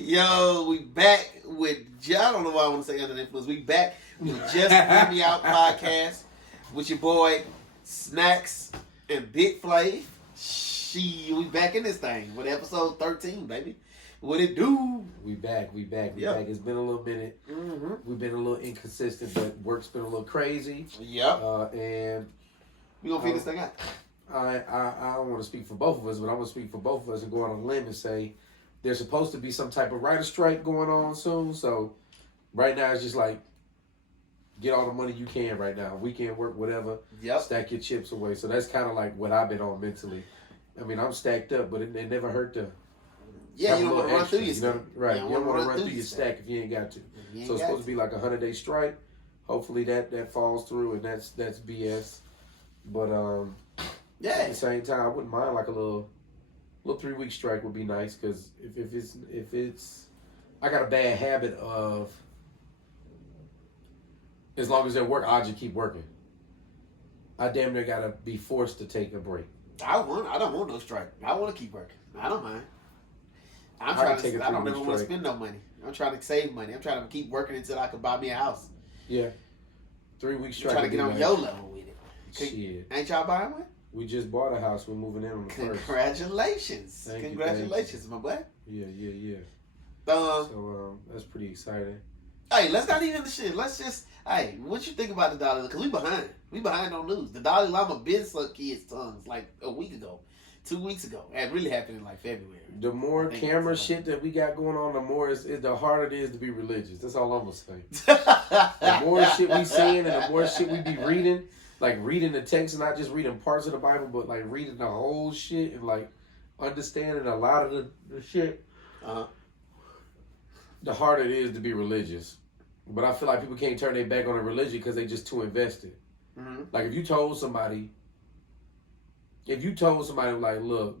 Yo, we back with, I don't know why I want to say under the influence. We back with Just Hear Me Out podcast with your boy, Snax and Big Flav. We back in this thing with episode 13, baby. What it do? We back. Yep. It's been a little minute. Mm-hmm. We've been a little inconsistent, but work's been a little crazy. Yep. And we gonna figure this thing out. I don't want to speak for both of us, but I'm gonna speak for both of us and go on a limb and say there's supposed to be some type of writer strike going on soon. So right now it's just like get all the money you can right now. Weekend work, whatever. Yep. Stack your chips away. So that's kind of like what I've been on mentally. I mean, I'm stacked up, but it never hurt to. Yeah, you don't want to run through your stack. Right, you don't want to run through your stack if you ain't got to. So it's supposed to be like a 100-day strike. Hopefully that falls through, and that's BS. But yeah. At the same time, I wouldn't mind like a little 3-week strike would be nice because if it's I got a bad habit of as long as they work, I'll just keep working. I damn near gotta be forced to take a break. I don't want no strike. I want to keep working. I don't mind. I don't ever want to spend no money. I'm trying to save money. I'm trying to keep working until I can buy me a house. Yeah. 3-week strike. I'm trying to get on your level with it. Shit. Ain't y'all buying one? We just bought a house. We're moving in on the first. Congratulations. Congratulations, my boy. Yeah. So that's pretty exciting. Hey, let's not even the shit. Let's just, what you think about the Dalai Lama? Because we behind. We behind on news. The Dalai Lama been sucked kids' tongues like a week ago. 2 weeks ago. It really happened in like February. The more camera shit that we got going on, the more the harder it is to be religious. That's all I'm gonna say. The more shit we seeing and the more shit we be reading, like reading the text and not just reading parts of the Bible, but like reading the whole shit and like understanding a lot of the shit. The harder it is to be religious. But I feel like people can't turn their back on a religion because they just too invested. Mm-hmm. Like if you told somebody like, look,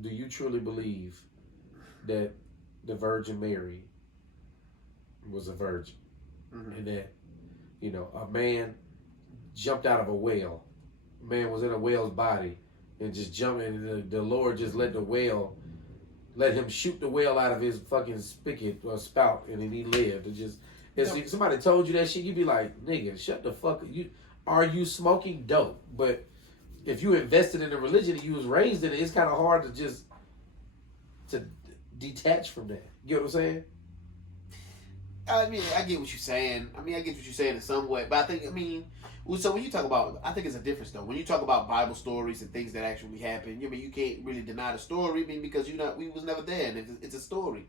do you truly believe that the Virgin Mary was a virgin? Mm-hmm. And that, a man jumped out of a whale. A man was in a whale's body and just jumped and the Lord just let him shoot the whale out of his fucking spigot or spout and then he lived. If somebody told you that shit, you'd be like, nigga, shut the fuck up. Are you smoking dope? But if you invested in a religion and you was raised in it, it's kind of hard to detach from that. You know what I'm saying? I mean, I get what you're saying. In some way. But I think, so when you talk about, I think it's a difference though. When you talk about Bible stories and things that actually happen, you can't really deny the story, because we was never there, and it's a story.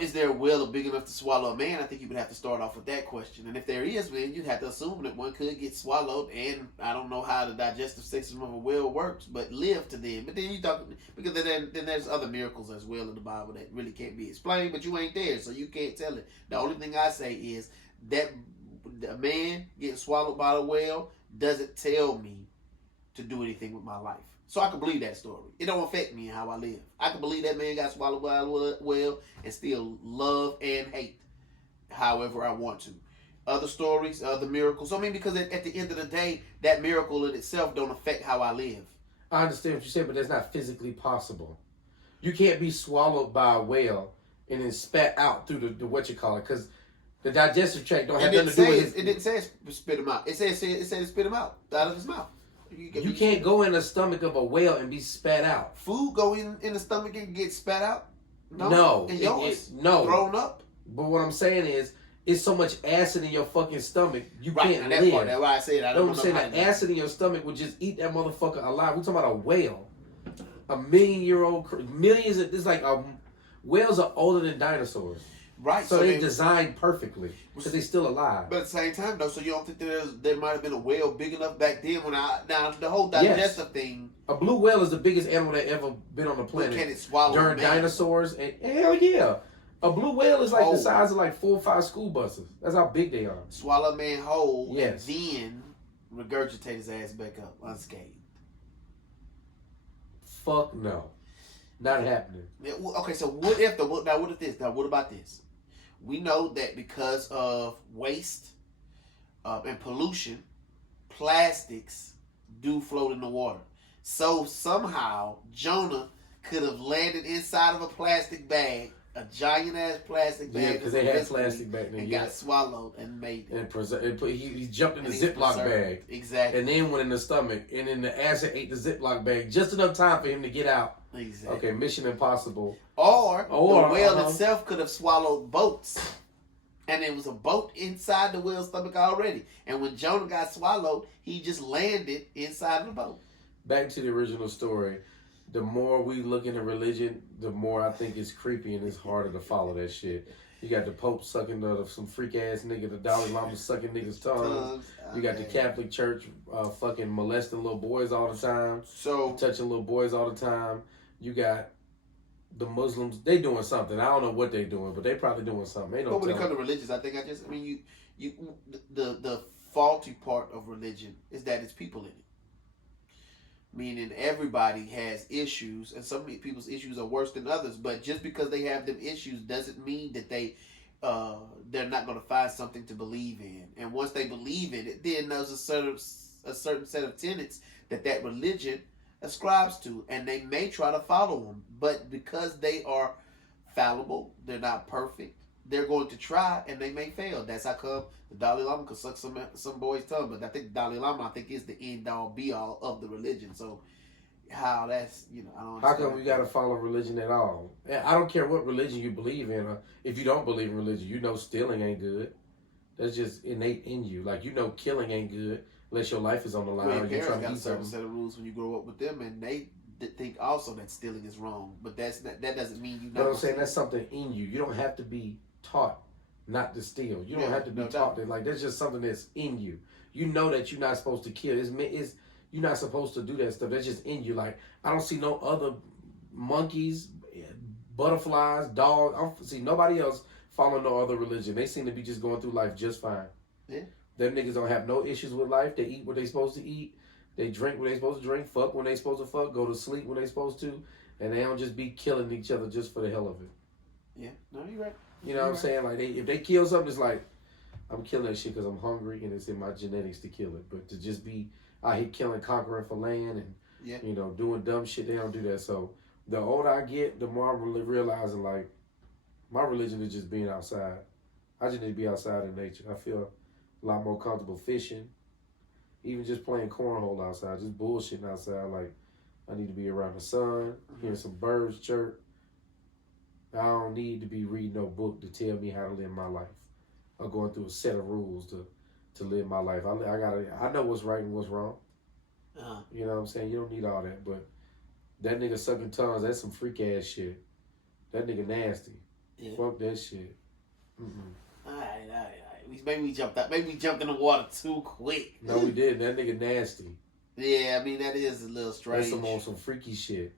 Is there a whale big enough to swallow a man? I think you would have to start off with that question. And if there is, then you'd have to assume that one could get swallowed, and I don't know how the digestive system of a whale works, but live to then. But then you talk, because then there's other miracles as well in the Bible that really can't be explained, but you ain't there, so you can't tell it. The only thing I say is that a man getting swallowed by a whale doesn't tell me to do anything with my life. So I can believe that story. It don't affect me and how I live. I can believe that man got swallowed by a whale and still love and hate however I want to. Other stories, other miracles. Because at the end of the day, that miracle in itself don't affect how I live. I understand what you said, but that's not physically possible. You can't be swallowed by a whale and then spat out through the because the digestive tract don't have nothing to do with it. It didn't say spit him out. It said spit him out of his mouth. You can't go in the stomach of a whale and be spat out. Food go in the stomach and get spat out? No. And yours? No. Thrown up? But what I'm saying is, it's so much acid in your fucking stomach, you can't live. Part, that's why I said I don't know. I'm saying the acid in your stomach would just eat that motherfucker alive. We're talking about a whale. A millions of, it's like, whales are older than dinosaurs. Right. So they're designed perfectly because they're still alive. But at the same time, though, so you don't think there might have been a whale big enough back then now the whole digestive thing. A blue whale is the biggest animal that ever been on the planet. Can it swallow during dinosaurs? And hell yeah. A blue whale is like the size of like 4 or 5 school buses. That's how big they are. Swallow a man whole yes. And then regurgitate his ass back up unscathed. Fuck no. Not happening. Okay, so what about this? We know that because of waste and pollution, plastics do float in the water. So somehow Jonah could have landed inside of a plastic bag a giant ass plastic bag. Yeah, because they had plastic back then. And got swallowed and made it. He jumped in the Ziploc bag. Exactly. And then went in the stomach. And then the acid ate the Ziploc bag. Just enough time for him to get out. Exactly. Okay, Mission Impossible. Or the whale itself could have swallowed boats. And there was a boat inside the whale's stomach already. And when Jonah got swallowed, he just landed inside of the boat. Back to the original story. The more we look into religion, the more I think it's creepy and it's harder to follow that shit. You got the Pope sucking some freak ass nigga, the Dalai Lama sucking niggas' tongues. You got the Catholic Church fucking molesting little boys all the time. Touching little boys all the time. You got the Muslims, they doing something. I don't know what they doing, but they probably doing something. Ain't no but when it comes to religious, the faulty part of religion is that it's people in it. Meaning everybody has issues, and some people's issues are worse than others. But just because they have them issues doesn't mean that they're not going to find something to believe in. And once they believe in it, then there's a certain set of tenets that religion ascribes to, and they may try to follow them. But because they are fallible, they're not perfect. They're going to try, and they may fail. That's how come the Dalai Lama could suck some boy's tongue. But I think the Dalai Lama, is the end all be all of the religion. So how that's I don't. How come we got to follow religion at all? I don't care what religion you believe in. If you don't believe in religion, stealing ain't good. That's just innate in you. Like killing ain't good unless your life is on the line. Well, your parents got a certain set of rules when you grow up with them, and they think also that stealing is wrong. But that doesn't mean you. But I'm saying that's something in you. You don't have to be taught not to steal. You don't have to be taught that. Like, that's just something that's in you. You know that you're not supposed to kill. You're not supposed to do that stuff. That's just in you. Like, I don't see no other monkeys, butterflies, dogs. I don't see nobody else following no other religion. They seem to be just going through life just fine. Yeah. Them niggas don't have no issues with life. They eat what they supposed to eat. They drink what they supposed to drink. Fuck when they supposed to fuck. Go to sleep when they supposed to. And they don't just be killing each other just for the hell of it. Yeah. No, you're right. You know what I'm saying? Like, if they kill something, it's like, I'm killing that shit because I'm hungry and it's in my genetics to kill it. But to just be out here killing, conquering for land and, doing dumb shit, they don't do that. So the older I get, the more I'm realizing, like, my religion is just being outside. I just need to be outside in nature. I feel a lot more comfortable fishing, even just playing cornhole outside, just bullshitting outside. Like, I need to be around the sun, hearing some birds chirp. I don't need to be reading no book to tell me how to live my life. I'm going through a set of rules to live my life. I know what's right and what's wrong. You know what I'm saying? You don't need all that. But that nigga sucking tongues, that's some freak ass shit. That nigga nasty. Yeah. Fuck that shit. All right. Maybe we jumped out. Maybe we jumped in the water too quick. No, we didn't. That nigga nasty. Yeah, I mean, that is a little strange. That's some freaky shit.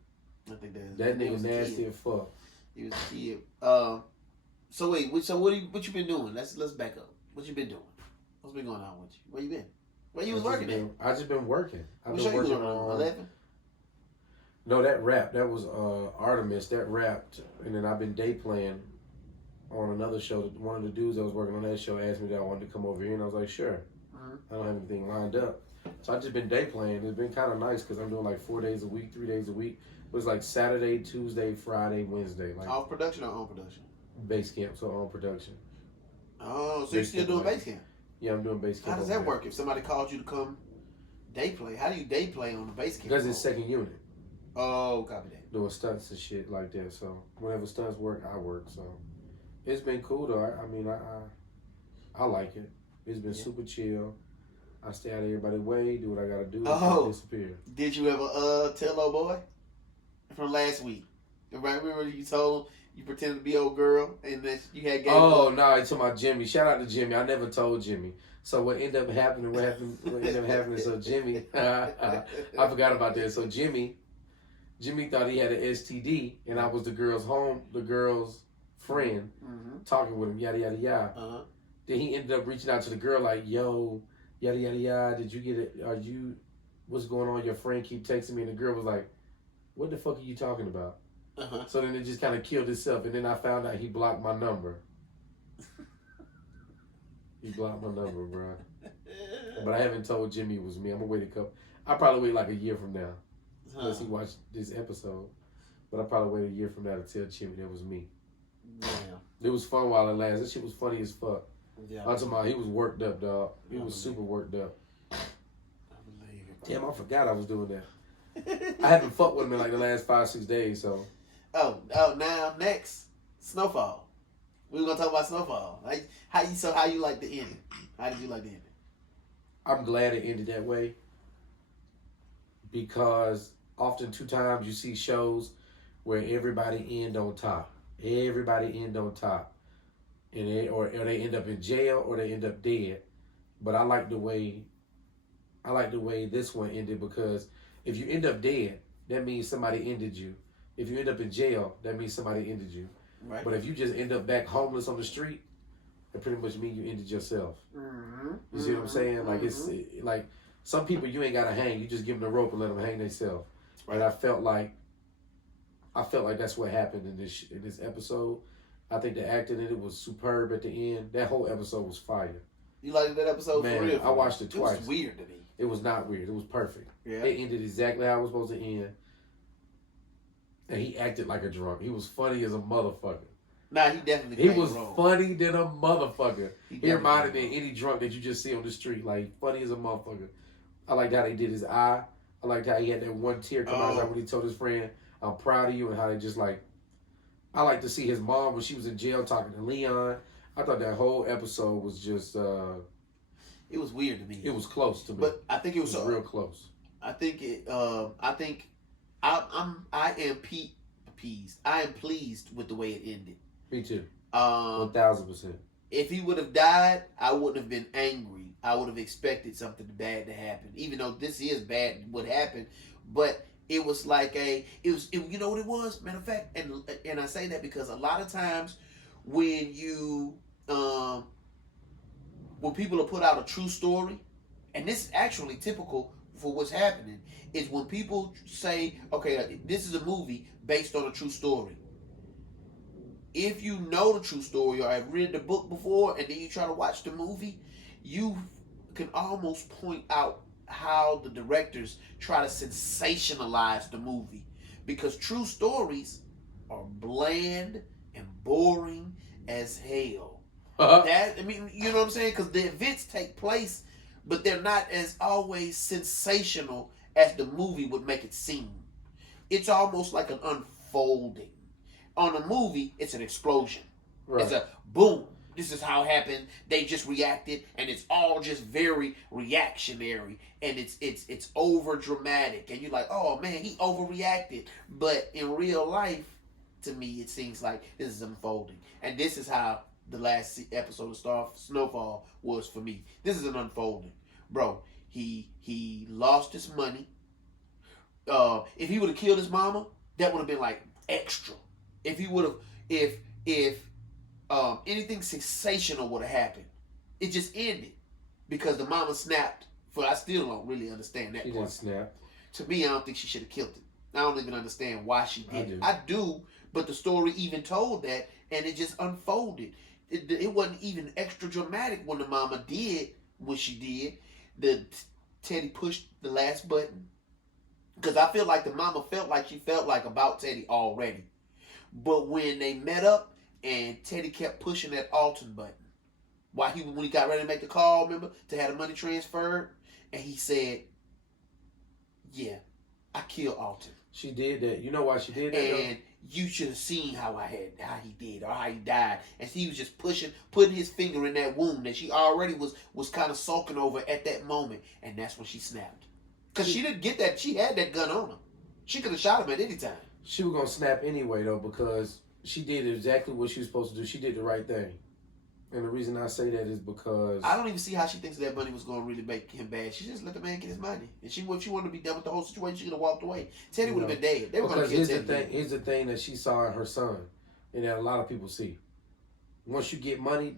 I think that nigga nasty as fuck. He was a kid. So wait, what you been doing? Let's back up. What you been doing? What's been going on with you? Where you been? Where you was working at? I just been working. What show you doing on 11? No, that rap. That was Artemis. That rapped, and then I've been day playing on another show. One of the dudes that was working on that show asked me that I wanted to come over here, and I was like, sure. I don't have anything lined up. So I just been day playing. It's been kind of nice because I'm doing like 4 days a week, 3 days a week. It was like Saturday, Tuesday, Friday, Wednesday. Like off production or on production? Base camp, so on production. Oh, so you're still doing base camp? Yeah, I'm doing base camp. How does that work? If somebody called you to come day play, how do you day play on the base camp? Because it's second unit. Oh, copy that. Doing stunts and shit like that. So whenever stunts work, I work. So it's been cool though. I mean, I like it. It's been super chill. I stay out of everybody's way, do what I gotta do, and disappear. Did you ever tell old boy from last week? Right? Remember you told you pretended to be old girl and then you had gave Oh no, I told my Jimmy. Shout out to Jimmy. I never told Jimmy. So what ended up happening? So Jimmy, I forgot about that. So Jimmy thought he had an STD, and I was the girl's friend, talking with him, yada yada yada. Then he ended up reaching out to the girl like, yo, yada yada yada. Did you get it? What's going on? Your friend keep texting me, and the girl was like, what the fuck are you talking about? So then it just kind of killed itself, and then I found out he blocked my number. He blocked my number, bro. But I haven't told Jimmy it was me. I'm gonna wait a couple. I'll probably wait like a year from now, unless he watched this episode. But I'll probably wait a year from now to tell Jimmy that was me. Damn. It was fun while it lasted. That shit was funny as fuck. Yeah. I'm talking about he was worked up, dog. He was super worked up. I believe it. Damn, I forgot I was doing that. I haven't fucked with him in like the last 5-6 days, so. Oh, now next, Snowfall. We were gonna talk about Snowfall. How you like the ending? How did you like the ending? I'm glad it ended that way because often 2 times you see shows where everybody end on top. Everybody end on top. And or they end up in jail or they end up dead. But I like the way this one ended because if you end up dead, that means somebody ended you. If you end up in jail, that means somebody ended you. Right. But if you just end up back homeless on the street, that pretty much means you ended yourself. Mm-hmm. You see what I'm saying? Like it's like some people you ain't gotta hang. You just give them the rope and let them hang themselves. Right? I felt like that's what happened in this episode. I think the acting in it was superb at the end. That whole episode was fire. You liked that episode? Man, for real? I watched it twice. It was weird to me. It was not weird. It was perfect. Yeah. It ended exactly how it was supposed to end. And he acted like a drunk. He was funny as a motherfucker. Nah, he definitely He played was the role. funny than a motherfucker. He reminded me played of the role. any drunk that you just see on the street. Like, funny as a motherfucker. I liked how they did his eye. I liked how he had that one tear come out like when he told his friend, I'm proud of you, and how they just like, I like to see his mom when she was in jail talking to Leon. I thought that whole episode was just, it was weird to me. it was close to me. But I think it was real close. I think I am appeased. I am pleased with the way it ended. Me too. 1000%. 1000%. If he would have died, I wouldn't have been angry. I would have expected something bad to happen, even though this is bad what happened. But it was like you know what it was? Matter of fact, and I say that because a lot of times when you when people are put out a true story, and this is actually typical for what's happening, is when people say, okay, this is a movie based on a true story. If you know the true story or have read the book before and then you try to watch the movie, you can almost point out how the directors try to sensationalize the movie. Because true stories are bland and boring as hell. You know what I'm saying? Because the events take place, but they're not as always sensational as the movie would make it seem. It's almost like an unfolding. On a movie, it's an explosion. Right. It's a boom. This is how it happened. They just reacted, and it's all just very reactionary, and it's over dramatic, and you're like, oh man, he overreacted. But in real life, to me, it seems like this is unfolding, and this is how the last episode of Snowfall was for me. This is an unfolding, bro. He lost his money. If he would have killed his mama, that would have been like extra. If he would have, if anything sensational would have happened, it just ended because the mama snapped. I still don't really understand that part. She didn't snap. To me, I don't think she should have killed him. I don't even understand why she did it. I do, but the story even told that, and it just unfolded. It wasn't even extra dramatic when the mama did what she did. Teddy pushed the last button. Because I feel like the mama felt like she felt like about Teddy already. But when they met up and Teddy kept pushing that Alton button, when he got ready to make the call, remember, to have the money transferred, and he said, yeah, I killed Alton. She did that. You know why she did that? And you should have seen how he did or how he died. And he was just putting his finger in that wound that she already was kind of sulking over at that moment. And that's when she snapped. Because she didn't get that. She had that gun on her. She could have shot him at any time. She was going to snap anyway, though, because she did exactly what she was supposed to do. She did the right thing. And the reason I say that is because... I don't even see how she thinks that money was going to really make him bad. She just let the man get his money. And if she wanted to be done with the whole situation, she could have walked away. Teddy would have been dead. They were going to kill Teddy. Here's the thing that she saw in her son, and that a lot of people see. Once you get money,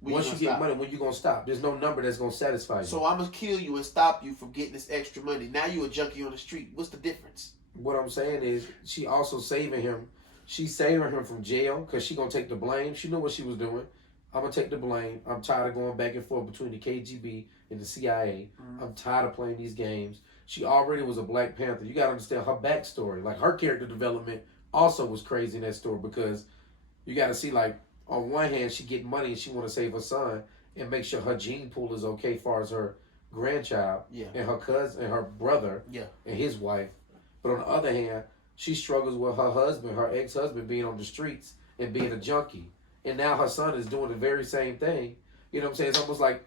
when you going to stop? There's no number that's going to satisfy you. So I'm going to kill you and stop you from getting this extra money. Now you a junkie on the street. What's the difference? What I'm saying is she also saving him. She's saving him from jail because she going to take the blame. She knew what she was doing. I'm going to take the blame. I'm tired of going back and forth between the KGB and the CIA. Mm-hmm. I'm tired of playing these games. She already was a Black Panther. You got to understand her backstory. Like, her character development also was crazy in that story because, You got to see, like, on one hand, she getting money and she want to save her son and make sure her gene pool is okay as far as her grandchild and her cousin and her brother and his wife. But on the other hand, she struggles with her husband, her ex-husband, being on the streets and being a junkie. And now her son is doing the very same thing. You know what I'm saying? It's almost like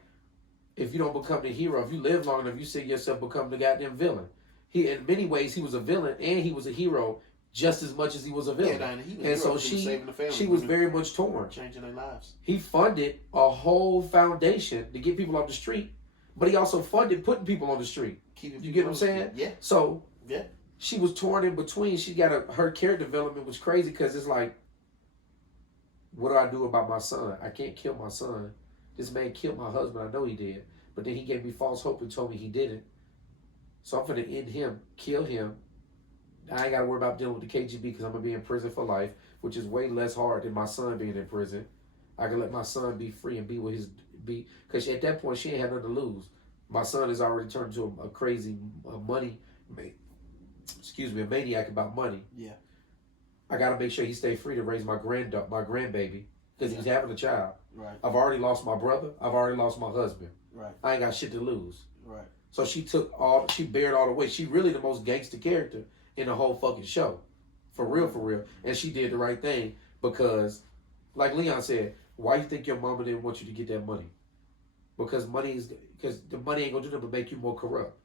if you don't become the hero, if you live long enough, you see yourself become the goddamn villain. In many ways, he was a villain and he was a hero just as much as he was a villain. And so she was very much torn. Changing their lives. He funded a whole foundation to get people off the street, but he also funded putting people on the street. You get what I'm saying? Yeah. So she was torn in between. She got her character development was crazy because it's like, what do I do about my son? I can't kill my son. This man killed my husband. I know he did. But then he gave me false hope and told me he didn't. So I'm going to end him, kill him. I ain't got to worry about dealing with the KGB because I'm going to be in prison for life, which is way less hard than my son being in prison. I can let my son be free and be with his... Because at that point, she ain't had nothing to lose. My son has already turned into a crazy a maniac about money. Yeah. I got to make sure he stay free to raise my grandbaby because he's having a child. Right. I've already lost my brother. I've already lost my husband. Right. I ain't got shit to lose. Right. So she bared all the way. She really the most gangster character in the whole fucking show. For real. And she did the right thing because, like Leon said, why you think your mama didn't want you to get that money? Because the money ain't gonna do nothing but make you more corrupt.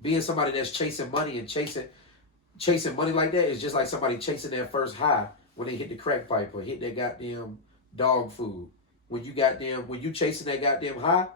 Being somebody that's chasing money and chasing money like that is just like somebody chasing their first high when they hit the crack pipe or hit that goddamn dog food. When you chasing that goddamn high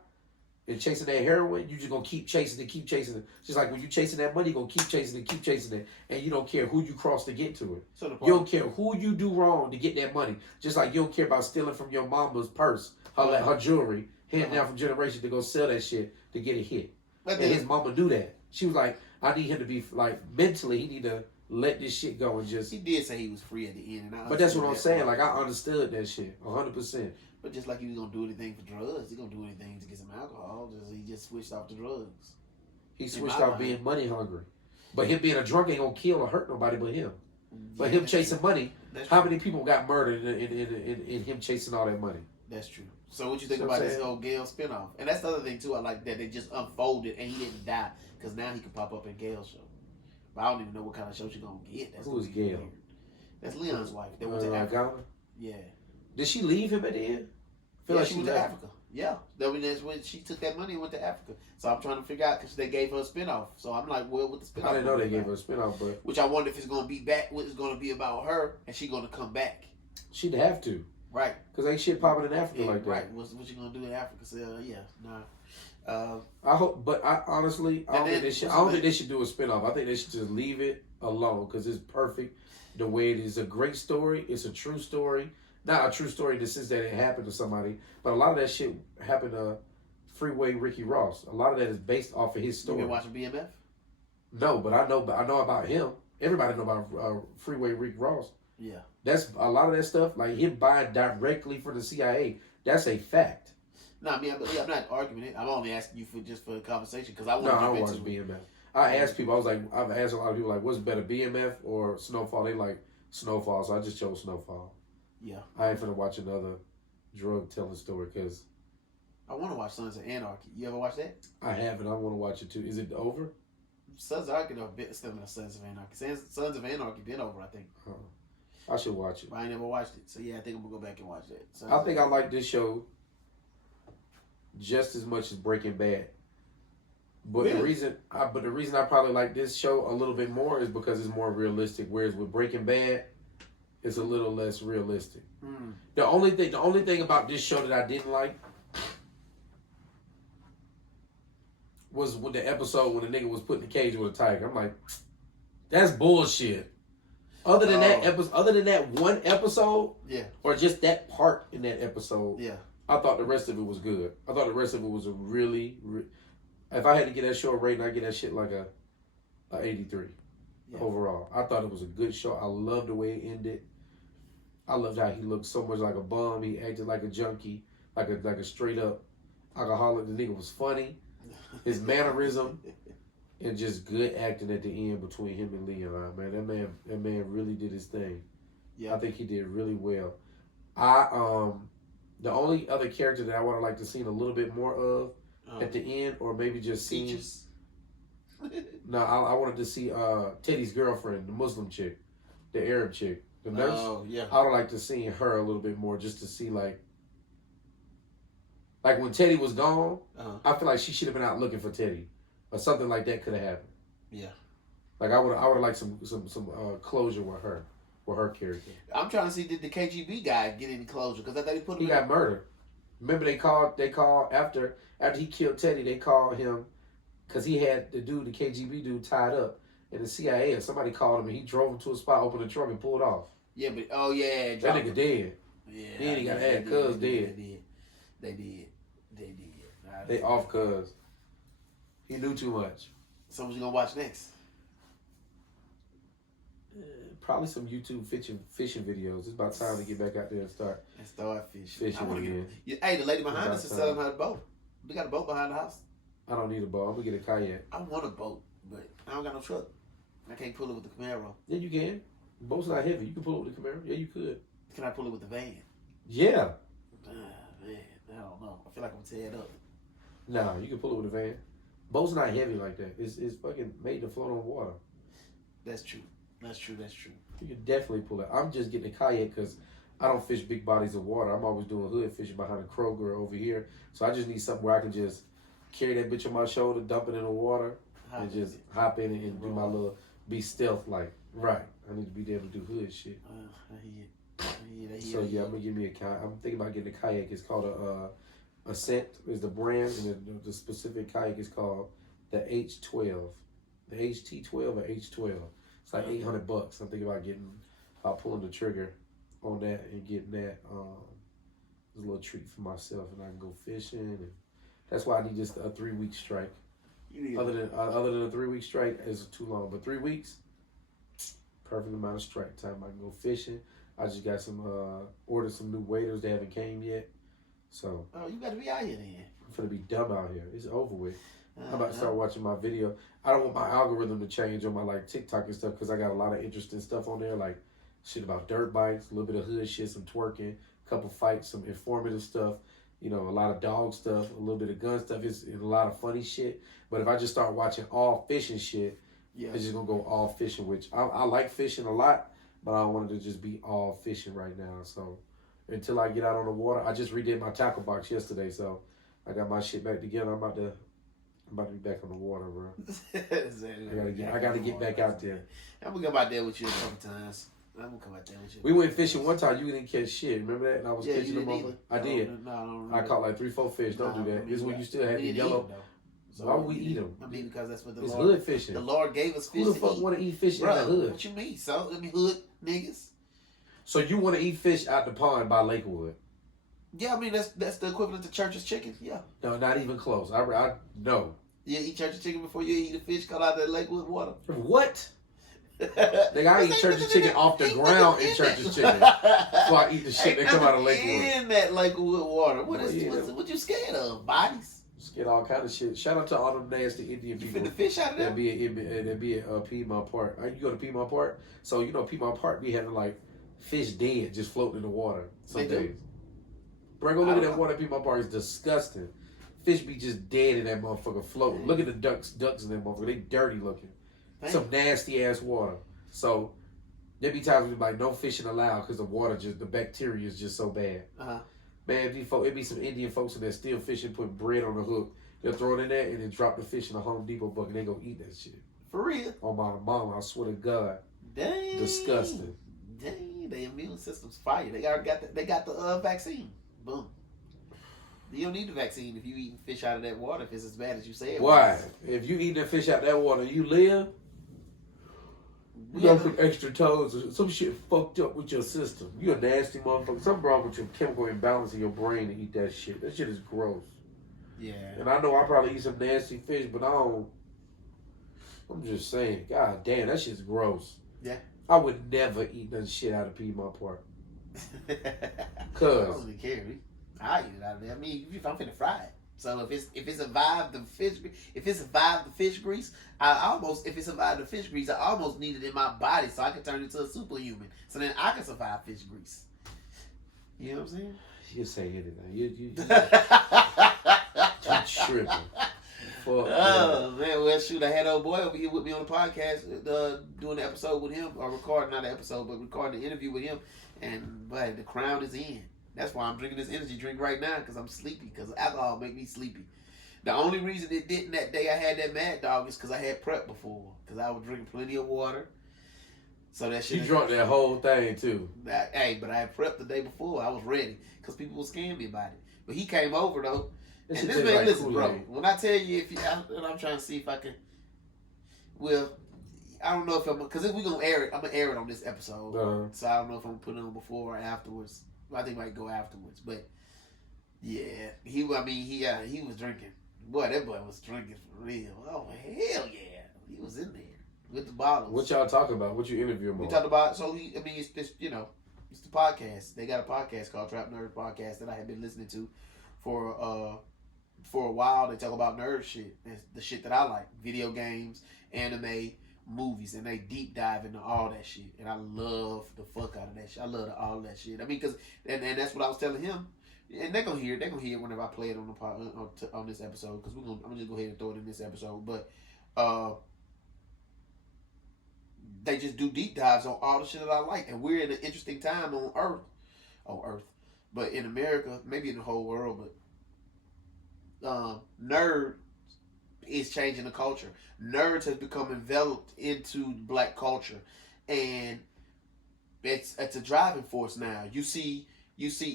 and chasing that heroin, you just gonna keep chasing it. Just like when you chasing that money, you gonna keep chasing it, and you don't care who you cross to get to it. You don't care who you do wrong to get that money. Just like you don't care about stealing from your mama's purse, her jewelry, handing down from generation to go sell that shit to get a hit. And his mama knew that. She was like, I need him to be like mentally, he need to let this shit go and just. He did say he was free at the end, but that's what I'm saying. Like I understood that shit 100%. But just like he was gonna do anything for drugs, he gonna do anything to get some alcohol. He just switched off the drugs. He switched off being money hungry. But him being a drunk ain't gonna kill or hurt nobody but him. But him chasing money, how many people got murdered in him chasing all that money? That's true. So what you think about this whole Gale spinoff? And that's the other thing too. I like that they just unfolded and he didn't die because now he can pop up in Gale's show. But I don't even know what kind of show she's gonna get. Who is Gale? That's Leon's wife. They went to Africa. Yeah. Did she leave him at the end? She went to Africa. Yeah. That's when she took that money and went to Africa. So I'm trying to figure out because they gave her a spinoff. So I'm like, well, with the spinoff. I didn't know they gave her a spinoff, but which I wonder if it's gonna be back. What it's gonna be about her and she gonna come back. She'd have to. Right. Because ain't shit popping in Africa like that. Right. What you gonna do in Africa? So, nah. I hope, but I honestly, I don't think they should do a spinoff. I think they should just leave it alone because it's perfect the way it is. A great story. It's a true story. Not a true story in the sense that it happened to somebody, but a lot of that shit happened to Freeway Ricky Ross. A lot of that is based off of his story. You been watching BMF? No, but I know about him. Everybody know about Freeway Ricky Ross. Yeah. That's a lot of that stuff, like him buying directly from the CIA. That's a fact. No, I mean, I'm not arguing it. I'm only asking you for the conversation because I want to. No, I don't watch BMF. I asked people. I've asked a lot of people like, what's better, BMF or Snowfall? They like Snowfall, so I just chose Snowfall. Yeah. I ain't finna watch another drug telling story because I want to watch Sons of Anarchy. You ever watch that? I haven't. I want to watch it too. Is it over? Sons of Anarchy are a bit similar to Sons of Anarchy. Sons of Anarchy been over, I think. I should watch it. I ain't never watched it, so yeah, I think I'm gonna go back and watch that. I think I like this show just as much as Breaking Bad. But really? the reason I probably like this show a little bit more is because it's more realistic. Whereas with Breaking Bad, it's a little less realistic. Mm. The only thing about this show that I didn't like was when the episode when the nigga was put in the cage with a tiger. I'm like, that's bullshit. Other than that one episode, yeah, or just that part in that episode, yeah, I thought the rest of it was good. I thought the rest of it was a really if I had to get that show a rating, I'd get that shit like a 83 overall. I thought it was a good show. I loved the way it ended. I loved how he looked so much like a bum. He acted like a junkie, like a straight up alcoholic. The nigga was funny. His mannerism. And just good acting at the end between him and Leon, man. That man really did his thing. Yeah. I think he did really well. The only other character that I would have liked to see a little bit more of at the end, or maybe just see. No, I wanted to see Teddy's girlfriend, the Muslim chick, the Arab chick, the nurse. Oh yeah. I would like to see her a little bit more, just to see like when Teddy was gone. I feel like she should have been out looking for Teddy, or something like that could have happened. Yeah. Like I would have liked some closure with her character. I'm trying to see, did the KGB guy get any closure? Because I thought he put him. He got murdered. Remember they called after he killed Teddy. They called him because he had the KGB dude tied up, and the CIA or somebody called him, and he drove him to a spot, opened the trunk, and pulled off. Yeah, but that nigga dead. Yeah, then he got had cuz dead. They did. They off cuz he knew too much. So what you gonna watch next? Probably some YouTube fishing videos. It's about time to get back out there and start fishing again. Hey, the lady behind us is selling her a boat. We got a boat behind the house. I don't need a boat. I'm gonna get a kayak. I want a boat, but I don't got no truck. I can't pull it with the Camaro. Yeah, you can. The boat's not heavy. You can pull it with the Camaro. Yeah, you could. Can I pull it with the van? Yeah. Man, I don't know. I feel like I'm teared up. Nah, you can pull it with a van. Boat's not heavy like that. It's fucking made to float on water. That's true. You can definitely pull it. I'm just getting a kayak because I don't fish big bodies of water. I'm always doing hood fishing behind a Kroger over here. So I just need something where I can just carry that bitch on my shoulder, dump it in the water, and just hop in it and do my little, be stealth like. Right. I need to be able to do hood shit. So yeah, I'm gonna give me a kayak. I'm thinking about getting a kayak. It's called a Ascent is the brand, and the specific kayak is called the H12, the HT12 or H12. It's like $800. I'm thinking about pulling the trigger on that and getting that. It's a little treat for myself, and I can go fishing. And that's why I need just a 3-week strike. Other than a 3-week strike is too long, but 3 weeks, perfect amount of strike time. I can go fishing. I just got ordered some new waders that haven't came yet. So. Oh, you got to be out here then. I'm finna be dumb out here. It's over with. I'm about to start watching my video. I don't want my algorithm to change on my TikTok and stuff because I got a lot of interesting stuff on there, like shit about dirt bikes, a little bit of hood shit, some twerking, a couple fights, some informative stuff, a lot of dog stuff, a little bit of gun stuff. It's a lot of funny shit. But if I just start watching all fishing shit, it's just gonna go all fishing, which I like fishing a lot, but I don't want it to just be all fishing right now. So until I get out on the water, I just redid my tackle box yesterday, so I got my shit back together. I'm about to be back on the water, bro. I gotta get back out there. I'm gonna come out there with you a couple times. We went fishing one time. You didn't catch shit. Remember that? And I was catching them over. I did. No, I caught like 3-4 fish. Don't do that. This is when you still had the yellow. So why would we eat them? I mean, because that's what it's hood fishing. The Lord gave us fish. Who the fuck want to eat fish in the hood? What you mean? So let me hood niggas. So you want to eat fish out the pond by Lakewood? Yeah, I mean that's the equivalent to Church's chicken. Yeah. No, not even close. I no. You eat Church's chicken before you eat the fish cut out of that Lakewood water. What? Nigga, I eat Church's chicken off the ground in Church's chicken. Before I eat the shit that come out of Lakewood. In that Lakewood water. What you scared of? Bodies? Scared all kind of shit. Shout out to all them nasty Indian people. You finna fish out of them? That be at Piedmont Park. You go to Piedmont Park? So Piedmont Park be having fish dead just floating in the water some days. Bro, go look at that water at Piedmont Park. It's disgusting. Fish be just dead in that motherfucker floating. Look at the ducks in that motherfucker. They dirty looking. Damn. Some nasty ass water. So there be times we no fishing allowed because the water the bacteria is just so bad. Man, it be some Indian folks in there still fishing, putting bread on the hook. They'll throw it in there and then drop the fish in a Home Depot bucket. They gonna eat that shit. For real? On my mama, I swear to God. Dang. Disgusting. Dang, their immune system's fire. They got the vaccine. Boom. You don't need the vaccine if you eating fish out of that water if it's as bad as you say it Why? was. If you eating that fish out of that water, you live? You got some extra toes or some shit fucked up with your system. You a nasty motherfucker. Something wrong with your chemical imbalance in your brain to eat that shit. That shit is gross. Yeah. And I know I probably eat some nasty fish, but I'm just saying, God damn, that shit's gross. Yeah. I would never eat that shit out of Piedmont Park. Cause I don't really care. I eat it out of there. I mean, if I'm finna fry it. So if it survived the fish grease, I almost need it in my body so I can turn into a superhuman. So then I can survive fish grease. You know what I'm saying? You say anything. You tripping. Oh man, well shoot, I had old boy over here with me on the podcast, doing the episode with him, or recording not the episode, but recording the interview with him, and but the crown is in. That's why I'm drinking this energy drink right now, because I'm sleepy, because alcohol make me sleepy. The only reason it didn't that day I had that Mad Dog is because I had prep before, because I was drinking plenty of water. So that shit. You drunk that whole thing too. Hey, but I had prepped the day before. I was ready, because people were scaring me about it. But he came over though. And this man, listen, bro. When I tell you, I'm trying to see if I can. Well, I don't know if I'm because if we're gonna air it, I'm gonna air it on this episode. So I don't know if I'm gonna put it on before or afterwards. I think I might go afterwards. But yeah, he was drinking. Boy, that boy was drinking for real. Oh hell yeah, he was in there with the bottles. What y'all talking about? What you interview him on? We talked about it's this it's the podcast. They got a podcast called Trapnerds Podcast that I have been listening to for a while. They talk about nerd shit. It's the shit that I like. Video games, anime, movies. And they deep dive into all that shit. And I love the fuck out of that shit. I love all that shit. I mean, because, and that's what I was telling him. And they're going to hear it. They're going to hear it whenever I play it on the on this episode. Because I'm going to just go ahead and throw it in this episode. But, they just do deep dives on all the shit that I like. And we're in an interesting time on Earth. But in America, maybe in the whole world, but nerd is changing the culture. Nerds has become enveloped into black culture, and it's a driving force now. You see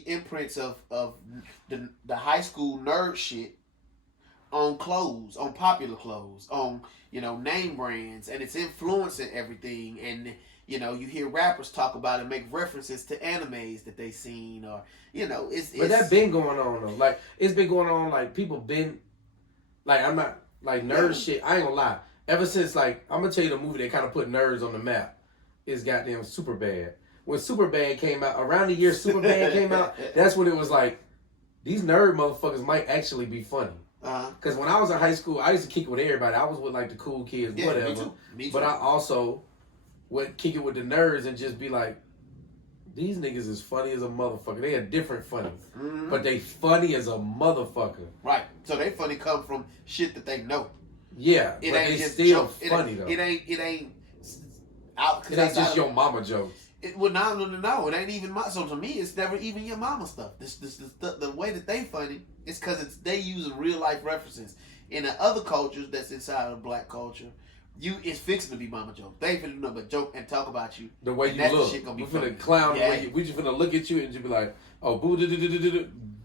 imprints of the high school nerd shit on clothes, on popular clothes, on name brands, and it's influencing everything. And you hear rappers talk about it, make references to animes that they seen, or it's. But that been going on though. Like it's been going on. Like people been, like I'm not like nerd shit. I ain't gonna lie. Ever since like I'm gonna tell you the movie that kind of put nerds on the map is goddamn Superbad. When Superbad came out, around the year Superbad came out, that's when it was like these nerd motherfuckers might actually be funny. Because when I was in high school, I used to kick it with everybody. I was with like the cool kids, whatever. Me too. But I also would kick it with the nerds and just be like, these niggas is funny as a motherfucker. They are different funny. Mm-hmm. But they funny as a motherfucker. Right. So they funny come from shit that they know. Yeah. It but ain't they just still joke. Funny though. It ain't out. It ain't just your mama jokes. No. It ain't even so to me, it's never even your mama stuff. The way that they funny is because they using real life references. In the other cultures that's inside of black culture, it's fixing to be mama joke. They ain't finna do nothing but joke and talk about you. The way you look. We finna clown. Yeah. We just finna look at you and just be like, oh, boo,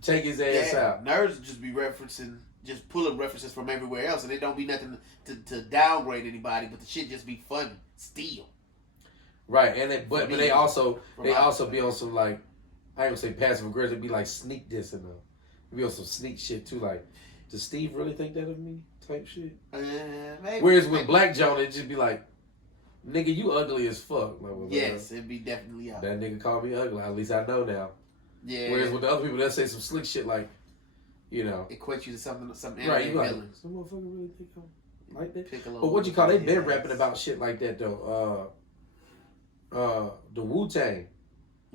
take his ass out. Nerds just be just pulling references from everywhere else, and it don't be nothing to downgrade anybody, but the shit just be funny still. Right, and but they also be on some like, I ain't gonna say passive aggressive, be like sneak dissing though. Be on some sneak shit too, like, does Steve really think that of me? Type shit. Maybe, whereas with Black Jonah, it'd just be like, nigga, you ugly as fuck. Like, well, yes, it'd be definitely out. That nigga called me ugly. At least I know now. Yeah. Whereas with the other people, they'll say some slick shit like, equate you to something right, you like, some motherfucker really think I'm like that? But what you call, they been rapping about shit like that though. The Wu-Tang.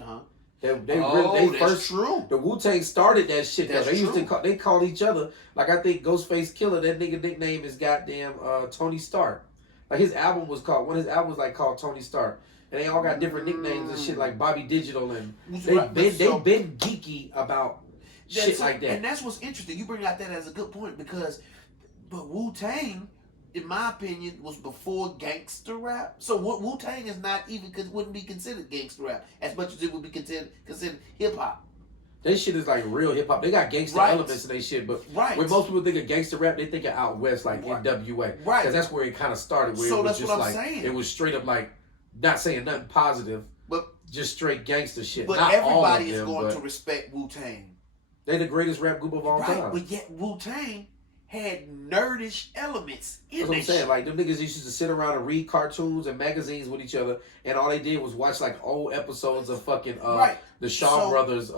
Uh-huh. That's true. The Wu-Tang started that shit. That's they true. used to they call each other, like I think Ghostface Killer, that nigga nickname is goddamn Tony Stark. Like one of his albums was called Tony Stark. And they all got different nicknames and shit like Bobby Digital, and they've been geeky about shit like that. And that's what's interesting. You bring out that as a good point but Wu-Tang, in my opinion, was before gangster rap. So Wu-Tang is not even wouldn't be considered gangster rap as much as it would be considered hip hop. That shit is like real hip hop. They got gangster elements in their shit, but when most people think of gangster rap, they think of out west like NWA, right? Because that's where it kind of started. Where so it was that's just what I'm like saying. It was straight up like not saying nothing positive, but just straight gangster shit. But not everybody all of them, is going to respect Wu-Tang. They're the greatest rap group of all time. But yet Wu-Tang had nerdish elements in That's what I'm saying. Like, them niggas used to sit around and read cartoons and magazines with each other, and all they did was watch, like, old episodes of fucking, the Shaw Brothers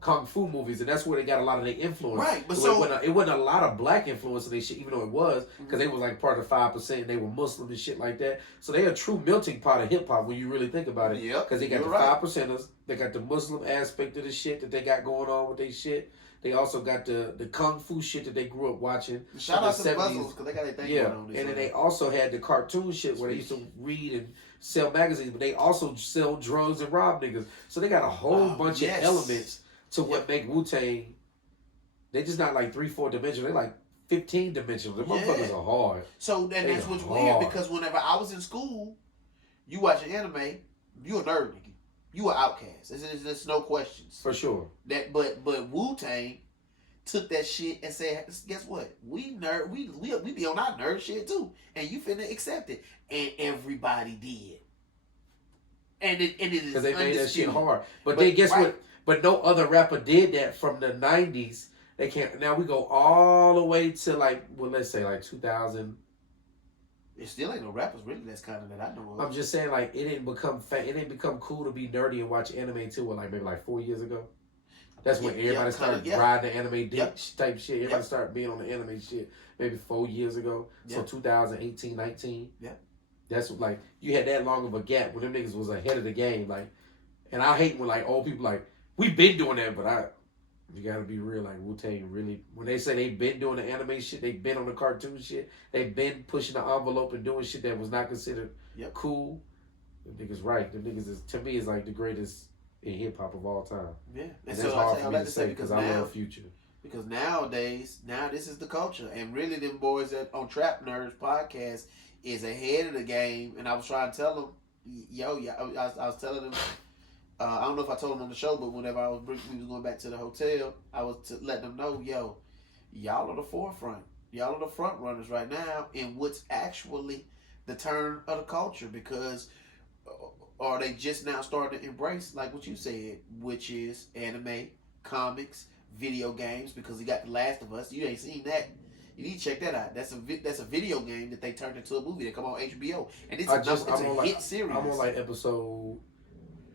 kung fu movies, and that's where they got a lot of their influence. Right, but it wasn't a lot of black influence in their shit, even though it was, because they was like part of the 5%, and they were Muslim and shit like that. So they a true melting pot of hip hop when you really think about it. Yep, because they got the 5%ers, they got the Muslim aspect of the shit that they got going on with their shit. They also got the kung fu shit that they grew up watching. Shout out to the Muslims because they got their thing going on. And then they also had the cartoon shit where they used to read and sell magazines, but they also sell drugs and rob niggas. So they got a whole bunch of elements to what make Wu-Tang. They just not like 3-4 dimensional. They like 15 dimensional. The motherfuckers are hard. So and that's what's weird because whenever I was in school, you watching anime, you a nerd nigga. You an outcast. There's no questions. For sure. But Wu-Tang took that shit and said, guess what? We be on our nerd shit too. And you finna accept it. And everybody did. And it is because they made that shit hard. But then guess what? But no other rapper did that from the 90s. They can't. Now we go all the way to let's say 2000. It still ain't no rappers really that's kind of that I know of. I'm just saying it didn't become cool to be nerdy and watch anime too. Maybe 4 years ago. That's when everybody started riding the anime dick type shit. Everybody started being on the anime shit maybe 4 years ago. So 2018, 19. Yeah. That's you had that long of a gap when them niggas was ahead of the game. And I hate when old people we been doing that, but you gotta be real. Wu-Tang really, when they say they been doing the anime shit, they been on the cartoon shit, they been pushing the envelope and doing shit that was not considered cool. Them niggas right. Them niggas is, to me, is the greatest in hip hop of all time. Yeah, and that's hard for me to say because I love Future. Because nowadays, this is the culture, and really, them boys that on Trapnerds podcast is ahead of the game. And I was trying to tell them, I was telling them. I don't know if I told them on the show, but whenever we was going back to the hotel, I was letting them know, y'all are the forefront. Y'all are the front runners right now in what's actually the turn of the culture, because are they just now starting to embrace, like what you said, which is anime, comics, video games, because you got The Last of Us. You ain't seen that. You need to check that out. That's a video game that they turned into a movie that come on HBO. And it's a hit series. I'm on episode...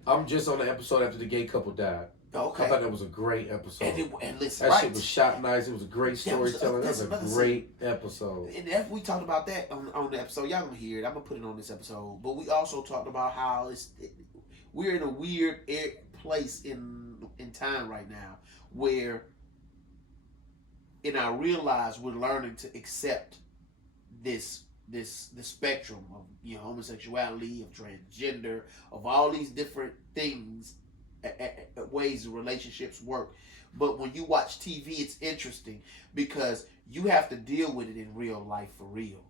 I'm just on the episode after the gay couple died. Okay. I thought that was a great episode. And listen, that shit was shot nice. It was a great storytelling. That was a great episode. And if we talked about that on the episode, y'all gonna hear it. I'm gonna put it on this episode. But we also talked about how we're in a weird place in time right now where, and I realize we're learning to accept this spectrum of homosexuality, of transgender, of all these different things, ways the relationships work. But when you watch TV, it's interesting because you have to deal with it in real life for real.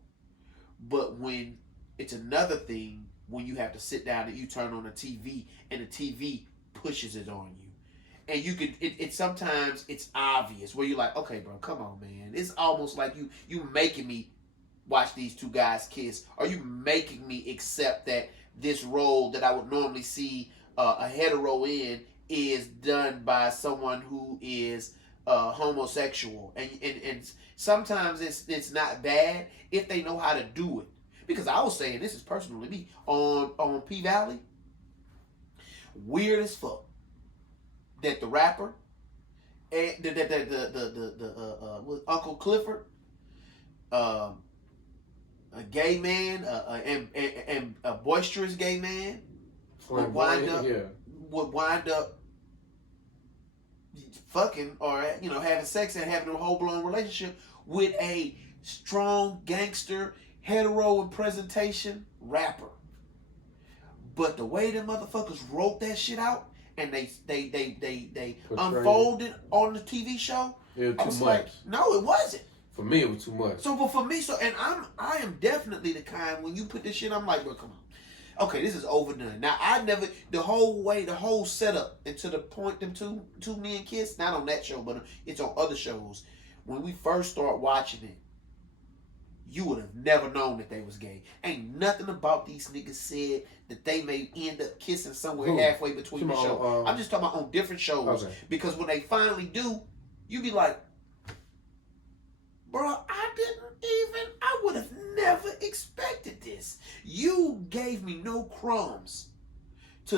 But when it's another thing when you have to sit down and you turn on the TV and the TV pushes it on you. And you could, it sometimes it's obvious where you're like, okay, bro, come on, man. It's almost like you making me watch these two guys kiss. Are you making me accept that this role that I would normally see a hetero in is done by someone who is homosexual? And sometimes it's not bad if they know how to do it. Because I was saying, this is personally me, on P Valley, weird as fuck that the rapper and the Uncle Clifford, a gay man, and a boisterous gay man would wind up fucking or having sex and having a whole blown relationship with a strong gangster hetero in presentation rapper. But the way them motherfuckers wrote that shit out and they unfolded on the TV show, it was too much. Like, no, it wasn't. For me, it was too much. So, but for me, and I am definitely the kind, when you put this shit, I'm like, bro, come on. Okay, this is overdone. Now, the whole setup, and to the point them two men kiss, not on that show, but it's on other shows. When we first start watching it, you would have never known that they was gay. Ain't nothing about these niggas said that they may end up kissing somewhere halfway between the show. I'm just talking about on different shows. Okay. Because when they finally do, you be like, bro, I would have never expected this. You gave me no crumbs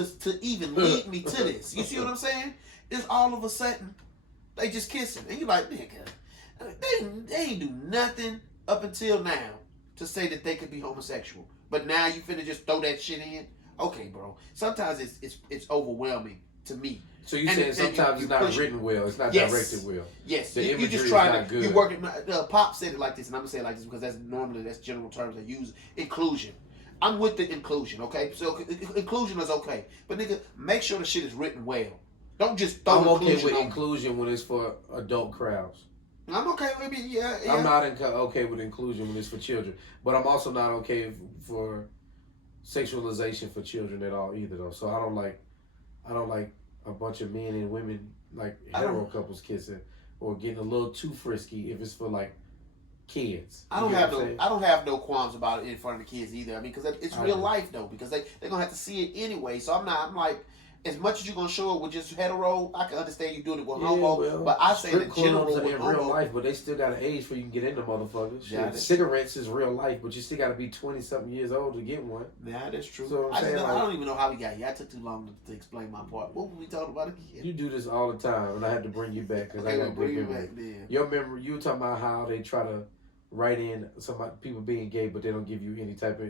to even lead me to this. You see what I'm saying? It's all of a sudden they just kissing, and you like, nigga, they ain't do nothing up until now to say that they could be homosexual, but now you finna just throw that shit in. Okay, bro. Sometimes it's overwhelming to me. So you said sometimes it's not written well, it's not directed well. Yes, the you just trying to. You working. Pop said it like this, and I'm gonna say it like this because that's general terms they use. Inclusion. I'm with the inclusion. Okay, so inclusion is okay, but nigga, make sure the shit is written well. Don't just throw. I'm okay with inclusion when it's for adult crowds. I'm okay with it. Yeah. I'm not okay with inclusion when it's for children, but I'm also not okay for sexualization for children at all either. Though, so I don't like a bunch of men and women like hetero couples kissing or getting a little too frisky if it's for like kids. I don't have no qualms about it in front of the kids either. I mean, because it's real life though. Because they're gonna have to see it anyway. So I'm like, as much as you're gonna show it with just hetero, I can understand you doing it with homo. Well, but I say the general with in real life, but they still got an age for you can get into motherfuckers. Yeah, cigarettes is real life, but you still got to be 20-something years old to get one. Yeah, that's true. So I don't even know how we got here. I took too long to explain my part. What were we talking about again? You do this all the time, and I had to bring you back because I got to bring you back. Your memory. You were talking about how they try to write in people being gay, but they don't give you any type of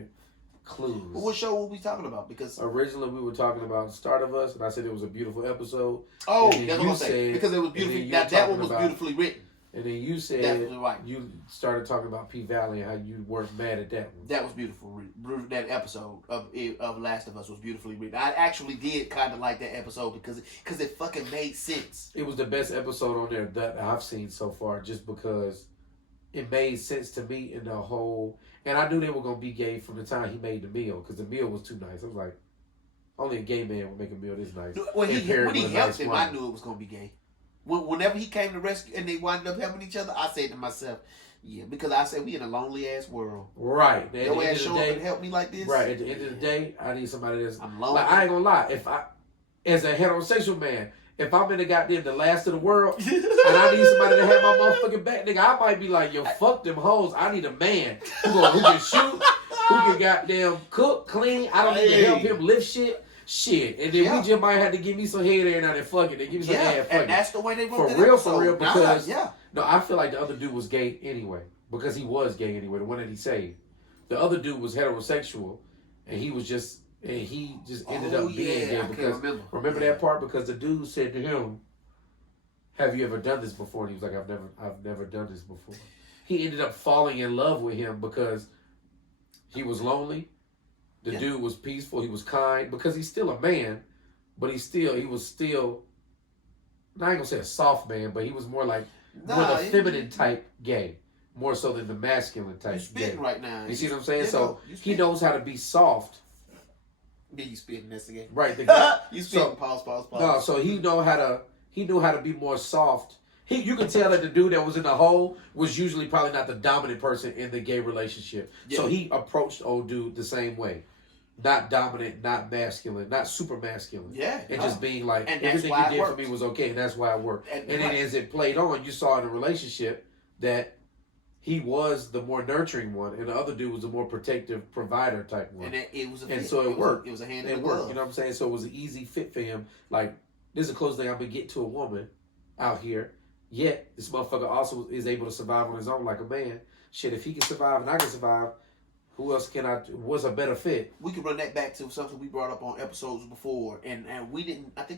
clues. Well, what show were we talking about? Because originally we were talking about Start of Us, and I said it was a beautiful episode. Oh, that's what I'm saying. Because it was beautifully. That one was beautifully written. And then you said you started talking about P Valley and how you weren't mad at that one. That was beautiful. That episode of Last of Us was beautifully written. I actually did kind of like that episode because it fucking made sense. It was the best episode on there that I've seen so far, just because it made sense to me in the whole. And I knew they were going to be gay from the time he made the meal, because the meal was too nice. I was like, only a gay man would make a meal this nice. When he helped him, I knew it was going to be gay. Whenever he came to rescue and they wound up helping each other, I said to myself, yeah, because I said we in a lonely ass world. Right. Your ass show up and help me like this. Right. At the end of the day, I need somebody that's... I'm lonely. Like, I ain't going to lie. As a heterosexual man, if I'm in the last of the world, and I need somebody to have my motherfucking back, nigga, I might be like, yo, fuck them hoes. I need a man who can shoot, who can goddamn cook, clean. I don't need to help him lift shit. And then we just might have to give me some head every now and fuck it. They give me some ass. And that's the way they wrote it. For real, because no, I feel like the other dude was gay anyway. Because he was gay anyway, the one that he saved. The other dude was heterosexual, and he just ended up being gay because remember that part? Because the dude said to him, "Have you ever done this before?" And he was like, I've never done this before. He ended up falling in love with him because he was lonely. The dude was peaceful. He was kind because he's still a man, but he was still. Not gonna say a soft man, but he was more like more the feminine type gay, more so than the masculine type. You're spitting gay. Right now. You see what I'm saying? So he knows how to be soft. You spitting this again? Right. You spitting. Pause. No, so he knew how to be more soft. You could tell that the dude that was in the hole was usually probably not the dominant person in the gay relationship. Yeah. So he approached old dude the same way. Not dominant, not masculine, not super masculine. Yeah. And just being like, everything you did for me was okay, and that's why it worked. And then as it played on, you saw in the relationship that he was the more nurturing one, and the other dude was the more protective provider type one. And so it worked. It was a hand in glove. Worked. You know what I'm saying? So it was an easy fit for him. Like, this is the closest thing I'm going to get to a woman out here. Yet, this motherfucker also is able to survive on his own like a man. Shit, if he can survive and I can survive, who else what's a better fit? We could run that back to something we brought up on episodes before, and we didn't, matter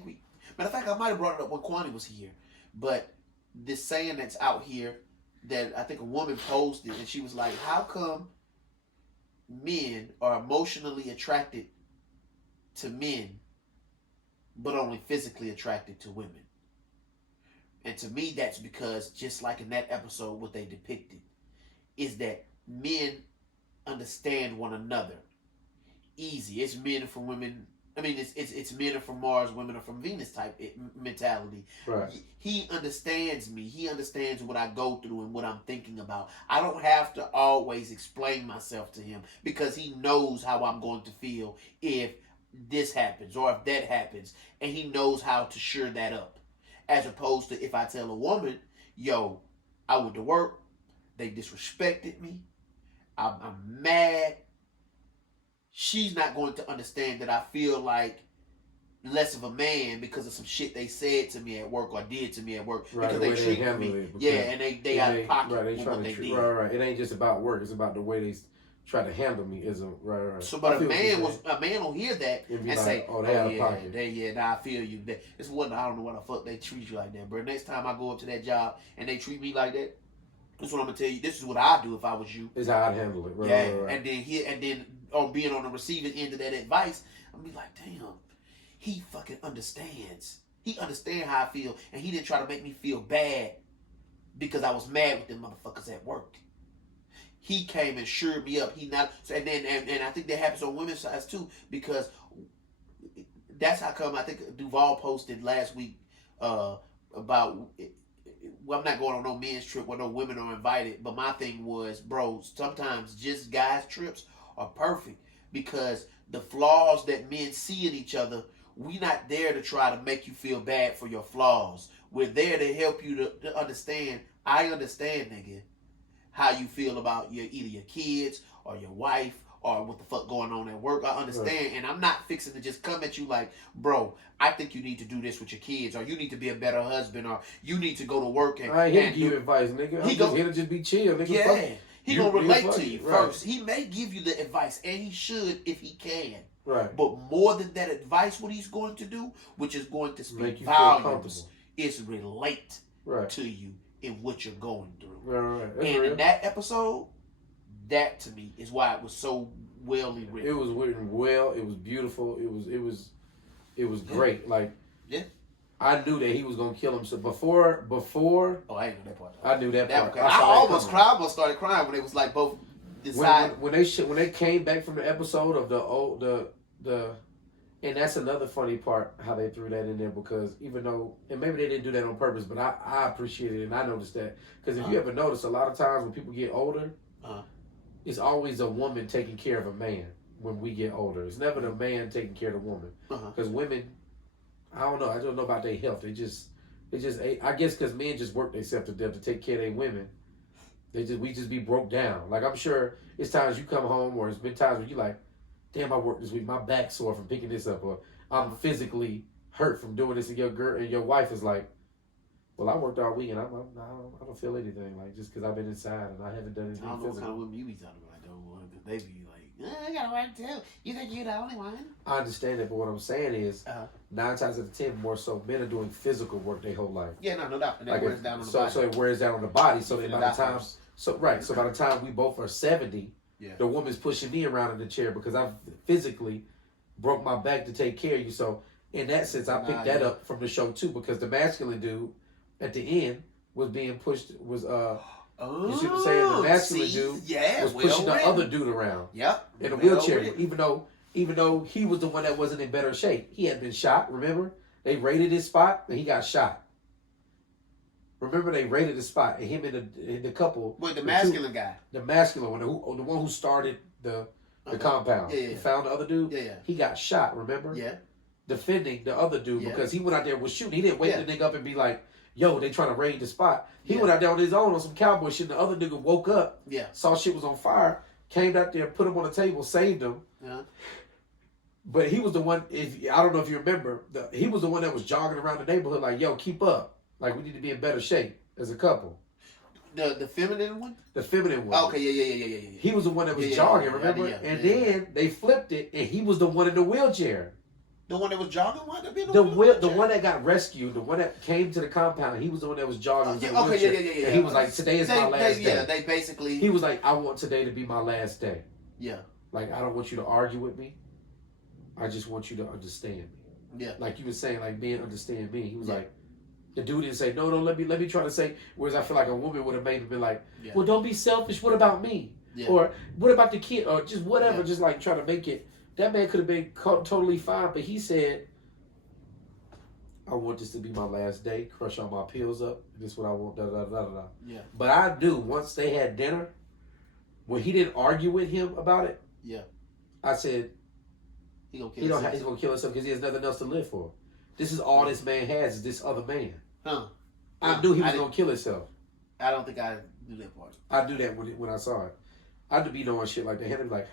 of fact, I might have brought it up when Kwani was here, but this saying that's out here that I think a woman posted, and she was like, how come men are emotionally attracted to men, but only physically attracted to women? And to me, that's because, just like in that episode, what they depicted is that men understand one another easy. It's men from women. I mean, it's men are from Mars, women are from Venus type mentality. Right. He understands me. He understands what I go through and what I'm thinking about. I don't have to always explain myself to him because he knows how I'm going to feel if this happens or if that happens, and he knows how to sure that up. As opposed to if I tell a woman, yo, I went to work, they disrespected me, I'm mad. She's not going to understand that I feel like less of a man because of some shit they said to me at work or did to me at work right, because the they treated me. Yeah, and they out of pocket right, with what they did. Right. It ain't just about work. It's about the way they try to handle me. Right. So, but a man will hear that and like, say, "Oh, they out of pocket." Nah, I feel you. It's one. I don't know why the fuck they treat you like that, bro. Next time I go up to that job and they treat me like that, that's what I'm gonna tell you. This is what I'd do if I was you. Is how I'd handle it. Right, yeah, right. And then on being on the receiving end of that advice, I'm be like, damn, he fucking understands. He understands how I feel, and he didn't try to make me feel bad because I was mad with them motherfuckers at work. He came and shored me up. He not, and I think that happens on women's sides too, because that's how come I think Duval posted last week about. Well, I'm not going on no men's trip where no women are invited, but my thing was, bro, sometimes just guys' trips are perfect because the flaws that men see in each other, we not there to try to make you feel bad for your flaws. We're there to help you to understand. I understand, nigga, how you feel about either your kids or your wife or what the fuck going on at work. I understand, right. And I'm not fixing to just come at you like, bro, I think you need to do this with your kids, or you need to be a better husband, or you need to go to work and. I ain't here to give you advice, nigga. I'm just here to just be chill, nigga. Yeah, he gonna relate to you first. He may give you the advice, and he should if he can. Right. But more than that advice, what he's going to do, which is going to speak volumes, is relate to you in what you're going through. Right. And in that episode, that to me is why it was so well written. It was written well. It was beautiful. It was great. Like, I knew that he was gonna kill himself before. Oh, I didn't know that part. I knew that part. I almost cried. I almost started crying when it was like both decided. When they came back from the episode of the and that's another funny part how they threw that in there, because even though, and maybe they didn't do that on purpose, but I appreciated it and I noticed that, because if you ever notice, a lot of times when people get older, it's always a woman taking care of a man. When we get older, it's never the man taking care of the woman, because women, I don't know about their health. They just I guess because men just work themselves to death to take care of their women. We just be broke down. Like, I'm sure it's times you come home, or it's been times where you like, damn, I worked this week, my back's sore from picking this up, or I'm physically hurt from doing this, and your wife is like, well, I worked all week and I don't feel anything, like, just because I've been inside and I haven't done anything. I don't know what kind of women you be talking about, though. They be like, I got a right too. You think you're the only one? I understand that, but what I'm saying is, 9 times out of 10, more so, men are doing physical work their whole life. Yeah, no doubt. And that wears down on the body. So it wears down on the body. So that by the time we both are 70, the woman's pushing me around in the chair because I've physically broke my back to take care of you. So in that sense, I picked that up from the show too, because the masculine dude at the end was being pushed, you see what I'm saying? The masculine dude was pushing the other dude around in a wheelchair, even though he was the one that wasn't in better shape. He had been shot, remember? They raided his spot and he got shot. Remember, they raided the spot, and him and the couple. Wait, the masculine guy. The masculine one, the one who started the compound. He found the other dude. He got shot, remember? Defending the other dude because he went out there and was shooting. He didn't wake the nigga up and be like, yo, they trying to raid the spot. He went out there on his own on some cowboy shit, and the other nigga woke up, saw shit was on fire, came out there, put him on the table, saved him. But he was the one, I don't know if you remember, he was the one that was jogging around the neighborhood like, yo, keep up. Like, we need to be in better shape as a couple. The feminine one? The feminine one. Okay, yeah. He was the one that was jogging, remember? Then they flipped it, and he was the one in the wheelchair. The one that was jogging? The one that got rescued, the one that came to the compound, he was the one that was jogging. Yeah. And he was like, today is my last day. Yeah, they basically... He was like, I want today to be my last day. Yeah. Like, I don't want you to argue with me. I just want you to understand me. Yeah. Like you were saying, like, men understand me. He was like, the dude didn't say, no, let me try to say, whereas I feel like a woman would have made him be like, well, don't be selfish. What about me? Yeah. Or what about the kid? Or just whatever, just like try to make it. That man could have been totally fine, but he said, I want this to be my last day. Crush all my pills up. This is what I want, da. Yeah. But I knew once they had dinner, when he didn't argue with him about it, I said, he's going to kill himself because he has nothing else to live for. This is all this man has, is this other man. I knew he was going to kill himself. I don't think I knew that part. I knew that when I saw it. I'd be knowing shit like that. I'd be like,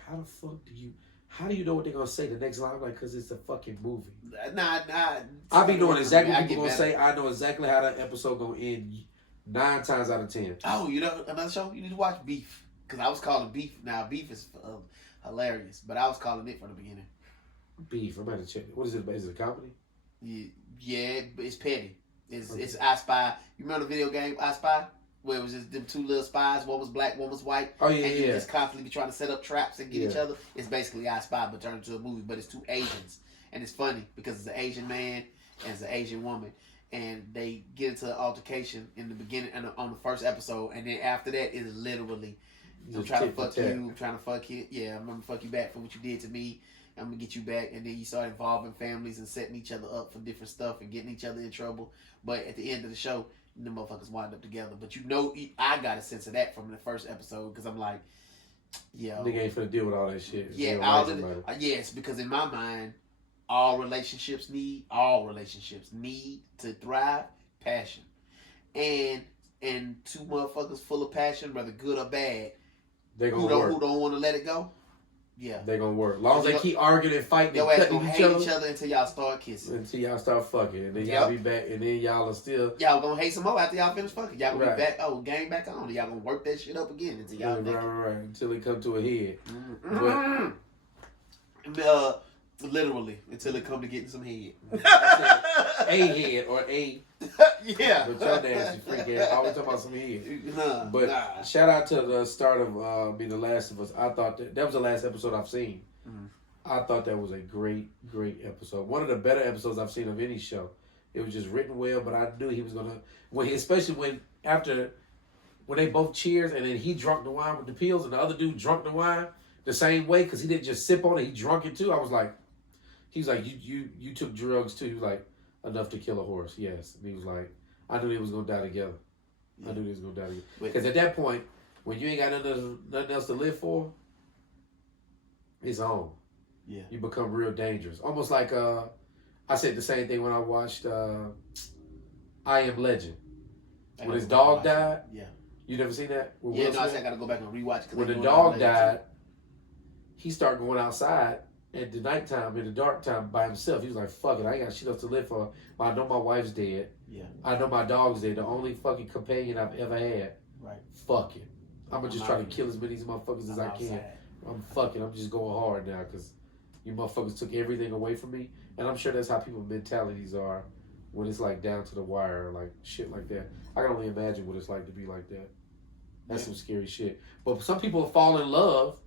how do you know what they're gonna say the next line? I'm like, because it's a fucking movie. Nah. I be knowing exactly what people gonna better. say. I know exactly how that episode gonna end 9 times out of 10. Oh, you know another show you need to watch? Beef, because I was calling Beef. Now Beef is hilarious, but I was calling it from the beginning. Beef. I'm about to check. What is it? Is it a comedy? Yeah, it's petty. It's I Spy. You remember the video game I Spy? Where it was just them 2 little spies, one was black, one was white. Oh, yeah, and you just constantly be trying to set up traps and get each other. It's basically I Spy, but turned into a movie. But it's 2 Asians. And it's funny because it's an Asian man and it's an Asian woman. And they get into an altercation in the beginning and on the first episode. And then after that, it is literally, I'm trying to fuck you, I'm trying to fuck you. Yeah, I'm going to fuck you back for what you did to me. I'm going to get you back. And then you start involving families and setting each other up for different stuff and getting each other in trouble. But at the end of the show, the motherfuckers wind up together. But you know, I got a sense of that from the first episode because I'm like, yeah. Nigga ain't finna deal with all that shit. Yeah, yes, because in my mind, all relationships need to thrive passion. And 2 motherfuckers full of passion, whether good or bad, they gonna work. Who don't want to let it go? Yeah. They gonna work. As long as they keep arguing and fighting and cutting each other until y'all start kissing. Until y'all start fucking. And then y'all be back. And then y'all are still... Y'all gonna hate some more after y'all finish fucking. Y'all gonna be back. Oh, gang back on. Y'all gonna work that shit up again until y'all... Right. Until it come to a head. But, literally. Until it come to getting some head. A head or a... Yeah. But y'all nasty freak ass. Always talking about some head. Shout out to the start of The Last of Us. I thought that was the last episode I've seen. I thought that was a great episode. One of the better episodes I've seen of any show. It was just written well, but I knew he was gonna especially when they both cheers and then he drunk the wine with the pills and the other dude drunk the wine the same way because he didn't just sip on it, he drunk it too. I was like, he's like, you took drugs too. He was like, enough to kill a horse, yes. And he was like, I knew they was gonna die together. Yeah. I knew they was gonna die together. Because at that point, when you ain't got nothing else to live for, it's on. Yeah. You become real dangerous. Almost like I said the same thing when I watched I Am Legend. When his dog died. Yeah. You never seen that? Yeah, no, I said I gotta go back and rewatch it. When the dog died, he started going outside at the nighttime, in the dark time, by himself. He was like, fuck it, I ain't got shit else to live for. But I know my wife's dead. Yeah. I know my dog's dead. The only fucking companion I've ever had. Right. Fuck it. I'm gonna just try to kill as many of these motherfuckers as I can. I'm just going hard now because you motherfuckers took everything away from me. And I'm sure that's how people's mentalities are when it's like down to the wire, like shit like that. I can only imagine what it's like to be like that. That's some scary shit. But some people fall in love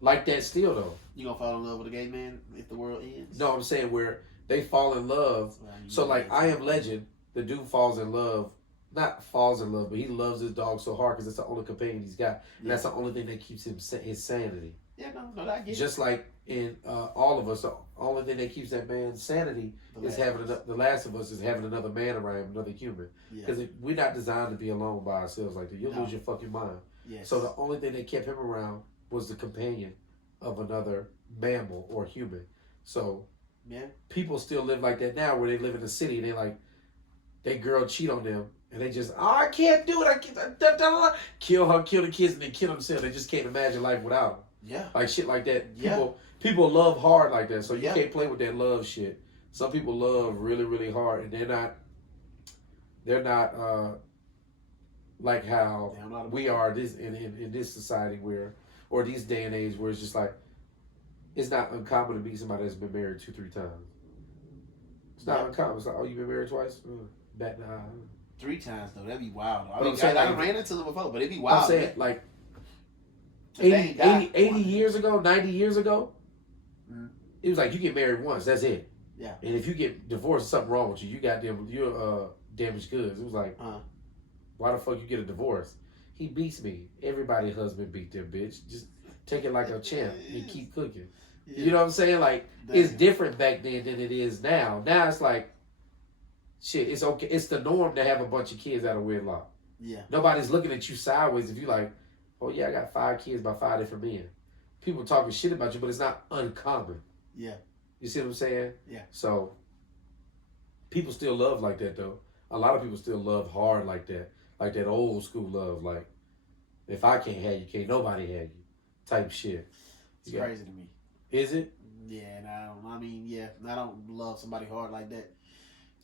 like that still, though. You gonna fall in love with a gay man if the world ends? No, I'm saying where they fall in love. Well, so like I Am Legend, the dude falls in love. Not falls in love, but he loves his dog so hard because it's the only companion he's got. And that's the only thing that keeps him his sanity. Yeah, no, I get it. Just like in all of us, the only thing that keeps that man's sanity is having the Last of Us is having another man around him, another human. Because we're not designed to be alone by ourselves like that. You'll lose your fucking mind. Yes. So the only thing that kept him around was the companion of another mammal or human. So people still live like that now, where they live in the city and they like, they girl cheat on them and they just, I can't do it. I can't kill her, kill the kids, and then kill themselves. They just can't imagine life without them. Yeah, like shit like that. People love hard like that, so you can't play with that love shit. Some people love really, really hard, and they're not like how we are this in this society or these day and age where it's just like, it's not uncommon to meet somebody that's been married 2-3 times. It's not uncommon. It's like, oh, you've been married twice? Bat in the eye. 3 times though, that'd be wild. I mean, I ran into them before, but it'd be wild. I'm saying like 80 years ago, 90 years ago, it was like you get married once, that's it. Yeah. And if you get divorced, something wrong with you. You're damaged goods. It was like, why the fuck you get a divorce? He beats me. Everybody's husband beat their bitch. Just take it like a champ and keep cooking. Yeah. You know what I'm saying? Like, it's different back then than it is now. Now it's like, shit, it's okay. It's the norm to have a bunch of kids out of wedlock. Yeah. Nobody's looking at you sideways if you like, oh yeah, I got 5 kids by 5 different men. People talking shit about you, but it's not uncommon. Yeah. You see what I'm saying? Yeah. So, people still love like that though. A lot of people still love hard like that. Like that old school love. Like, if I can't have you, can't nobody have you. Type shit. It's crazy to me. Is it? Yeah, and I don't. I mean, yeah, I don't love somebody hard like that.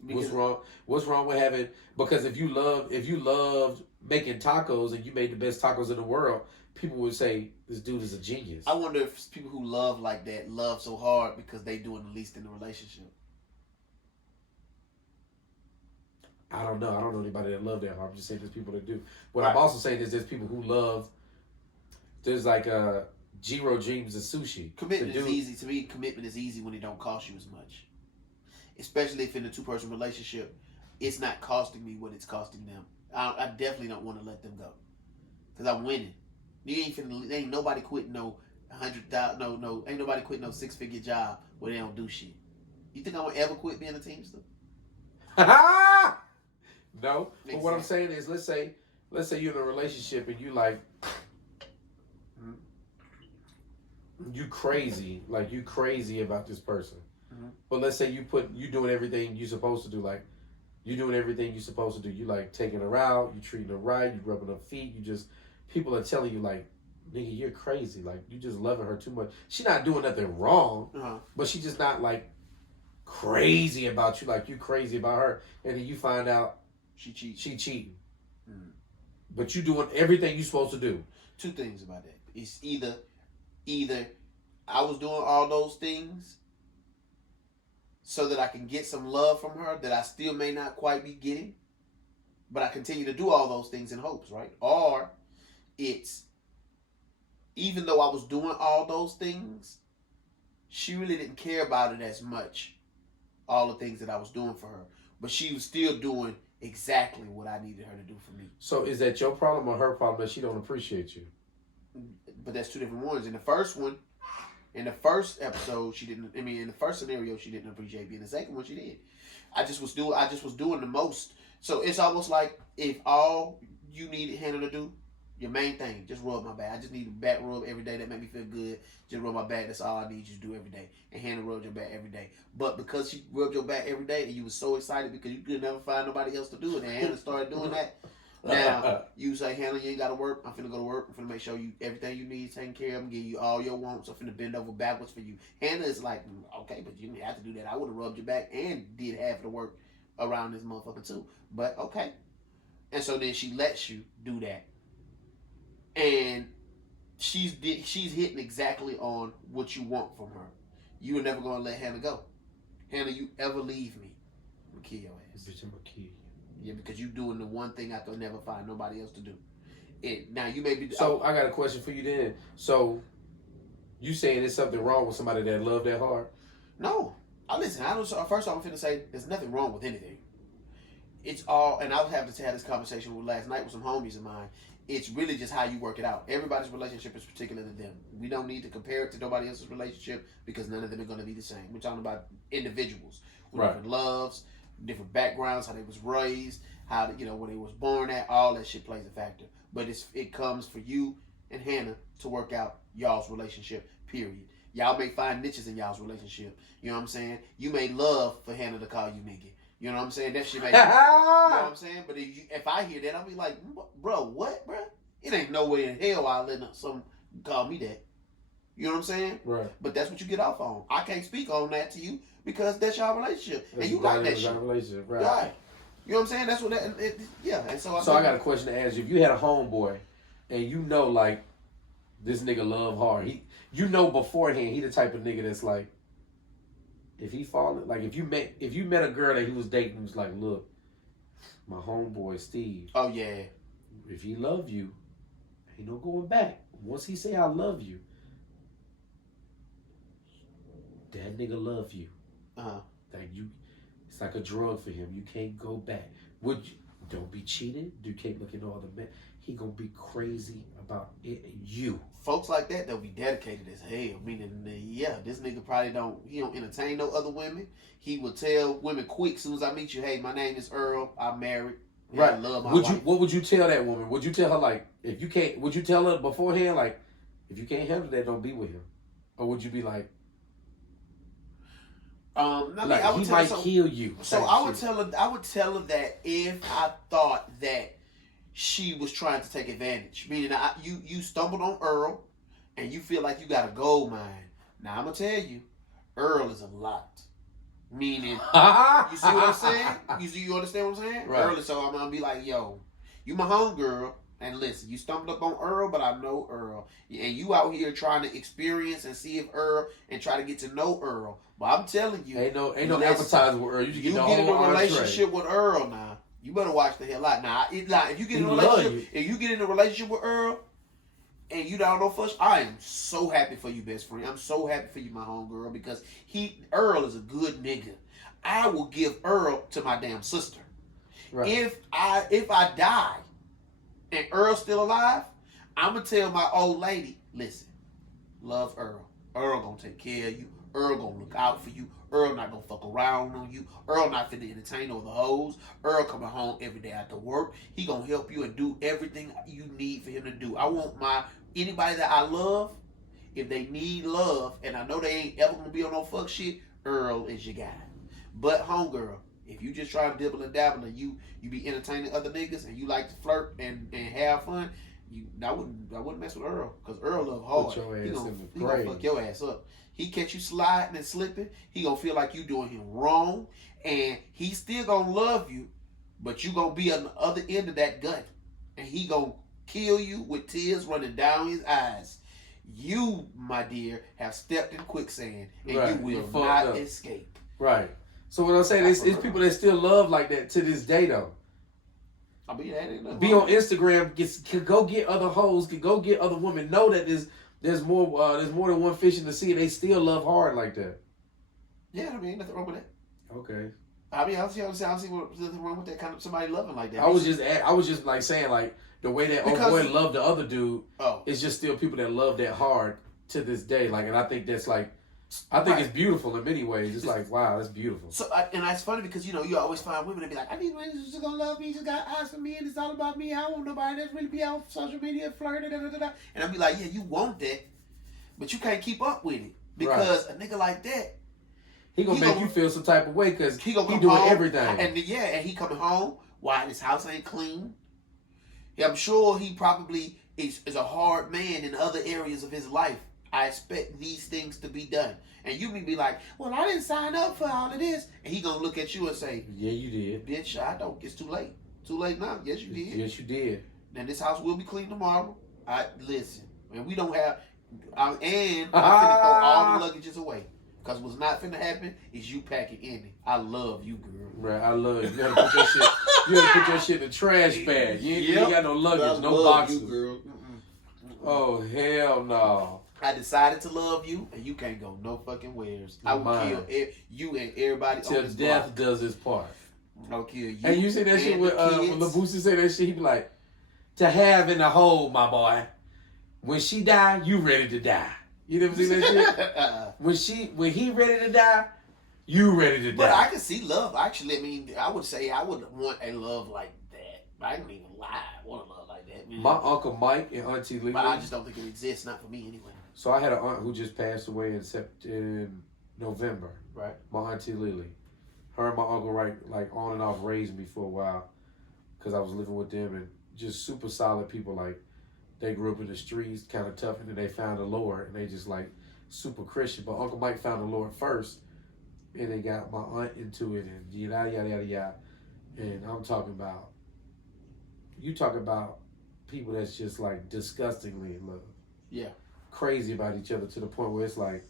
What's wrong? What's wrong with having? Because if you loved making tacos and you made the best tacos in the world, people would say this dude is a genius. I wonder if people who love like that love so hard because they doing the least in the relationship. I don't know. I don't know anybody that love that hard. I'm just saying there's people that do. What Right. I'm also saying is there's people who love. There's like Jiro dreams of sushi. Commitment is easy. To me, commitment is easy when it don't cost you as much. Especially if in a 2-person relationship, it's not costing me what it's costing them. I definitely don't want to let them go. Because I'm winning. Ain't nobody quitting no 100,000, ain't nobody quitting no 6-figure job where they don't do shit. You think I'm going to ever quit being a teamster? No. But what I'm saying is, let's say you're in a relationship and you like, you crazy about this person. Mm-hmm. But let's say you doing everything you're supposed to do, like you doing everything you're supposed to do. You like taking her out, you treating her right, you rubbing her feet, people are telling you like, nigga, you're crazy. Like you just loving her too much. She not doing nothing wrong, but she just not like crazy about you, like you crazy about her. And then you find out she cheating. Mm-hmm. But you doing everything you're supposed to do. 2 things about that. It's either I was doing all those things so that I can get some love from her that I still may not quite be getting, but I continue to do all those things in hopes, right? Or it's, even though I was doing all those things, she really didn't care about it as much, all the things that I was doing for her, but she was still doing exactly what I needed her to do for me. So is that your problem or her problem that she don't appreciate you? But that's 2 different ones. In the first episode, she didn't. I mean, in the first scenario, she didn't appreciate me. In the second one, she did. I just was doing the most. So it's almost like if all you needed Hannah to do, your main thing, just rub my back. I just need a back rub every day. That make me feel good. Just rub my back. That's all I need you to do every day. And Hannah rubbed your back every day. But because she rubbed your back every day, and you was so excited because you could never find nobody else to do it, and Hannah started doing that. Now, you say, Hannah, you ain't got to work. I'm finna go to work. I'm finna make sure you everything you need taken care of. I'm give you all your wants. I'm finna bend over backwards for you. Hannah is like, okay, but you didn't have to do that. I would have rubbed your back and did half the work around this motherfucker too. But okay. And so then she lets you do that. And she's hitting exactly on what you want from her. You are never going to let Hannah go. Hannah, you ever leave me, I'm going to kill your ass. Bitch, I'm going to kill you. Yeah, because you doing the one thing I could never find nobody else to do. Now you may be. So I got a question for you then. So you saying there's something wrong with somebody that love that hard? No, first off, I'm finna say there's nothing wrong with anything. It's all, and I was having to have this conversation with last night with some homies of mine. It's really just how you work it out. Everybody's relationship is particular to them. We don't need to compare it to nobody else's relationship because none of them are going to be the same. We're talking about individuals with different loves, different backgrounds, how they was raised, how where they was born at. All that shit plays a factor. But it comes for you and Hannah to work out y'all's relationship. Period. Y'all may find niches in y'all's relationship. You know what I'm saying? You may love for Hannah to call you nigga. You know what I'm saying? That shit may. You know what I'm saying? But if I hear that, I'll be like, bro, what, bro? It ain't no way in hell I'll let some call me that. You know what I'm saying? Right. But that's what you get off on. I can't speak on that to you because that's your relationship, and you like that shit. Relationship, right? Right. You know what I'm saying? That's what that. Yeah. And so I got a question to ask you. If you had a homeboy, and like this nigga love hard, beforehand he the type of nigga that's like, if he falling, like if you met a girl that he was dating, who was like, look, my homeboy Steve. Oh yeah. If he love you, ain't no going back. Once he say I love you, that nigga love you. Like it's like a drug for him. You can't go back. Don't be cheated. You can't look at all the men. He gonna be crazy about you. Folks like that, they'll be dedicated as hell. Meaning, this nigga probably don't entertain no other women. He will tell women quick as soon as I meet you, hey, my name is Earl. I'm married. Right. I love my wife. What would you tell that woman? Would you tell her like, if you can't? Would you tell her beforehand like, if you can't handle that, don't be with him? Or would you be like, he might kill you? So I would tell her that if I thought that she was trying to take advantage, meaning you stumbled on Earl, and you feel like you got a gold mine, Now I'm gonna tell you, Earl is a lot. Meaning, you see what I'm saying? You understand what I'm saying? Right. Earl, so I'm gonna be like, yo, you my homegirl, and listen, you stumbled up on Earl, but I know Earl, and you out here trying to experience and see if Earl and try to get to know Earl. But I'm telling you, ain't no appetizer with Earl. You just get the get in whole a relationship entree. with Earl now. You better watch the hell out. Now, if you get in a He relationship, if you get in a relationship with Earl, and you don't know first, I am so happy for you, best friend. I'm so happy for you, my homegirl, because Earl is a good nigga. I will give Earl to my damn sister. Right. If I die and Earl's still alive, I'm gonna tell my old lady, listen, love Earl. Earl gonna take care of you. Earl gonna look out for you. Earl not gonna fuck around on you. Earl not finna entertain all the hoes. Earl coming home every day after work. He gonna help you and do everything you need for him to do. I want anybody that I love, if they need love, and I know they ain't ever gonna be on no fuck shit, Earl is your guy. But homegirl, if you just try to dibble and dabble and you be entertaining other niggas and you like to flirt and have fun, I wouldn't mess with Earl, because Earl love hard. He gonna fuck your ass up. He catch you sliding and slipping. He gonna feel like you doing him wrong, and he still gonna love you, but you gonna be on the other end of that gun, and he gonna kill you with tears running down his eyes. You, my dear, have stepped in quicksand, and you will not escape. Right. So what I'm saying is, it's people that still love like that to this day, though. I mean, that ain't nothing be on Instagram, can go get other hoes, can go get other women. Know that there's more than one fish in the sea. They still love hard like that. Yeah, I mean, nothing wrong with that. Okay. I mean, I don't see nothing wrong with that kind of somebody loving like that. I was just like saying, like, the way that old boy loved the other dude, it's just still people that love that hard to this day. Like, and I think that's like, it's beautiful in many ways. It's like, wow, that's beautiful. So, and that's funny because, you always find women that be like, I need women who's just gonna love me, just got eyes for me, and it's all about me. I don't want nobody that's really be on social media flirting, and I'll be like, yeah, you want that, but you can't keep up with it because a nigga like that, he gonna make you feel some type of way because he doing everything. And he coming home while his house ain't clean. Yeah, I'm sure he probably is a hard man in other areas of his life. I expect these things to be done. And you may be like, well, I didn't sign up for all of this. And he gonna look at you and say, yeah, you did. Bitch, I don't. It's too late. Too late now. Yes, you did. Yes, you did. And this house will be clean tomorrow. Listen. And we don't have... I'm finna throw all the luggages away. Because what's not finna happen is you packing in it. I love you, girl. Right, I love you. You gotta put your shit. You gotta put your shit in the trash bag. You ain't got no luggage, no boxes. You, girl. Oh hell no! I decided to love you, and you can't go no fucking wheres. I will kill you and everybody till on this death block. Does his part. I'll kill you. And you see that shit when LaBoosie say that shit, he be like, "To have in the hole, my boy. When she die, you ready to die." You never seen that shit? When he ready to die, you ready to die. But I can see love. Actually, I mean, I would say I would want a love like that. I don't even lie. I want a love like that. Man. My Uncle Mike and Auntie Lee. But I just don't think it exists. Not for me anyway. So I had an aunt who just passed away in November. Right. My Auntie Lily. Her and my uncle, like on and off, raised me for a while because I was living with them, and just super solid people. Like, they grew up in the streets, kind of tough, and then they found the Lord, and they just like super Christian. But Uncle Mike found the Lord first, and they got my aunt into it, and yada yada yada yada. And I'm talking about, you talk about people that's just like disgustingly in love. Yeah. Crazy about each other to the point where it's like,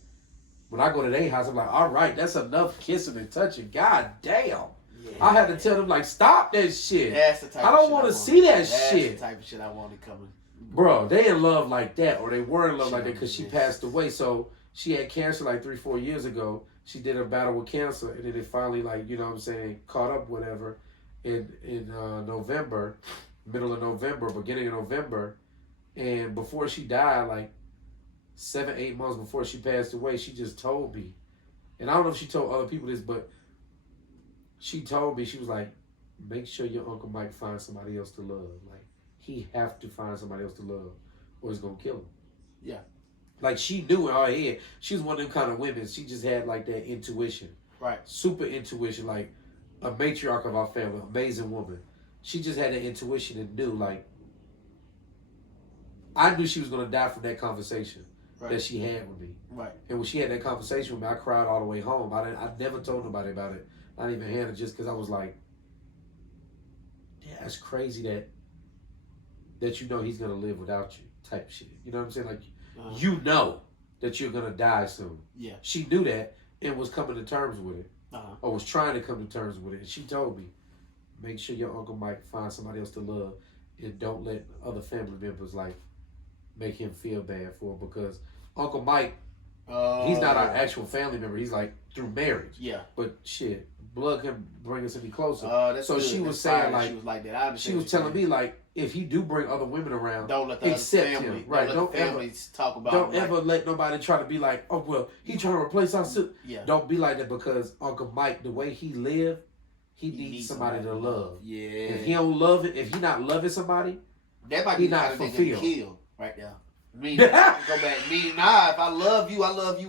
when I go to their house, I'm like, all right, that's enough kissing and touching. God damn. Yeah. I had to tell them, like, stop that shit. That's the type I don't want to see that shit. That's the type of shit I wanted coming. Bro, they in love like that, or they were in love like that because she passed away. So she had cancer like 3-4 years ago. She did a battle with cancer, and then it finally, like, you know what I'm saying, caught up, whatever, in November, middle of November, beginning of November. And before she died, like 7-8 months before she passed away, she just told me, and I don't know if she told other people this, but she told me, she was like, make sure your Uncle Mike finds somebody else to love. Like, he have to find somebody else to love, or he's gonna kill him. Yeah. Like, she knew in her head. She was one of them kind of women. She just had like that intuition. Right. Super intuition, like a matriarch of our family, amazing woman. She just had that intuition and knew, like, I knew she was gonna die from that conversation. that she had with me. Right. And when she had that conversation with me, I cried all the way home. I never told nobody about it. Not even Hannah, just because I was like, yeah, that's crazy that you know he's going to live without you type shit. You know what I'm saying? Like, you know that you're going to die soon. Yeah. She knew that and was coming to terms with it. Or was trying to come to terms with it. And she told me, make sure your Uncle Mike finds somebody else to love and don't let other family members, like, make him feel bad for it. Because Uncle Mike, he's not our actual family member. He's, like, through marriage. Yeah. But, shit, blood can bring us any closer. So good. She was saying, like, she was like that. She was telling me, like, if he do bring other women around, don't let the accept family, him. Right. Don't families talk about don't him. ever let nobody try to be like, oh, well, he trying to replace our sister. Yeah. Don't be like that, because Uncle Mike, the way he lived, he needs somebody to love. Yeah. If he don't love it, if he not loving somebody, that might be not fulfilled. Killed right there. Me, go back. Me, nah. If I love you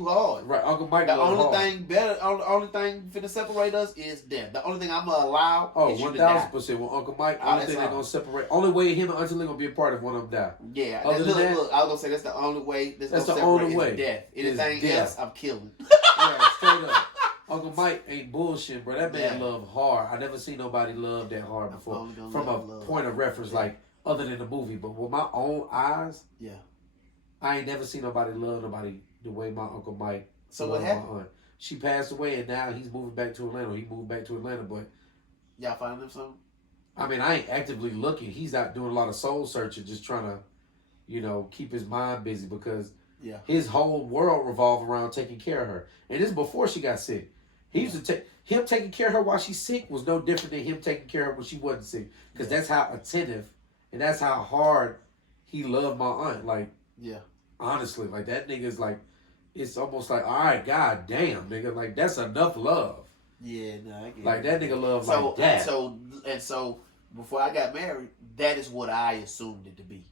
hard. Right, Uncle Mike. The only thing finna separate us is death. The only thing I'm gonna allow is you to die. 1,000%. With Uncle Mike, only thing they're gonna separate. Only way him and Auntie Lee gonna be a part if one of them die. Yeah. Other than that, look, I was gonna say that's the only way. That's the only way. Death. Anything else, I'm killing. Yeah, straight up. Uncle Mike ain't bullshit, bro. That man love hard. I never seen nobody love that hard before. From a point of reference, like other than the movie, but with my own eyes, I ain't never seen nobody love nobody the way my Uncle Mike. So what happened? My aunt. She passed away, and now he's moving back to Atlanta. He moved back to Atlanta, but y'all find him something? I mean, I ain't actively looking. He's out doing a lot of soul searching, just trying to, keep his mind busy, because his whole world revolved around taking care of her. And this is before she got sick. He used to take him taking care of her while she's sick was no different than him taking care of her when she wasn't sick, because that's how attentive and that's how hard he loved my aunt. Like, honestly, like that nigga's like, it's almost like, all right, god damn, nigga, like that's enough love. Yeah, no, I get like it. that nigga love like that. So before I got married, that is what I assumed it to be.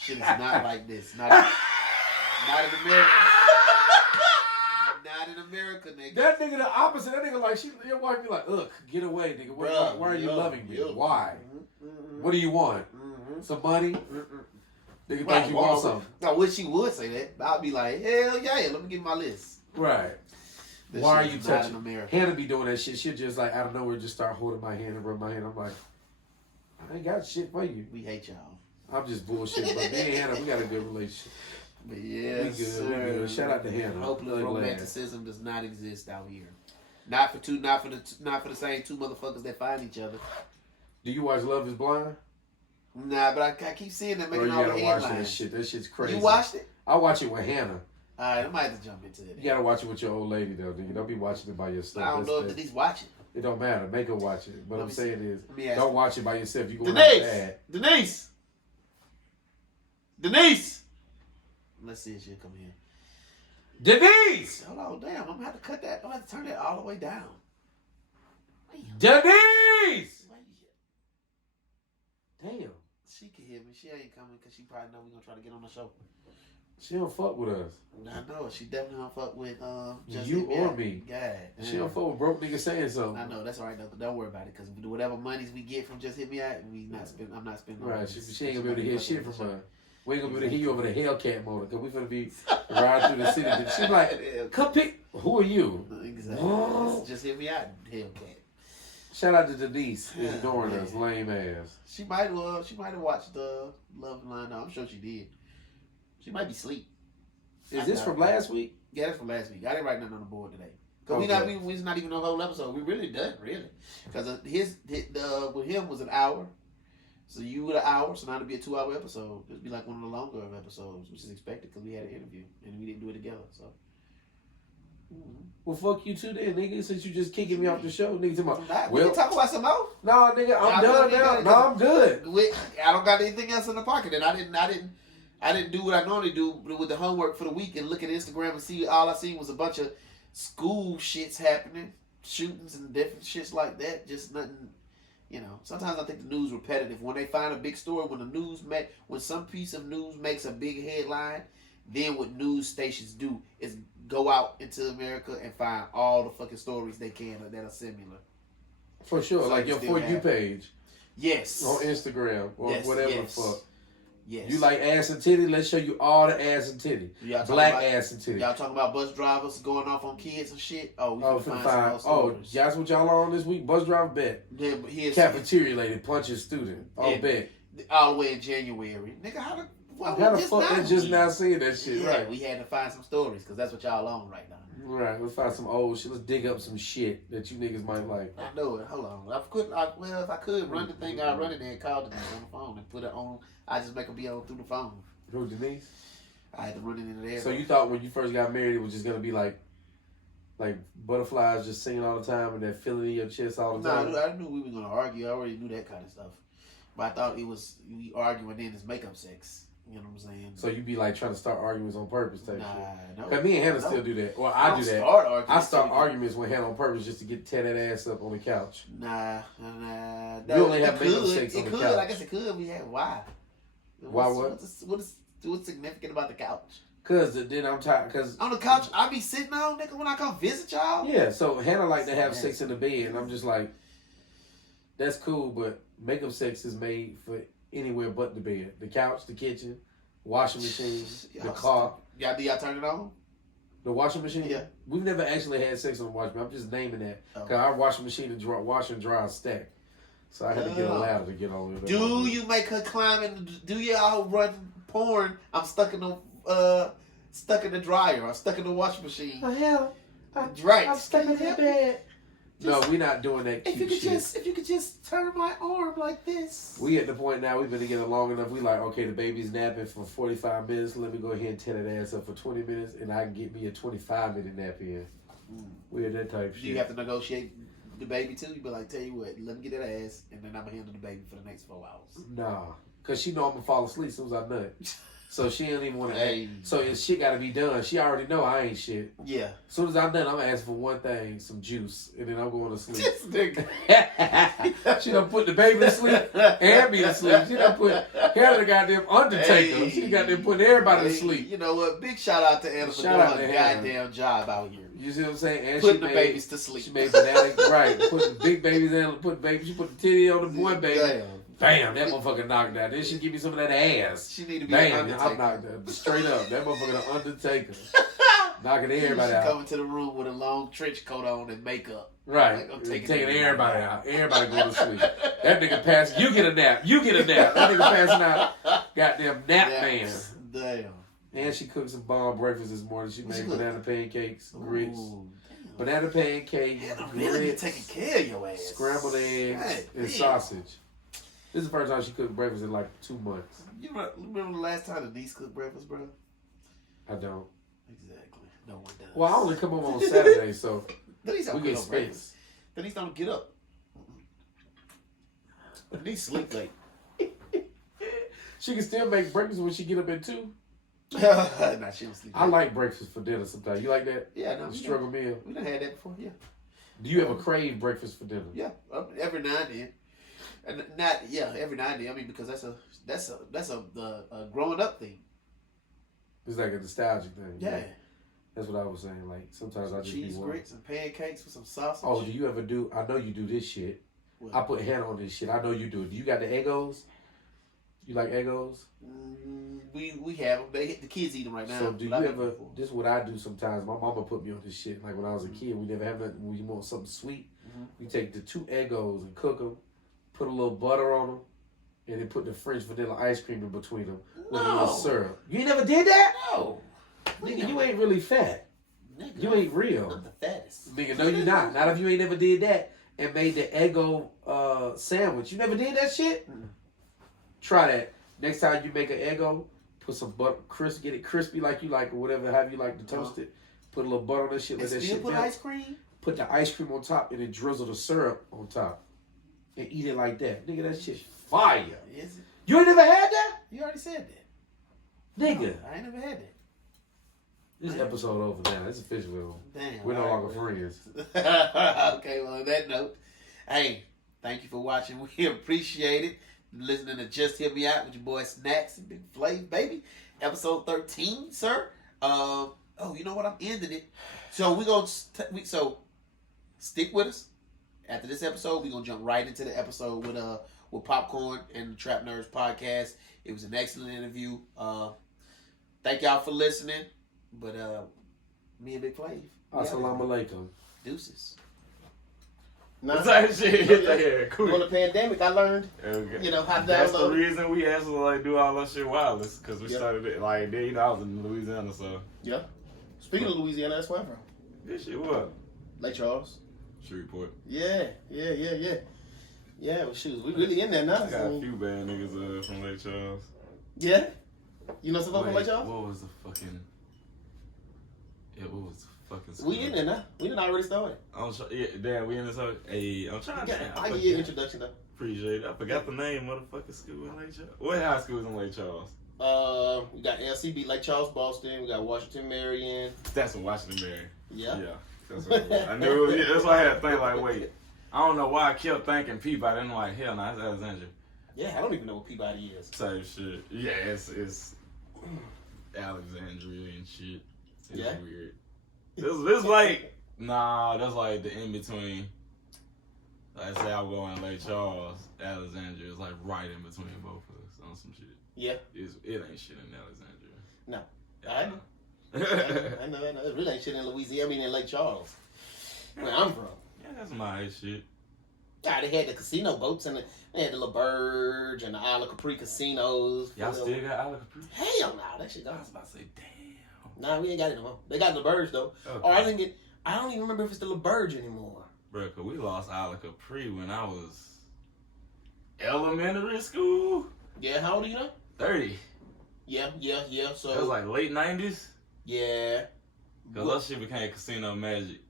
Shit is not like this. Not in America. Not in America, nigga. That nigga the opposite. That nigga like, your wife be like, ugh, get away, nigga. Why are you loving me? Why? What do you want? Some money? Nigga think you want something. I wish she would say that. I'd be like, hell yeah, let me get my list. Right. This why are you touching? America. Hannah be doing that shit. She'll just like, out of nowhere, just start holding my hand and rub my hand. I'm like, I ain't got shit for you. We hate y'all. I'm just bullshitting. But me and Hannah, we got a good relationship. But yeah, we good. Shout out to Hannah. Hopefully romanticism does not exist out here. Not for the same two motherfuckers that find each other. Do you watch Love Is Blind? Nah, but I keep seeing that making all the headlines. Watch that shit. That shit's crazy. You watched it? I watch it with Hannah. Alright, I might have to jump into it. You gotta watch it with your old lady though, nigga. Don't be watching it by yourself. I don't know if Denise watch it. It don't matter. Make her watch it. What I'm saying is, don't watch it by yourself. You go Denise! Let's see if she'll come here. Denise! Hold on, damn. I'm gonna have to cut that. I'm gonna have to turn that all the way down. Denise! Damn. She can hear me. She ain't coming because she probably know we're gonna try to get on the show. She don't fuck with us. I know. She definitely don't fuck with just you or me. God. She don't fuck with broke niggas saying something. I know. That's all right though. Don't worry about it, because whatever monies we get from Just Hit Me Out, I'm not spending. Right. She ain't gonna be able to hear shit from her. We ain't gonna be able to hear you over the Hellcat motor, because we finna be riding through the city. She's like, come pick. Who are you? Exactly. Just Hit Me Out, Hellcat. Shout out to Denise ignoring us, lame ass. She might have watched the Love Line. No, I'm sure she did. She might be asleep. Is this from last week? Yeah, that's from last week. I didn't write nothing on the board today. Cause we's not even a whole episode. We really done, really. Because with him was an hour. So you with an hour, so now it'll be a 2-hour episode. It'll be like one of the longer of episodes, which is expected because we had an interview and we didn't do it together. So. Well, fuck you too then, nigga, since you just kicking me off the show. Nigga, we can talk about some more. Nah, nigga, I'm done now. No, I'm good. I don't got anything else in the pocket, and I didn't do what I normally do with the homework for the week and look at Instagram and see all I seen was a bunch of school shits happening, shootings and different shits like that. Just nothing, Sometimes I think the news repetitive. When they find a big story, when some piece of news makes a big headline, then what news stations do is go out into America and find all the fucking stories they can that are similar. For sure, so like your For You page. Yes. On Instagram or whatever the fuck. Yes. You like ass and titty? Let's show you all the ass and titty. Black ass and titty. Y'all talking about bus drivers going off on kids and shit? Oh, we finna find some more stories. That's what y'all on this week? Bus driver bet. Yeah, but Cafeteria lady punches student. Oh, bet. All the way in January. Nigga, how the fuck they just now seeing that shit, right? We had to find some stories because that's what y'all on right now. Right, let's find some old shit. Let's dig up some shit that you niggas might like. I know it. Hold on. If I could run the thing, I'd run it and call the nigga on the phone and put it on. I just make them be on through the phone. Who, Denise? I had to run it into there. So you thought when you first got married it was just gonna be like butterflies just singing all the time and that feeling in your chest all the time? No, I knew we were gonna argue. I already knew that kind of stuff. But I thought we arguing then it's makeup sex. You know what I'm saying? So you be like trying to start arguments on purpose type shit. No. Cause me and Hannah still do that. Well, I do that. I start arguments with Hannah on purpose just to tear that ass up on the couch. Nah. We only have makeup sex on the couch. I guess it could. We had why? Why what? What's significant about the couch? Cause then I'm tired. Cause on the couch I be sitting on, nigga, when I come visit y'all. Yeah. So Hannah like to have sex in the bed, and I'm just like, that's cool, but makeup sex is made for anywhere but the bed, the couch, the kitchen, washing machine, the car. Do y'all turn it on? The washing machine? Yeah. We've never actually had sex on the washing machine. I'm just naming that. Because our washing machine and wash and dry stack. So I had to get a ladder to get all of that. Do you make her climb and do y'all run porn? I'm stuck in the dryer. I'm stuck in the washing machine. Oh hell. Right. I'm stuck in the bed. No, we're not doing that cute shit. If you could just turn my arm like this. We at the point now, we've been together long enough. We like, okay, the baby's napping for 45 minutes. Let me go ahead and tear that ass up for 20 minutes, and I can get me a 25-minute nap in. We at that type of shit. Do you have to negotiate the baby too? You be like, tell you what, let me get that ass, and then I'm going to handle the baby for the next 4 hours. Nah, because she know I'm going to fall asleep as soon as I nut. So she don't even want to. So if shit got to be done, she already know I ain't shit. Yeah. As soon as I'm done, I'm gonna ask for one thing, some juice, and then I'm going to sleep. This nigga. She done put the baby to sleep and me to sleep. She done put Hannah the goddamn Undertaker. She got them putting everybody to sleep. You know what? Big shout out to Anna for doing her goddamn job out here. You see what I'm saying? And putting the babies to sleep. She made banana right. Putting big babies in. She put the titty on the boy baby. Damn. Bam, that motherfucker knocked out. Then she give me some of that ass. She need to be an Undertaker. I'm knocked out. Straight up. That motherfucker the Undertaker. Knocking everybody out. She coming to the room with a long trench coat on and makeup. Right. Like, I'm taking everybody out. Everybody go to sleep. That nigga passing. You get a nap. You get a nap. That nigga passing out. Goddamn nap man. Damn. And she cooked some bomb breakfast this morning. She made banana pancakes, grits. Ooh, banana pancakes, really taking care of your ass. Scrambled eggs, and sausage. This is the first time she cooked breakfast in like 2 months. You remember the last time Denise cooked breakfast, bro? I don't. Exactly. No one does. Well, I only come home on Saturday, so Denise don't get up breakfast. Denise don't get up. Denise sleep late. She can still make breakfast when she get up at 2. Nah, she don't sleep late. I like breakfast for dinner sometimes. You like that? Yeah, no. Struggle meal. We done had that before, yeah. Do you ever crave breakfast for dinner? Yeah, every now and then. And every now and then. I mean, because that's a growing up thing. It's like a nostalgic thing. Yeah. Right? That's what I was saying. Like sometimes I just cheese grits and pancakes with some sausage. Oh, do you ever do? I know you do this shit. What? I put Hannah on this shit. I know you do. Do you got the Eggos? You like Eggos? We have them. The kids eat them right now. So do you ever? This is what I do sometimes. My mama put me on this shit. Like when I was a kid, we never have nothing. When you want something sweet, we take the 2 Eggos and cook them. Put a little butter on them, and then put the French vanilla ice cream in between them with a little syrup. You ain't never did that? No. Nigga, you ain't really fat. Nigga, you ain't real. I'm the fattest. Nigga, no, you not. Not if you ain't never did that and made the Eggo sandwich. You never did that shit? Try that. Next time you make an Eggo, put some butter, get it crispy like you like or whatever, however you like to toast it. Put a little butter on that shit. Let that shit put ice cream? Put the ice cream on top and then drizzle the syrup on top. And eat it like that. Nigga, that shit's fire. Is it? You ain't never had that? You already said that. Nigga. No, I ain't never had that. This episode over now. It's official. Damn. We're no longer friends. Okay, well, on that note, hey, thank you for watching. We appreciate it. Listening to Just Hear Me Out with your boy Snax and Big Flav, baby. Episode 13, sir. You know what? I'm ending it. So we're going to... So stick with us. after this episode, we're gonna jump right into the episode with Popcorn and the Trapnerds podcast. It was an excellent interview. Thank y'all for listening. But me and Big Flav. Assalamu alaikum. Deuces. Nah, Type shit. Yeah, cool. During the pandemic, I learned, Okay. how to That's the download. reason we actually like do all that shit wireless, because we Yep. started it like then I was in Louisiana, so Yeah. Speaking of Louisiana, that's where I'm from. this shit what? Lake Charles. Shreveport. Yeah. Well, shoot, we really in there now. I got a few bad niggas from Lake Charles. Yeah. You know something from Lake Charles? What was the fucking? Yeah, what was the fucking? School? We in there now. We done already started. Damn, we in this. Hey, I'm trying to. I'll give you an introduction though. Appreciate it. I forgot the name, motherfucking school in Lake Charles. What high school is in Lake Charles? We got LCB, Lake Charles, Boston. We got Washington, Marion. That's in Washington, Marion. Yeah. Yeah. That's what it was. I knew. That's why I had to think like, wait. I don't know why I kept thinking Peabody. I'm like, hell no, it's Alexandria. Yeah, I don't even know what Peabody is. Type shit. Yeah, it's Alexandria and shit. It's Yeah. weird. This like that's like the in between. Like say I'm going to Lake Charles, Alexandria is like right in between both of us on some shit. Yeah. It ain't shit in Alexandria. No. I know. I know. It really ain't shit in Louisiana. I mean, in Lake Charles, where I'm from. Yeah, that's my shit. God, they had the casino boats and they had the La Burge and the Isle of Capri casinos. Y'all still got Isle of Capri? Hell no, that shit I gone. was about to say, damn. Nah, we ain't got it no more. They got La Burge though. Okay. Or I don't even remember if it's the La Burge anymore. Bro, cause we lost Isle of Capri when I was elementary school. Yeah, how old are you now? 30. Yeah. So That was like late 90s. yeah. Cause that shit became Casino Magic.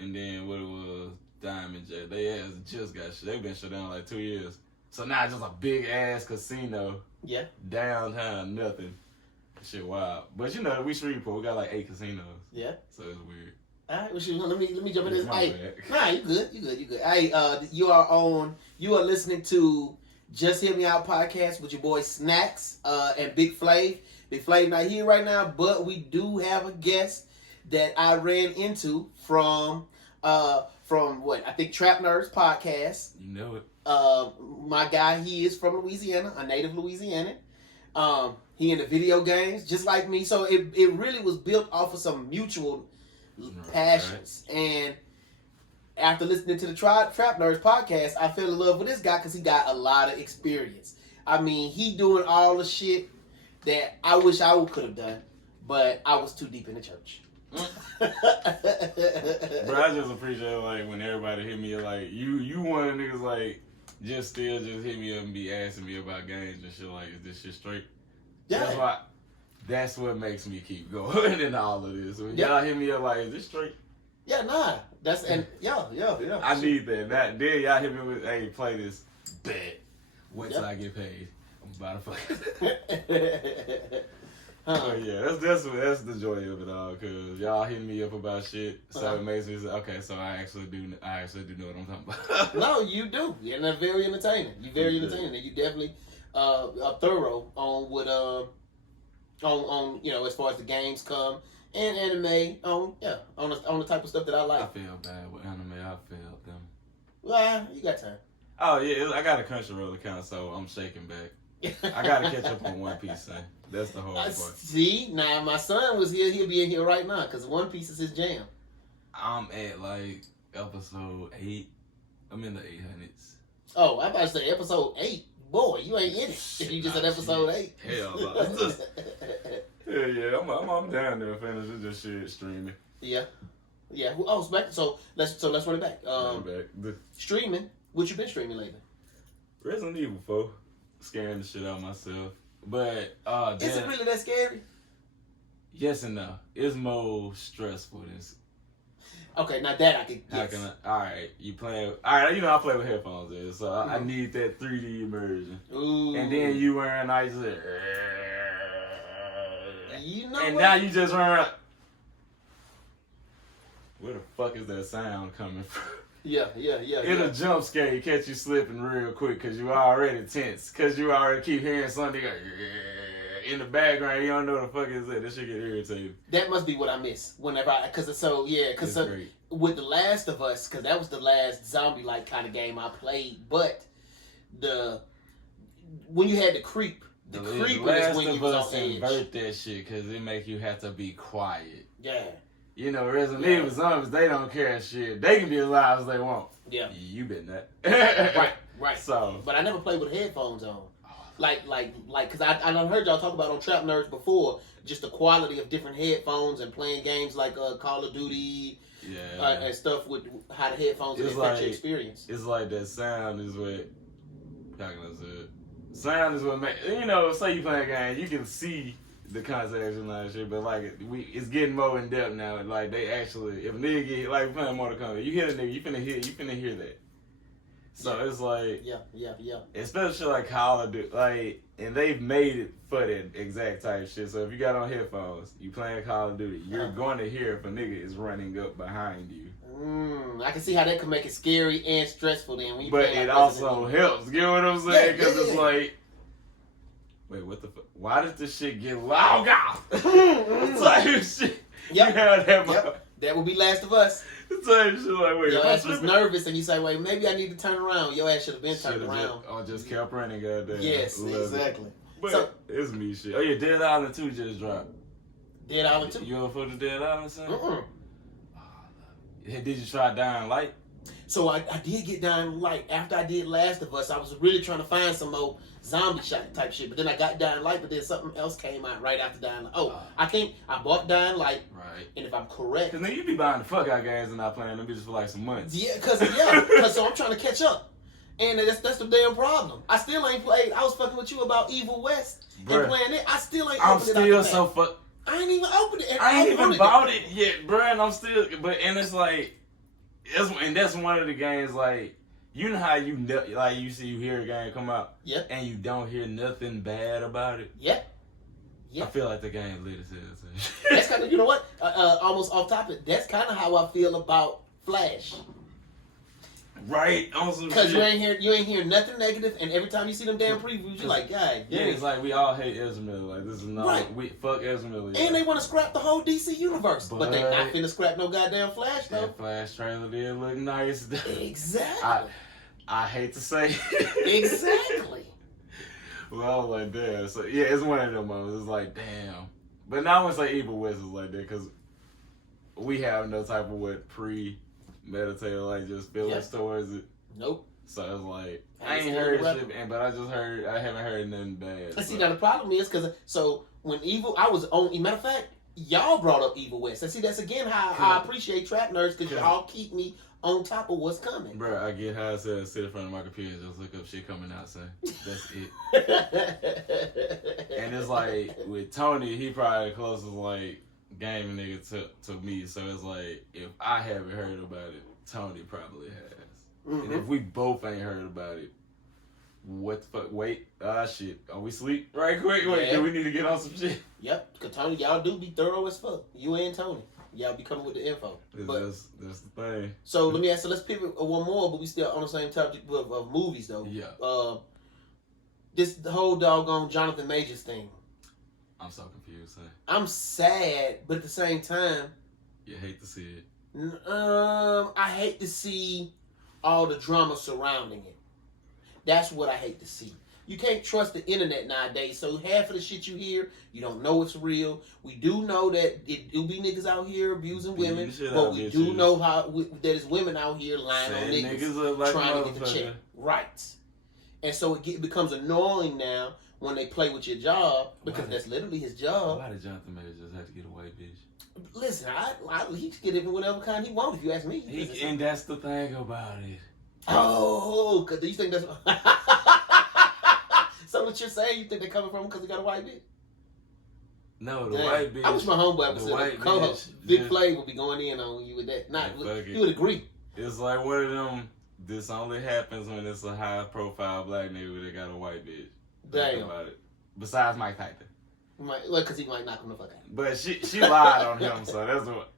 And then what it was, Diamond J. They just got shit. They been shut down like 2 years. So now it's just a big ass casino. Yeah. Downtown, nothing. Shit wild. But you know, we Shreveport, we got like 8 casinos. Yeah. So it's weird. All right, well, shoot, let me jump in this. My Hey, bad. nah, you good. Hey, you are listening to Just Hear Me Out podcast with your boy Snax and Big Flav. Big Flav not here right now, but we do have a guest that I ran into from what I think Trapnerds podcast. You know it. My guy, he is from Louisiana, a native Louisianan. He into video games just like me, so it really was built off of some mutual passions. Right. And after listening to the Trapnerds podcast, I fell in love with this guy because he got a lot of experience. I mean, he doing all the shit that I wish I could have done, but I was too deep in the church. Bro, I just appreciate like when everybody hit me like you one of the niggas like just hit me up and be asking me about games and shit like is this shit straight? Yeah. That's what makes me keep going in all of this. When y'all hit me up like is this straight? Yeah, nah. That's and yeah. I need that. Then y'all hit me with hey play this bet. Wait till I get paid. I'm about to fuck. Oh yeah, that's the joy of it all, cause y'all hitting me up about shit, so it makes me say, okay, so I actually do know what I'm talking about. No, you do, and that's very entertaining. You're very entertaining, and you definitely are thorough on what on as far as the games come and anime on the type of stuff that I like. I feel bad with anime. I failed them. Well, you got time. Oh yeah, I got a Crunchyroll account, so I'm shaking back. I gotta catch up on One Piece thing. That's the hard part. See, now my son was here. He'll be in here right now because One Piece is his jam. I'm at like episode 8. I'm in the 800s. Oh, I'm about to say episode 8. Boy, you ain't in it. You just at episode 8. Hell no. Yeah. I'm down there finishing this shit streaming. Yeah. Oh, so let's run it back. Streaming. What you been streaming lately? Resident Evil 4. Scaring the shit out of myself. But is it really that scary? Yes and no. It's more stressful than. Okay, now that I can. Yes. Alright, you playing. Alright, I play with headphones in, so I need that 3D immersion. Ooh. And then you wearing ice. You know and what? now you just run. Where the fuck is that sound coming from? Yeah. It'll jump scare you, catch you slipping real quick because you already tense. Because you already keep hearing something go, in the background, you don't know what the fuck is that. This shit get irritating. That must be what I miss whenever because with The Last of Us, because that was the last zombie-like kind of game I played. But when you had the creep is when you was on edge. Invert that shit because it make you have to be quiet. Yeah. You know, Resident Evil zombies, they don't care shit. They can be as loud as they want. Yeah. You been that. Right. So, but I never played with headphones on. Like, because I done heard y'all talk about on Trapnerds before, just the quality of different headphones and playing games like Call of Duty, and stuff with how the headphones affect your experience. It's like that sound is what, how can I say it? Sound is what make, you know, say you play a game, you can see the context and all that shit, but like it's getting more in depth now. Like they actually, if a nigga get like playing Mortal Kombat, you hit a nigga, you finna hear that. So it's like yeah. Especially like Call of Duty, like, and they've made it for that exact type shit. So if you got on headphones, you playing Call of Duty, you're going to hear if a nigga is running up behind you. I can see how that could make it scary and stressful then. When you but play like it also helps. You know what I'm saying? Because it's like, wait, what the fuck? Why did this shit get loud? Type shit. That would be Last of Us. Type shit like, wait. Your ass was nervous and you say, wait, maybe I need to turn around. Your ass should have been turned around. Or just kept running, goddamn. Yes, exactly. But it's me shit. Oh yeah, Dead Island 2 just dropped. Dead Island 2? You ever fuck with Dead Island, son? Did you try Dying Light? So I did get Dying Light. After I did Last of Us, I was really trying to find some more zombie type shit. But then I got Dying Light, but then something else came out right after Dying Light. I think I bought Dying Light. Right. And if I'm correct. Because then you be buying the fuck out games and not playing them bitches for like some months. Yeah, because so I'm trying to catch up. And that's the damn problem. I still ain't played. I was fucking with you about Evil West and playing it. I still ain't opened it. I'm still so fuck. I ain't even opened it. I ain't even bought it yet, bro. And I'm still, and it's like, that's one of the games, like, you know how you hear a game come out, and you don't hear nothing bad about it. Yeah. I feel like the game lit as hell. That's kind of, you know what? Almost off topic. That's kind of how I feel about Flash. Right, on some shit. Because you ain't hear nothing negative, and every time you see them damn previews, you're like, God, yeah, it's like we all hate Ezra Miller. Like, this is not we fuck Ezra Miller. And they want to scrap the whole DC universe, but they not finna scrap no goddamn Flash though. That Flash trailer did look nice. Exactly. I hate to say exactly. Well, I was like, damn. So yeah, it's one of them moments. It's like, damn. But now I wouldn't say Evil West is like that because we have no type of meditate like just feelings towards it. Nope. So it's like I ain't heard shit, but I haven't heard nothing bad. And see, now the problem is because when I was on. Matter of fact, y'all brought up Evil West. And see, that's again how I appreciate Trapnerds because y'all keep me on top of what's coming. Bro, I get how it says sit in front of my computer and just look up shit coming out. So that's it. And it's like with Tony, he probably the closest like gaming nigga to me, so it's like if I haven't heard about it, Tony probably has. And if we both ain't heard about it, what the fuck? Wait, shit, are we sleep? Right quick, do we need to get on some shit? Yep, cause Tony, y'all do be thorough as fuck. You and Tony, y'all be coming with the info. That's the thing. So let me ask. So let's pivot one more, but we still on the same topic of movies though. Yeah. The whole doggone Jonathan Majors thing. I'm so confused. I'm sad, but at the same time, you hate to see it. I hate to see all the drama surrounding it. That's what I hate to see. You can't trust the internet nowadays, so half of the shit you hear, you don't know it's real. We do know that it'll be niggas out here abusing women, but we do know that it's women out here lying on niggas like trying to get the check. Right. And so it becomes annoying now when they play with your job, because that's literally his job. Why did Jonathan Majors just have to get a white bitch? Listen, he can get it in whatever kind he wants, if you ask me. And that's the thing about it. Oh, do you think that's... So what you're saying, you think they're coming from him because he got a white bitch? No, the white bitch... I wish my homeboy was co-host. Big Flav would be going in on you with that. You would agree. It's like one of them, this only happens when it's a high-profile black nigga that got a white bitch. Damn. About it. Besides Mike Tyson. Because he might knock him the fuck out. But she lied on him, so that's what...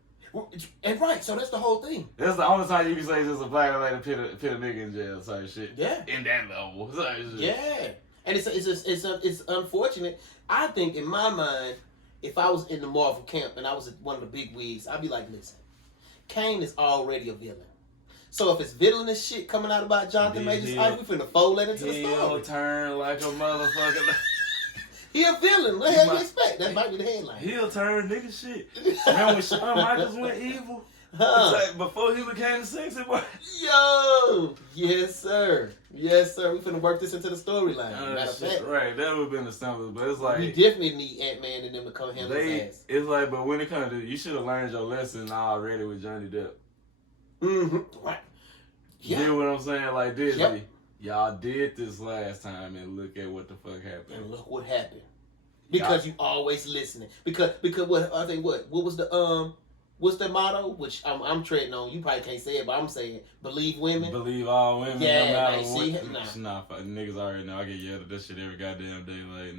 And so that's the whole thing. That's the only time you can say just a black lady put a nigga in jail type shit. Yeah. In that level type shit. Yeah. And it's unfortunate. I think in my mind, if I was in the Marvel camp and I was one of the big wigs, I'd be like, listen, Kang is already a villain. So if it's villainous shit coming out about Jonathan Majors, we finna fold that into the story. He'll turn like a motherfucker. He a villain. What the hell you expect? That might be the headline. He'll turn nigga shit. Remember when Shawn Michaels went evil? Like before he became the sexy boy. Yo! Yes, sir. Yes, sir. We finna work this into the storyline. Matter of fact. Right, that would have been the simplest, but it's like... We definitely need Ant-Man and them to come handle his ass. It's like, but when it comes to... You should have learned your lesson already with Johnny Depp. Mm-hmm. Right. You hear what I'm saying? Like Disney, y'all did this last time and look at what the fuck happened. And look what happened. Because you always listening. Because what I think what was the what's the motto? Which I'm treading on. You probably can't say it, but I'm saying believe women. Believe all women. Yeah, no matter what. Nah, niggas already know. I get yelled at that shit every goddamn day. Like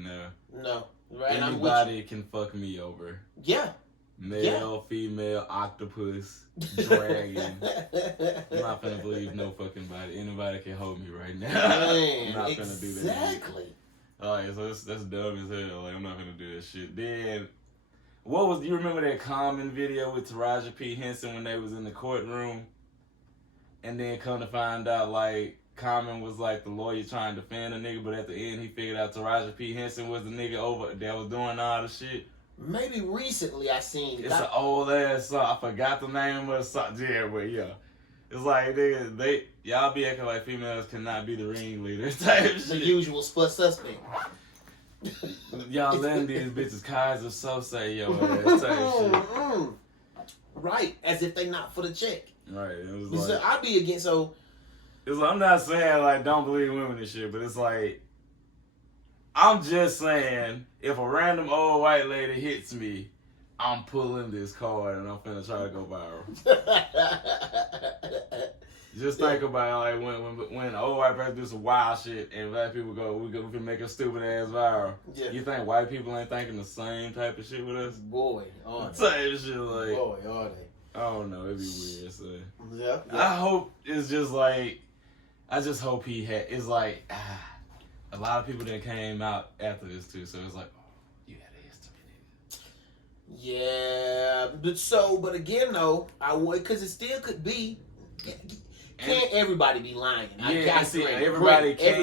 no. Right. Anybody can fuck me over. Yeah. Male, female, octopus, dragon. I'm not gonna believe no fucking body. Anybody can hold me right now. Man, I'm not gonna do that. Exactly. Alright, so that's dumb as hell. Like I'm not gonna do that shit. Then you remember that Common video with Taraji P. Henson when they was in the courtroom? And then come to find out like Common was like the lawyer trying to defend a nigga, but at the end he figured out Taraji P. Henson was the nigga over that was doing all the shit. Maybe recently I seen it's an old ass song. I forgot the name of the song. Yeah, but yeah. It's like nigga, y'all be acting like females cannot be the ringleaders type shit. The usual suspect. Y'all letting these bitches Kaiser so say yo ass type shit. Right, as if they not for the check. Right. It was like I be against it's like, I'm not saying like don't believe women and shit, but it's like I'm just saying, if a random old white lady hits me, I'm pulling this card and I'm finna try to go viral. Just think about it, like when an old white person do some wild shit and black people go, we can make a stupid ass viral. Yeah. You think white people ain't thinking the same type of shit with us? Boy, are they? Same shit like. Boy, are they? I don't know, it'd be weird. So. Yeah. I hope it's just like, I just hope it's like. A lot of people that came out after this too, so it's like, oh, you had to ask too many. Yeah, but again though, because it still could be. Can't everybody be lying? Everybody can't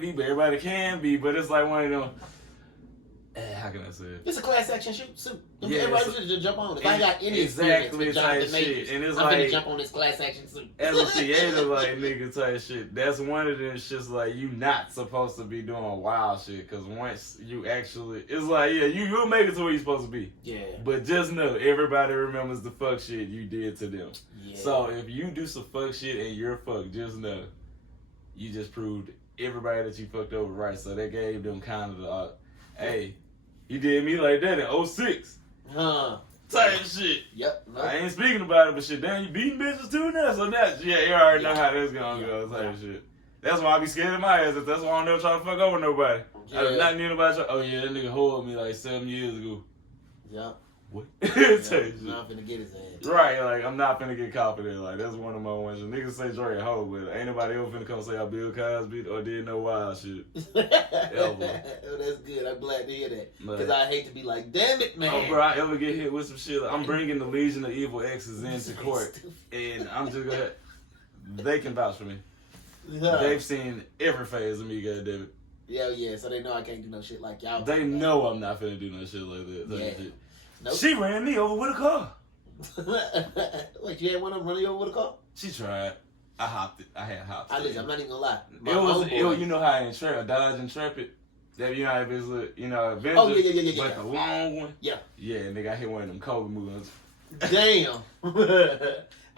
be, but everybody can be. But it's like one of them. How can I say it? It's a class action suit. Yeah, everybody should just jump on it. If I got any experience with Jonathan Majors, and it's I'm like, gonna jump on this class action suit. As a theater like nigga type shit, that's one of them shits like you not supposed to be doing wild shit, because once you actually, it's like you'll make it to where you're supposed to be. Yeah. But just know everybody remembers the fuck shit you did to them. Yeah. So if you do some fuck shit and you're fucked, just know you just proved everybody that you fucked over right. So that gave them kind of the hey. You did me like that in 06. Type shit. Yep. No. I ain't speaking about it, but shit, damn, you beating bitches too now. So that's, you already know how that's gonna go. Type shit. That's why I be scared of my ass. That's why I don't never try to fuck over nobody. Yeah. I do not need nobody oh yeah, that nigga hold me like 7 years ago. Yep. What? I'm not finna get his ass. Right, like I'm not finna get confident. Like that's one of my ones. Niggas say Dre a hoe, but ain't nobody ever finna come say I Bill Cosby or did no wild shit. Oh, that's good. I'm glad to hear that. Because I hate to be like, damn it, man. Oh, bro, I ever get hit with some shit. I'm bringing the Legion of Evil Exes into court, and I'm just gonna. They can vouch for me. Yeah. They've seen every phase of me, goddammit. Yeah. So they know I can't do no shit like y'all. They know I'm not finna do no shit like that. Yeah. Shit. Nope. She ran me over with a car. Wait, you had one of them run you over with a car? She tried. I hopped it. I had hopped it. Listen, I'm not even gonna lie. You know how Intrepid, Dodge Intrepid, that you know how it is, Avenger. Oh yeah. But the long one. Yeah. Yeah, nigga, I hit one of them cold moves. Damn.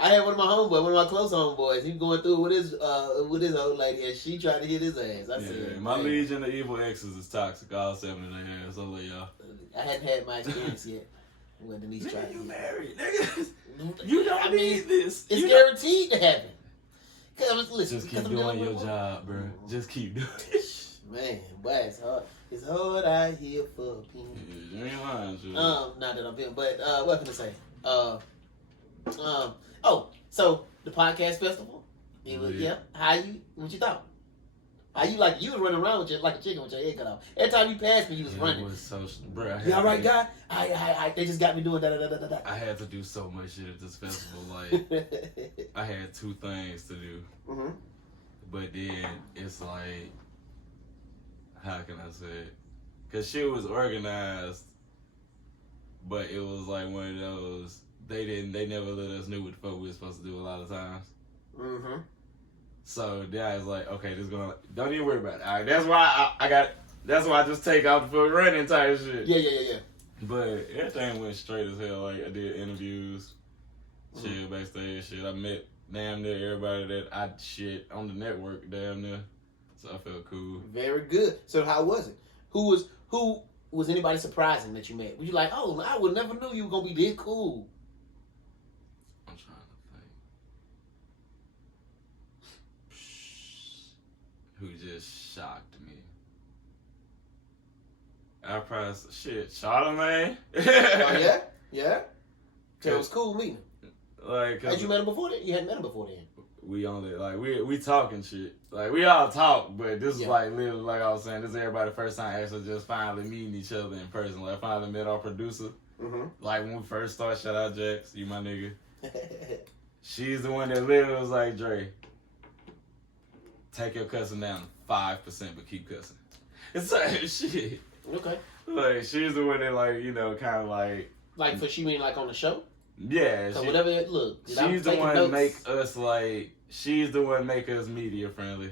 I had one of my homeboys, one of my close homeboys. He going through with his old lady, and she tried to hit his ass. I said, my Legion of Evil Exes is toxic. All 7 of their hands. So let y'all. I hadn't had my experience yet. When Denise tried. You married, nigga. You don't need this. It's guaranteed to happen. Listen, just keep doing your job, bro. Just keep doing it. Man, boy, it's hard. It's hard out here for people. You ain't lying, sure. Not that I'm being, but what can I say? So the podcast festival. It was, what you thought? How you like? You was running around with like a chicken with your head cut off. Every time you passed me, you was running. It was so, bro. You all right, guy? I they just got me doing da. I had to do so much shit at this festival. Like, I had 2 things to do. Mm-hmm. But then it's like, how can I say it? Cause shit was organized, but it was like one of those. They never let us know what the fuck we were supposed to do a lot of times. Mm-hmm. So then I was like, okay, this is gonna, don't even worry about it. All right, that's why that's why I just take out the full running type shit. Yeah. But everything went straight as hell. Like, I did interviews, shit, backstage shit. I met damn near everybody that I shit on the network damn near. So I felt cool. Very good. So how was it? Who was anybody surprising that you met? Were you like, oh, I would never knew you were gonna be this cool? I'm trying to think. Who just shocked me? I probably shit, Charlamagne. Oh yeah. So it was cool meeting. Like, had you met him before then? You hadn't met him before then. We only like we talking shit. Like, we all talk, but this is like literally, like I was saying, this is everybody first time actually just finally meeting each other in person. Like, I finally met our producer. Mm-hmm. Like, when we first started, shout out Jax, you my nigga. She's the one that literally was like, Dre, take your cussing down 5%, but keep cussing. It's like shit. Okay. Like, she's the one that, like, you know, kind of like. Like, for she mean like on the show? Yeah. So whatever it look. She's the one that make us like. She's the one make us media friendly.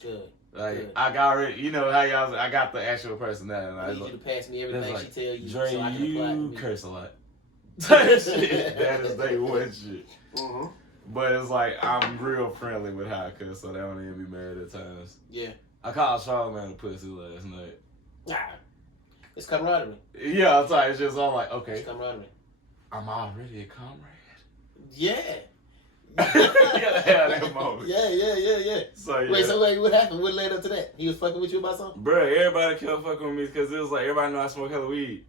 Good. Like, good. I got already, you know how y'all. I got the actual personality. I need you to pass me everything like, she tell you. Dre, so I can apply you it. curse a lot. Shit, that is they one shit. Mm-hmm. But it's like, I'm real friendly with how I cuss, so they don't even be mad at times. Yeah. I called Charlamagne a pussy last night. It's camaraderie. Yeah, I'm sorry. It's just I'm like, okay, It's camaraderie. I'm already a comrade. Yeah. You gotta have that moment. Yeah. So yeah. Wait, what happened? What led up to that? He was fucking with you about something? Bro, everybody kept fucking with me because it was like, everybody know I smoke hella weed.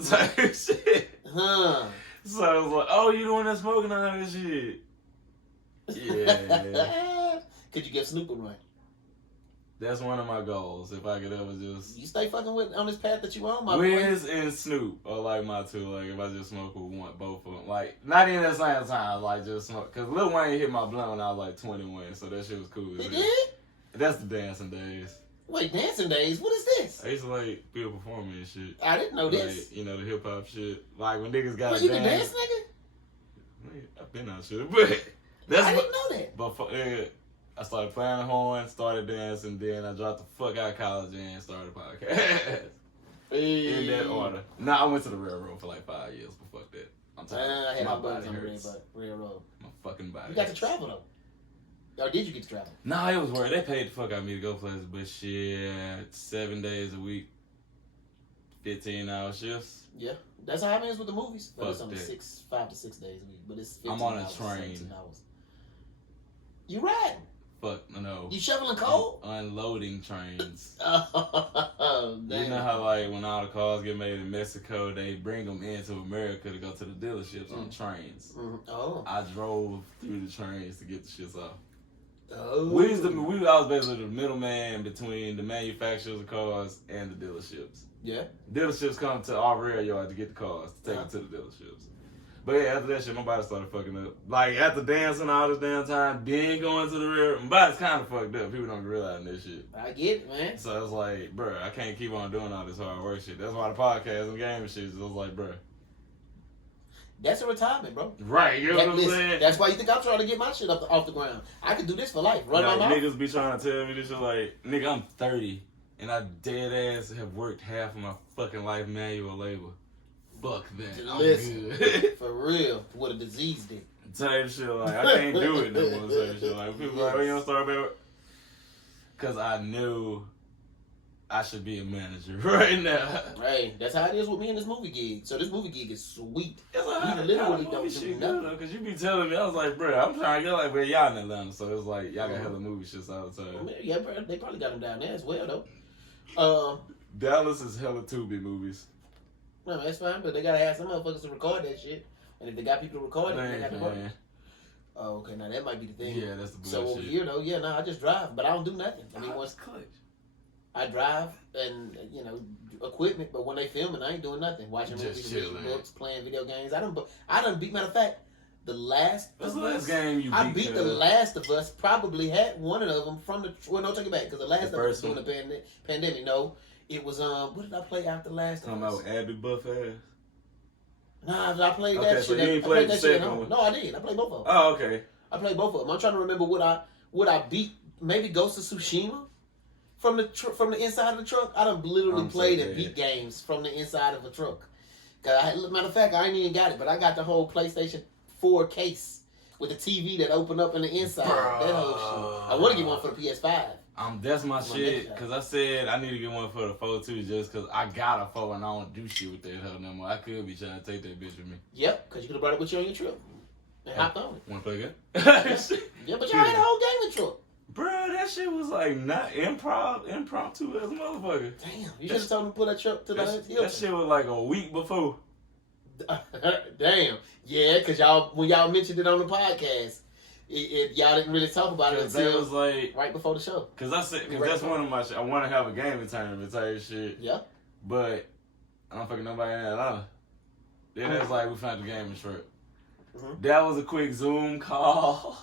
So shit. Huh. So I was like, oh, you the one that's smoking all this shit. Yeah. Could you give Snoop a run? That's one of my goals. If I could ever just. You stay fucking with on this path that you on, my boy. Wiz and Snoop are like my two. Like, if I just smoke with both of them. Like, not even at the same time. Like, just smoke. Because Lil Wayne hit my blunt when I was like 21. So that shit was cool. He did? That's the dancing days. Wait, dancing days? What is this? I used to like be a performer and shit. I didn't know Like, this. you know, the hip hop shit. Like, when niggas got Wait, to you can dance. dance, nigga? I've been out shit. But that's I didn't know that. But I started playing the horn, started dancing, then I dropped the fuck out of college and started a podcast. In that order. Nah, I went to the railroad for like 5 years, but fuck that. I'm tired. I had my my buddies body on the hurts. railroad. My fucking body You got to hurts. travel, though. Or did you get to travel? Nah, it was worth. They paid the fuck out of me to go places, but shit, 7 days a week, 15-hour shifts. Yeah. That's how it is with the movies. But it's Fuck only that. 5 to 6 days a week. But it's 15 I'm on a hours, train. 17 hours. You riding? Fuck, no. You shoveling coal? Unloading trains. Oh, damn. You know how, like, when all the cars get made in Mexico, they bring them into America to go to the dealerships on trains. Oh. I drove through the trains to get the shits off. Oh. I was basically the middleman between the manufacturers of cars and the dealerships. Yeah. Dealerships come to our rail yard to get the cars, to take them to the dealerships. But yeah, after that shit, my body started fucking up. Like, after dancing all this damn time, then going to the rail, my body's kind of fucked up. People don't realize that shit. I get it, man. So it's like, bro, I can't keep on doing all this hard work shit. That's why the podcast and gaming shit is like, bro. That's a retirement, bro. Right, you know what I'm saying? That's why you think I'm trying to get my shit off the ground. I could do this for life. Run my mouth. Niggas be trying to tell me this shit like, nigga, I'm 30, and I dead ass have worked half of my fucking life manual labor. Fuck that. Listen, I'm good. for real, what a disease did. Type shit, like, I can't do it no more. Type shit, like, people like, when you don't start about, because I knew I should be a manager right now. Right, that's how it is with me in this movie gig. So this movie gig is sweet. It's like, We literally don't do shit nothing. good though, because you be telling me, I was like, bro, I'm trying to get like, bro, y'all in Atlanta, so it's like, y'all got hella movie shits all the time. Yeah, bro, they probably got them down there as well, though. Dallas is hella Tubi movies. No, that's fine, but they gotta have some motherfuckers to record that shit. And if they got people to record it, they got to work. Oh, okay. Now that might be the thing. Yeah, that's the bullshit. So over here, though, yeah, no, I just drive, but I don't do nothing. I mean, once clutch. I drive and equipment, but when they filming, I ain't doing nothing. Watching Just movies, reading chilling. books, playing video games. I done beat. Matter of fact, That's the last game you beat. I beat The Last of Us. Probably had one of them from the. Well, no, take it back because The Last of Us was during the pandemic. No, it was what did I play after Last of Us? Talking about Abby Buff ass. Nah, I played Okay, that so shit. you ain't I played played the that shit at second home. one? No, I did. I played both of them. Oh, okay. I played both of them. I'm trying to remember what I beat. Maybe Ghost of Tsushima from the inside of the truck. I done literally played and beat games from the inside of a truck. Matter of fact, I ain't even got it, but I got the whole PlayStation 4 case with the TV that opened up in the inside. Bruh. That whole shit. I want to get one for the PS5. That's my shit. next Cause I said I need to get one for the 4 too, just cause I got a 4 and I don't do shit with that hell no more. I could be trying to take that bitch with me. Yep, because you could have brought it with you on your trip and hopped on it. Wanna play again? Yeah, but y'all had a whole gaming truck. Bro, that shit was like not impromptu as a motherfucker. Damn, you should have told him to pull that truck to the That Hilton. shit was like a week before. Damn. Yeah, because when y'all mentioned it on the podcast, y'all didn't really talk about it Cause they until was like, right before the show. cause that's one of my shit. I want to have a gaming tournament type shit. Yeah. But I don't fucking nobody in Atlanta. Then it's like we found the gaming truck. Mhm. That was a quick Zoom call.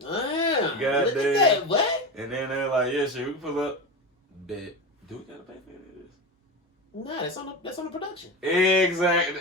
Damn. God Look damn. at that, what? And then they're like, yeah, shit, we can pull up. Bet. Do we gotta pay for this? Nah, that's on the production. Exactly.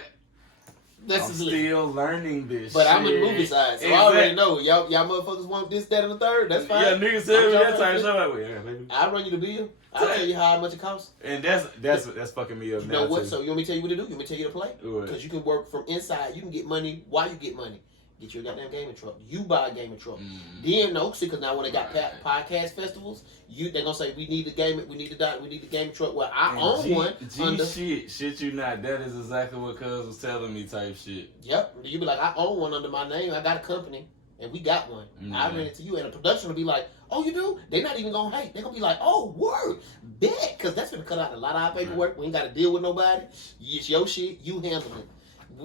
That's I'm his list. still learning this But shit. I'm in the movie side, so I already know. Y'all motherfuckers want this, that, and the third. That's fine. Yeah, niggas said I'm that trying time to- show up. Yeah, baby. I'll run you the bill. I'll tell you how much it costs. And that's fucking me up You now know what? too. So you want me to tell you what to do? You want me to tell you to play? What? Because you can work from inside. You can get money while you get money. Get you a goddamn gaming truck. You buy a gaming truck. Then no, see, because now when they got podcast festivals, they gonna say we need the gaming truck. Well, I own one. Shit you not. That is exactly what Cuz was telling me type shit. Yep. You be like, I own one under my name. I got a company, and we got one. I rent it to you, and the production will be like, oh, you do? They're not even gonna hate. They're gonna be like, oh, word, bet, because that's gonna cut out a lot of our paperwork. We ain't got to deal with nobody. It's your shit. You handle it.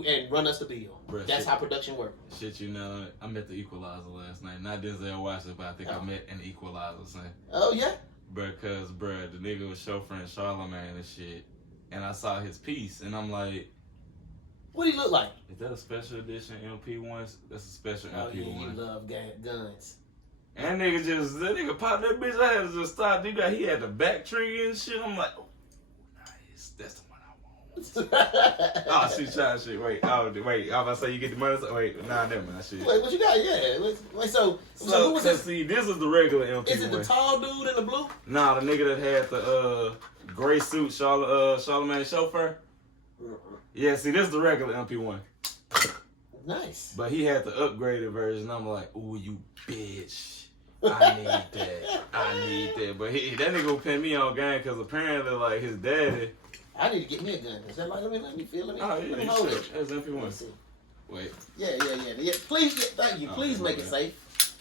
And run us the bill. Bruh, That's shit. how production works. Shit, you know, I met the Equalizer last night. Not Denzel Washington, but I think I met an Equalizer son. Oh yeah. Because, bruh, the nigga was chauffeuring Charlamagne and shit. And I saw his piece, and I'm like, What do he look like? is that a special edition MP1? That's a special Oh yeah, MP1. you love guns. And that nigga popped that bitch. I had to just stop. He had the back trigger and shit. I'm like, oh, nice. That's the one I want. Oh, she shot shit. Wait. I'm about to say you get the money. Wait, nah, never mind. Shit. Wait, what you got? Yeah. Wait, so who was this? See, this is the regular MP1. Is it the tall dude in the blue? Nah, the nigga that had the gray suit, Charlamagne chauffeur. Yeah, see, this is the regular MP1. Nice. But he had the upgraded version. I'm like, ooh, you bitch. I need that. But that nigga would pin me on game because apparently, like, his daddy. I need to get me a gun. Is that like, let me feel, let me Oh, hold yeah, it. that's Let me MP1. see. Wait. Yeah. Please, thank you. Please make it safe.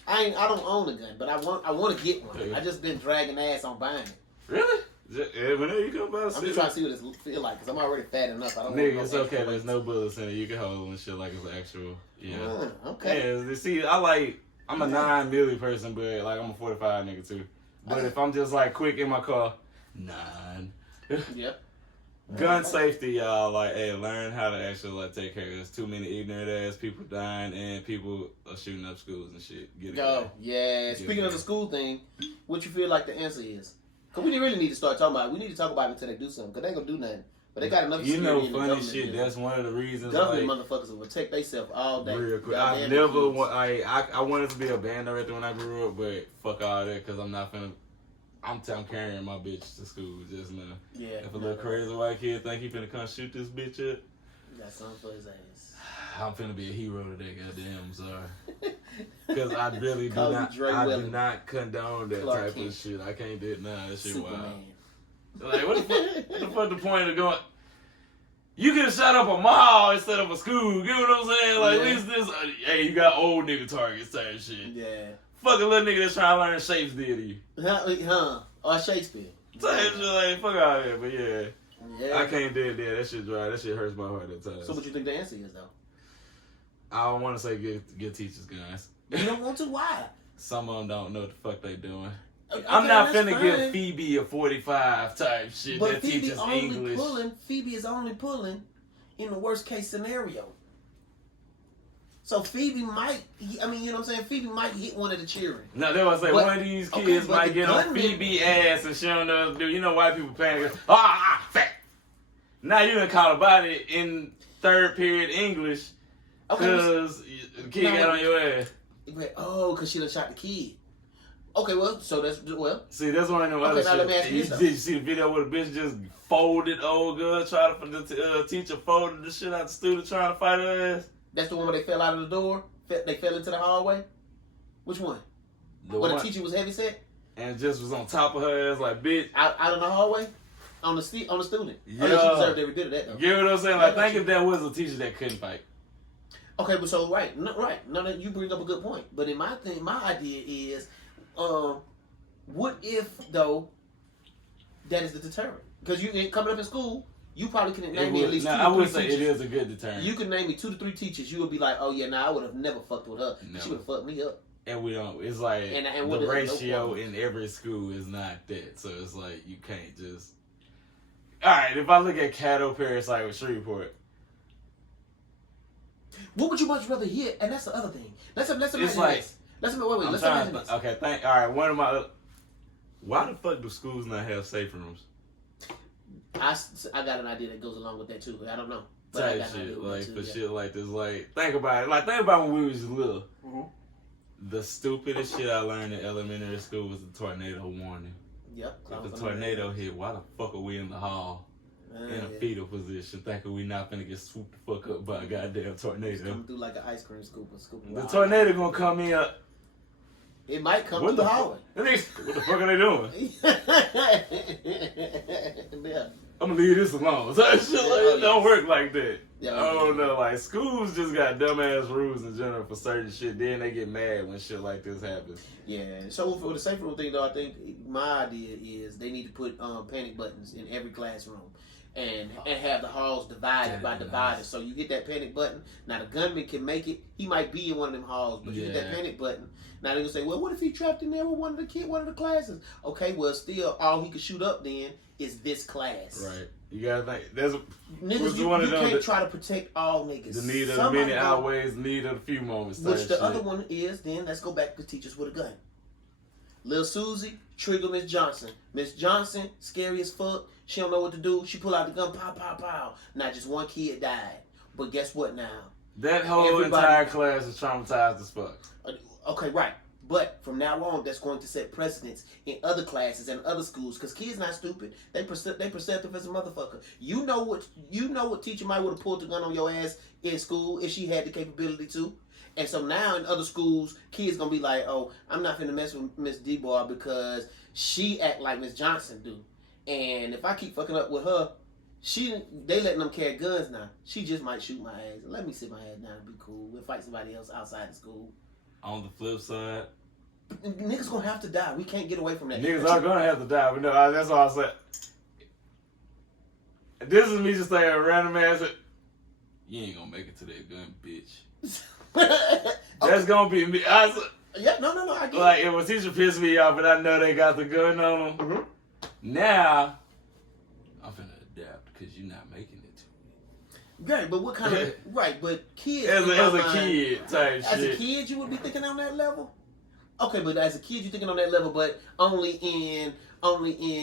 I don't own a gun, but I want to get one. Okay. I just been dragging ass on buying it. Really? Yeah, whenever you come by, I'm just trying to see what it feel like because I'm already fat enough. I don't want nigga, no it's extra okay. weight. There's no bullets in it. You can hold and shit like it's actual. Yeah. Okay. Yeah, see, I'm a 9 milli person, but like I'm a 45 nigga too. But if I'm just like quick in my car, 9. Yep. Gun safety, y'all. Like, hey, learn how to actually like take care of this. Too many ignorant ass people dying and people are shooting up schools and shit. Get it. Oh, yeah. Speaking of the school thing, what you feel like the answer is? Because we really need to start talking about it. We need to talk about it until they do something. Because they ain't going to do nothing. But they got enough You know, security in the funny government shit. building. That's one of the reasons. Government Like, motherfuckers will protect themselves all day. real quick. Goddamn I never kids. want. I wanted to be a band director when I grew up, but fuck all that because I'm not finna. I'm carrying my bitch to school just now. Yeah. If a little crazy white kid think he finna come shoot this bitch up, Got something for his ass. I'm finna be a hero today. Goddamn, I'm sorry. Because I really do Call me not. Dre I do Willis. not condone that Clark type Kent. of shit. I can't do it now. That shit wild. Superman. Like, what the fuck the point of going? You could have shot up a mall instead of a school. You know what I'm saying? Like, Yeah. at least this, hey, you got old nigga targets type shit. Yeah. Fuck a little nigga that's trying to learn shapes did to you. Huh? Or Shakespeare. Type shit, like, fuck out of here. But yeah, Yeah. I can't do it there. That shit dry. That shit hurts my heart at times. So what you think the answer is, though? I don't want to say get teachers guns. You don't want to? Why? Some of them don't know what the fuck they doing. Okay, I'm not that's finna fine. give Phoebe a 45 type shit But that Phoebe teaches only English. Phoebe is only pulling in the worst case scenario. So Phoebe might, I mean, you know what I'm saying? Phoebe might hit one of the children. No, they was say But- one of these okay, kids but might the get on gunman- Phoebe ass and she don't know what to do. You know white people panic. Fat. Now you done caught about it in third period English because the kid No, got on your ass. Oh, because she done shot the kid. Okay, well, so that's, well. See, that's one of them Okay, other now let me ask shit. you Did something. you see the video where the bitch just folded old girl, trying to the teacher folded the shit out the student trying to fight her ass? That's the one where they fell out of the door? They fell into the hallway? Which one? Where the teacher was heavy set? And just was on top of her ass like, bitch. Out in the hallway? On the student? Yeah. Oh, yeah, she deserved every bit of that, though. You know what I'm saying? Like, Yeah, think if there was a teacher that couldn't fight. Okay, but so, right. No, that you bring up a good point. But in my idea is, what if, though, that is the deterrent? Because you coming up in school, you probably can name me at least 2 I to 3 would say teachers. it is a good deterrent. You can name me 2 to 3 teachers. You would be like, oh yeah, I would have never fucked with her. No. She would have fucked me up. And we don't. It's like And the what is it? ratio No in every school is not that. So it's like you can't just. All right, if I look at Caddo Parasite with Shreveport, What would you much rather hear? And that's the other thing. Let's imagine it's like this. Let's imagine this. Okay, all right. One of my. Why the fuck do schools not have safe rooms? I got an idea that goes along with that too. I don't know. But I Type got an idea shit, with like that for too, yeah. shit like this. Like think about it. Like think about when we was little. Mhm. The stupidest shit I learned in elementary school was the tornado warning. Yep. If the tornado hit, why the fuck are we in the hall in a fetal position, thinking we not finna get swooped the fuck up by a goddamn It's tornado? coming through like an ice cream scoop. The tornado gonna come in. It might come What through the the hallway. What the fuck are they doing? Yeah. I'm gonna leave this alone. So shit like it don't work like that. Yeah, I don't know. Like schools just got dumbass rules in general for certain shit. Then they get mad when shit like this happens. Yeah. So for the safe room thing, though, I think my idea is they need to put panic buttons in every classroom. And have the halls divided by dividers. So you hit that panic button. Now the gunman can make it. He might be in one of them halls, but you hit that panic button. Now they're gonna say, well, what if he trapped in there with one of the classes? Okay, well, still all he can shoot up then is this class. Right. You gotta think. There's Niggas, you can't try to protect all niggas. the need of the Somebody many gonna- outweighs the need of the few moments. Which type the shit. other one is, then let's go back to teachers with a gun. Lil Susie, trigger Miss Johnson. Miss Johnson, scary as fuck. She don't know what to do. She pull out the gun, pow, pow, pow. Now just one kid died. But guess what now? That whole entire class is traumatized as fuck. Okay, right. But from now on, that's going to set precedents in other classes and other schools. Because kids not stupid. They perceptive as a motherfucker. You know what teacher might would have pulled the gun on your ass in school if she had the capability to. And so now in other schools, kids gonna be like, oh, I'm not finna mess with Miss D-Boy because she act like Miss Johnson do. And if I keep fucking up with her, they letting them carry guns now. She just might shoot my ass. Let me sit my ass down and be cool. We'll fight somebody else outside the school. On the flip side, Niggas gonna have to die. We can't get away from that. niggas are gonna have to die. But no, that's all I said. This is me just saying random ass. You ain't gonna make it to that gun, bitch. That's gonna be me. Yeah, no, I get Like, if a teacher pissed me off and I know they got the gun on them, Mm-hmm. now I'm finna adapt because you're not making it to me. Right, but what kind of right? But kids, As in a my mind, kid type as shit. a kid, you would be thinking on that level. Okay, but as a kid, you're thinking on that level, but only in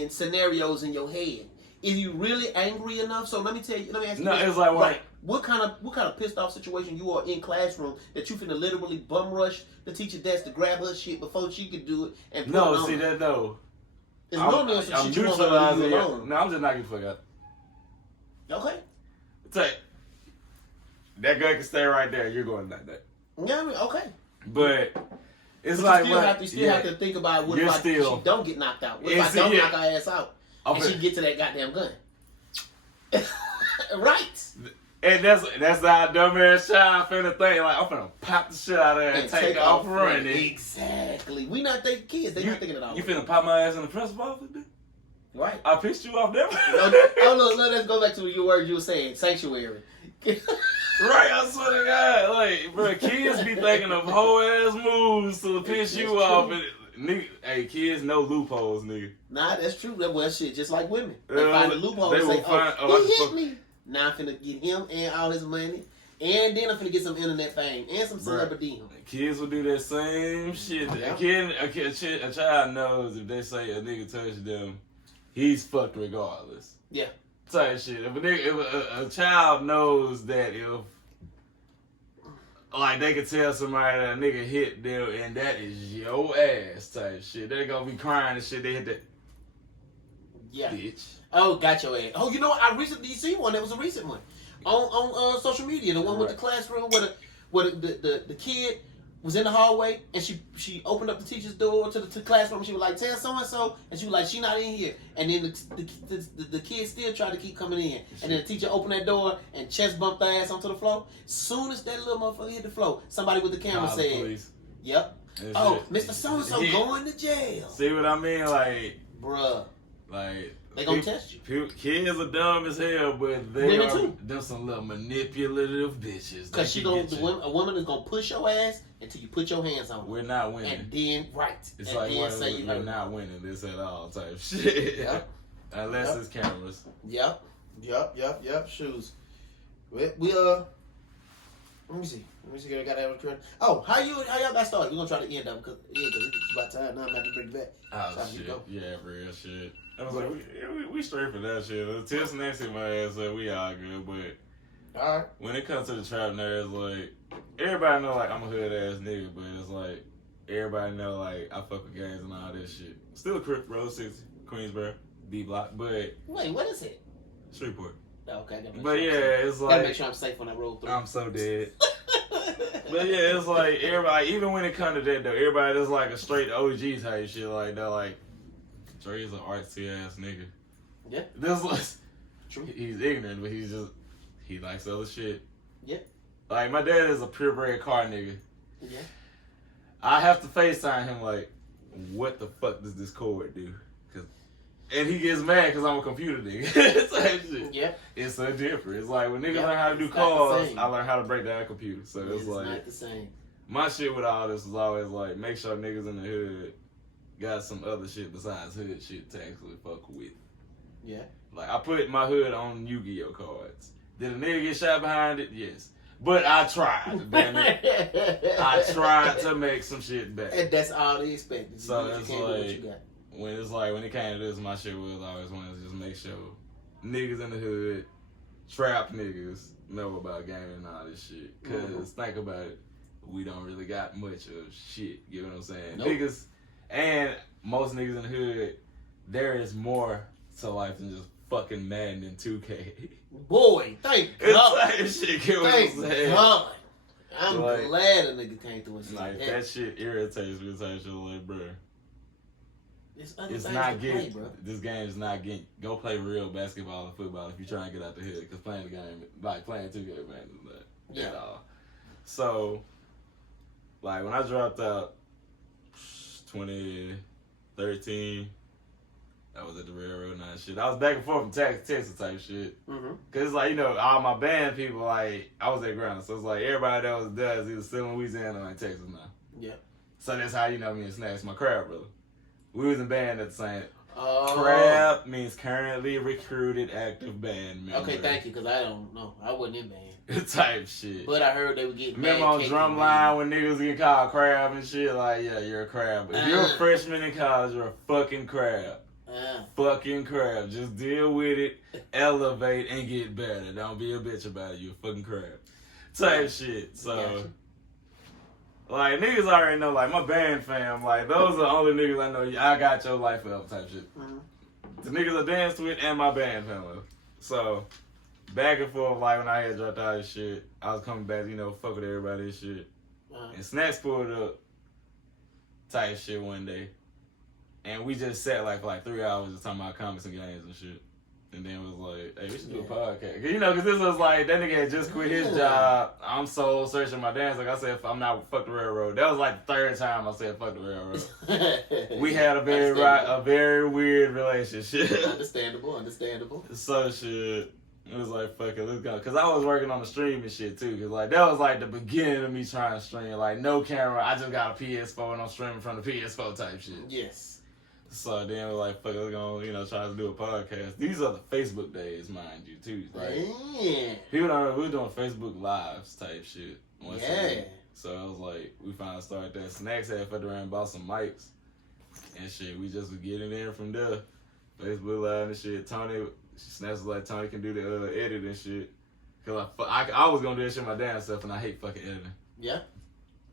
scenarios in your head. Is you really angry enough? So let me ask you. No, this. it's like right. What kind of pissed off situation you are in classroom that you finna literally bum rush the teacher desk to grab her shit before she could do it and put it No, on see her? that though. It's normally some I'm shit you want her to leave neutralizing you it. alone. No, I'm just knocking the fuck out. Okay. It's like that gun can stay right there. You're going like that. Yeah, I mean, okay. But it's But like you still have to think about what if she don't get knocked out. What if I don't knock her ass out and she get to that goddamn gun? Right. And that's how dumbass child finna think. Like, I'm finna pop the shit out of her and take off running. Exactly. We not thinking kids. They not thinking it all. You finna pop my ass in the principal office, bitch? Right. I pissed you off there. No, let's go back to your word you were saying. Sanctuary. Right, I swear to God, like, bro, kids be thinking of whole ass moves to piss you off. And, nigga, hey, kids know loopholes, nigga. Nah, that's true. That well, shit, just like women. They find the loophole and say, he hit me. Now I'm finna get him and all his money. And then I'm finna get some internet fame and some celebrity. Kids will do that same shit. A child knows if they say a nigga touched them, he's fucked regardless. Yeah. Type shit. If a child knows that if, like, they could tell somebody that a nigga hit them and that is your ass type shit, they're gonna be crying and shit. They hit that. Yeah. Bitch. Oh, got your ass. Oh, you know what? I recently seen one. That was a recent one on social media. The one with the classroom where the kid was in the hallway and she opened up the teacher's door to the classroom. And she was like, "Tell so and so," and she was like, "She not in here." And then the kid still tried to keep coming in. And then the teacher opened that door and chest bumped their ass onto the floor. Soon as that little motherfucker hit the floor, somebody with the camera said, Police. "Yep, Mr. So and so going to jail." See what I mean? Like, bruh. Like, they gonna test you. Kids are dumb as hell, but they are them some little manipulative bitches. Cause a woman is gonna push your ass until you put your hands on her. We're not winning. And then it's and like then say you're not winning this at all type shit. Yep. Unless it's cameras. Yep. Shoes. Let me see. I got that one. Oh, how y'all got started? We're gonna try to end up because it's about time now. I'm about to bring it back. Oh shit. Yeah, real shit. I was like, we straight for that shit. Tell Snax in my ass that we all good, but all right. When it comes to the Trapnerds, like, everybody know like I'm a hood ass nigga, but it's like everybody know like I fuck with gangs and all that shit. Still a Crip, Road 60, Queensboro, B Block, but wait, what is it? Shreveport. Oh, okay, but yeah, it's like gotta make sure I'm safe when I roll through. I'm so dead. But yeah, it's like everybody, even when it comes to that though, everybody is like a straight OG type shit. Like they're like, Dre's an artsy ass nigga. Yeah. This like, true. He's ignorant, but he likes other shit. Yeah. Like my dad is a purebred car nigga. Yeah. I have to FaceTime him like, what the fuck does this cord do? And he gets mad because I'm a computer nigga. Type shit. Yep. It's so different. It's like when niggas learn how to do calls, I learn how to break down a computer. So it's like not the same. My shit with all this was always like, make sure niggas in the hood got some other shit besides hood shit to actually fuck with. Yeah. Like I put my hood on Yu-Gi-Oh cards. Did a nigga get shot behind it? Yes. But I tried, damn it. I tried to make some shit back. And that's all they expected. So it's like when it came to this, my shit was always wanted to just make sure niggas in the hood, trap niggas, know about gaming and all this shit. Cause think about it, we don't really got much of shit. You know what I'm saying? Nope. Niggas, and most niggas in the hood, there is more to life than just fucking Madden and 2K. Boy, thank God. It's like shit, thank God. I'm like, glad a nigga came through and like that shit irritates me. Type shit like, bro. It's not getting. This game is not getting. Go play real basketball and football if you're trying to get out the hood. Because playing the game, like playing 2K, man, is not at all. So, like when I dropped out 2013, I was at the railroad and shit. I was back and forth from Texas type shit. Cause it's like, you know, all my band people, like I was at ground, so it's like everybody that was there is either still in Louisiana or in Texas now. Yeah. So that's how you know me and Snax, my crab brother. We was in band at the same. Crab means currently recruited active band member. Okay, thank you, because I don't know. I wasn't in band. Type shit. But I heard they were getting remember on Drumline when niggas get called crab and shit? Like, yeah, you're a crab. If you're a freshman in college, you're a fucking crab. Fucking crab. Just deal with it, elevate, and get better. Don't be a bitch about it. You're a fucking crab. Type shit. So... like, niggas already know, like, my band fam, like, those are the only niggas I know, I got your life up type shit. The niggas I danced with and my band family. So, back and forth, like, when I had dropped out of shit, I was coming back, you know, fuck with everybody and shit. And Snax pulled up type shit one day. And we just sat, like, for, 3 hours just talking about comics and games and shit. And then it was like, hey, we should do a podcast. You know, because this was like, that nigga had just quit his job. I'm soul searching my dance. Like I said, I'm not fuck the railroad. That was like the third time I said fuck the railroad. We had a very weird relationship. Understandable. So shit. It was like, fuck it, let's go. Because I was working on the stream and shit, too. Because, like, that was, like, the beginning of me trying to stream. Like, no camera. I just got a PS4 and I'm streaming from the PS4 type shit. Yes. So then we're like, fuck it, we're going to, try to do a podcast. These are the Facebook days, mind you, too. Like, people don't know, we were doing Facebook Lives type shit. So I was like, we finally started that. Snax had fucked around and bought some mics and shit. We just was getting in from there. Facebook Live and shit. Snax was like, Tony can do the edit and shit. Cause I was gonna do that shit my damn self, and I hate fucking editing. Yeah.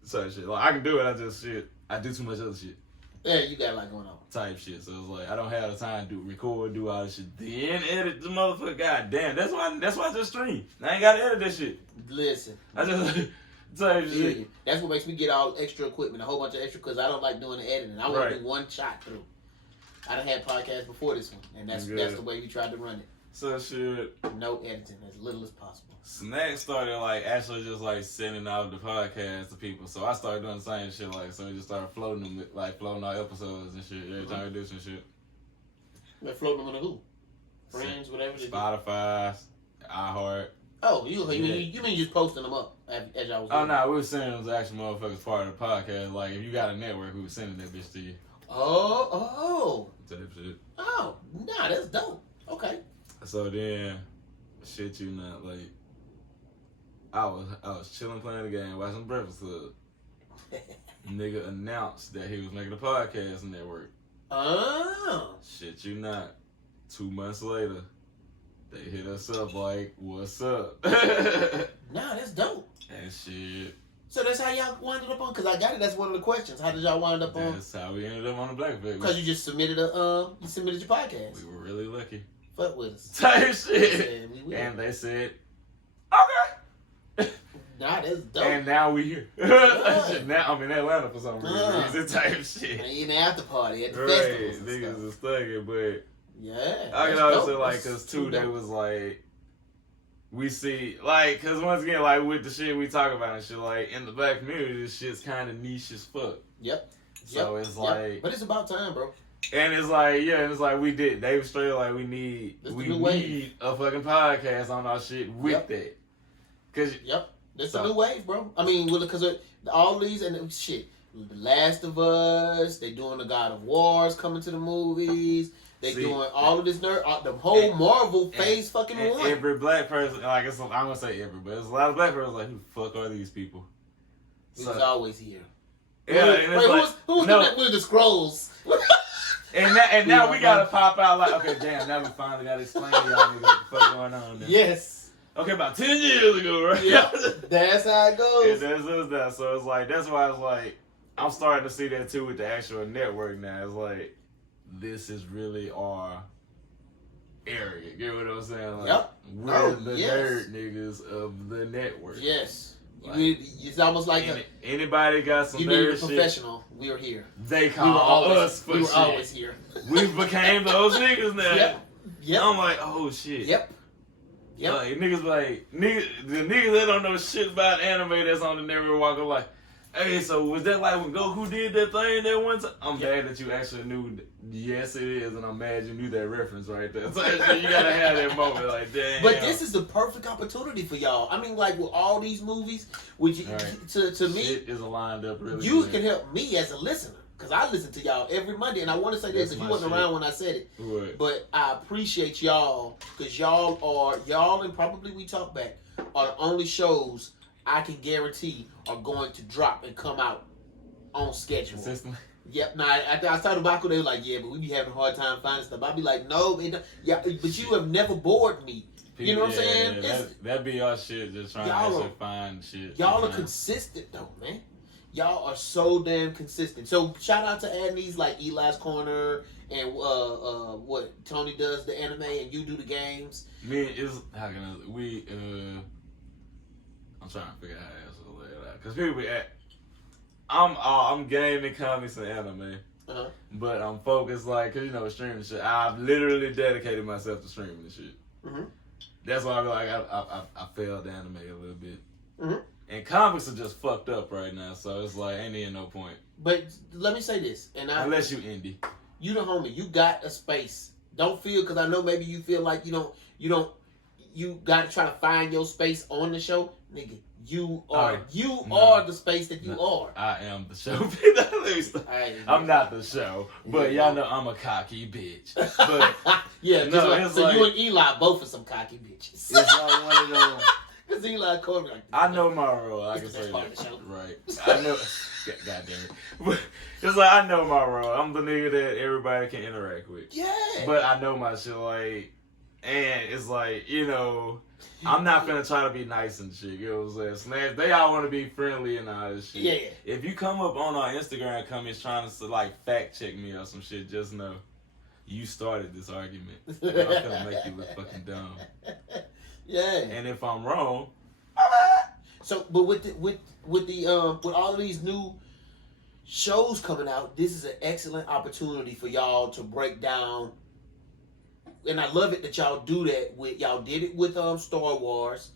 So shit, like I can do it. I do too much other shit. Yeah, you got a lot going on. Type shit. So it's like I don't have the time to record, do all this shit, then edit the motherfucker. God damn, that's why I just stream. I ain't gotta edit that shit. Listen, I just type shit. That's what makes me get all extra equipment, a whole bunch of extra, because I don't like doing the editing. I want to do one shot through. I done had podcasts before this one, and that's the way we tried to run it. So shit. No editing, as little as possible. Snack started like actually just like sending out the podcast to people, so I started doing the same shit. Like, so we just started floating them, like floating our episodes and shit every time we do some shit. Like floating them on who? Friends, whatever. Spotify, iHeart. Oh, you mean just posting them up as y'all was doing? Oh no, we were sending them to actual motherfuckers part of the podcast. Like if you got a network, we were sending that bitch to you. Oh. Type shit. Oh, nah, that's dope. Okay. So then, shit, you not like. I was chilling playing the game, watching Breakfast Club. Nigga announced that he was making a podcast network. Oh. Shit, you not. 2 months later, they hit us up like, "What's up?" Nah, that's dope. And shit. So that's how y'all wound up on. Cause I got it. That's one of the questions. How did y'all wind up on? That's how we ended up on the Blackeffect. Because you just submitted your podcast. We were really lucky. Fuck with us. Type shit. And they said, "Okay." Nah, that's dope. And now we here. Now I'm in Atlanta for some reason. Type shit. In the after party at the right. festivals. Niggas is thugging, but yeah. I can also say like, cause too, they was like, we see like, cause once again, like with the shit we talk about and shit, like in the black community, this shit's kind of niche as fuck. Yep. So it's like, but it's about time, bro. And it's like, they were straight like, we need a fucking podcast on our shit with that. Cause It's a new wave, bro. I mean, because all these and shit, The Last of Us, they doing the God of Wars coming to the movies. They doing all of this the whole Marvel phase fucking one. Every black person, like I'm gonna say every, but there's a lot of black people like, who the fuck are these people? He was always here. Yeah, who's doing with the scrolls? And now we gotta pop out like, okay, damn, now we finally gotta explain to y'all niggas what the fuck going on now. Yes. Okay, about 10 years ago, right? Yeah, that's how it goes. And that's that. So it's like, that's why it's like, I'm starting to see that too with the actual network now. It's like, this is really our area. Get what I'm saying? Like, we're the nerd niggas of the network. Yes. Like, it's almost like anybody got some nerd shit. You need a professional. We're here. They call us for shit. We were always here. We became those niggas now. Yep. I'm like, oh shit. Yep. Like, the niggas that don't know shit about anime that's on the network walking like, hey, so was that like when Goku did that thing that one time? I'm mad that you actually knew. Yes, it is, and I'm mad you knew that reference right there. So you gotta have that moment, like, damn. But this is the perfect opportunity for y'all. I mean, like with all these movies, which to me, shit is aligned up really. You can help me as a listener. Because I listen to y'all every Monday, and I want to say this, because you wasn't around when I said it. Right. But I appreciate y'all, because y'all and probably We Talk Back are the only shows I can guarantee are going to drop and come out on schedule. Consistently? Yep. Now, I started Baku, they were like, yeah, but we be having a hard time finding stuff. I'd be like, no, but you have never bored me. You know what I'm saying? That'd be our shit, just trying to actually find shit. Y'all are consistent, though, man. Y'all are so damn consistent. So shout out to adding these like Eli's Corner and what Tony does the anime and you do the games. I'm trying to figure out how to lay it out because people I'm gaming comics and anime, but I'm focused like cause streaming shit. I've literally dedicated myself to streaming this shit. Mm-hmm. That's why I feel like I failed anime a little bit. Mm-hmm. And comics are just fucked up right now, so it's like ain't even no point. But let me say this, unless you indie, you the homie, you got a space. Don't feel because I know maybe you feel like you don't you got to try to find your space on the show, nigga. You are the space that you are. I am the show. Let me stop. I'm not the show, but Yeah. y'all know I'm a cocky bitch. But Yeah, no, like, it's so like, you and Eli both are some cocky bitches. It's like one of them. Because Eli called me like, I know my role. I can It's the say best part of the that. show. Right. I know. God damn it. But it's like I know my role. I'm the nigga that everybody can interact with. yeah. But I know my shit, like, and it's like, you know, I'm not finna try to be nice and shit. You know what I'm saying? Snax, they all want to be friendly and all this shit. Yeah. If you come up on our Instagram comments trying to, like, fact check me or some shit, just know you started this argument. I'm finna make you look fucking dumb. Yeah. And if I'm wrong, So, but with all of these new shows coming out, this is an excellent opportunity for y'all to break down. And I love it that y'all do that with y'all did it with Star Wars,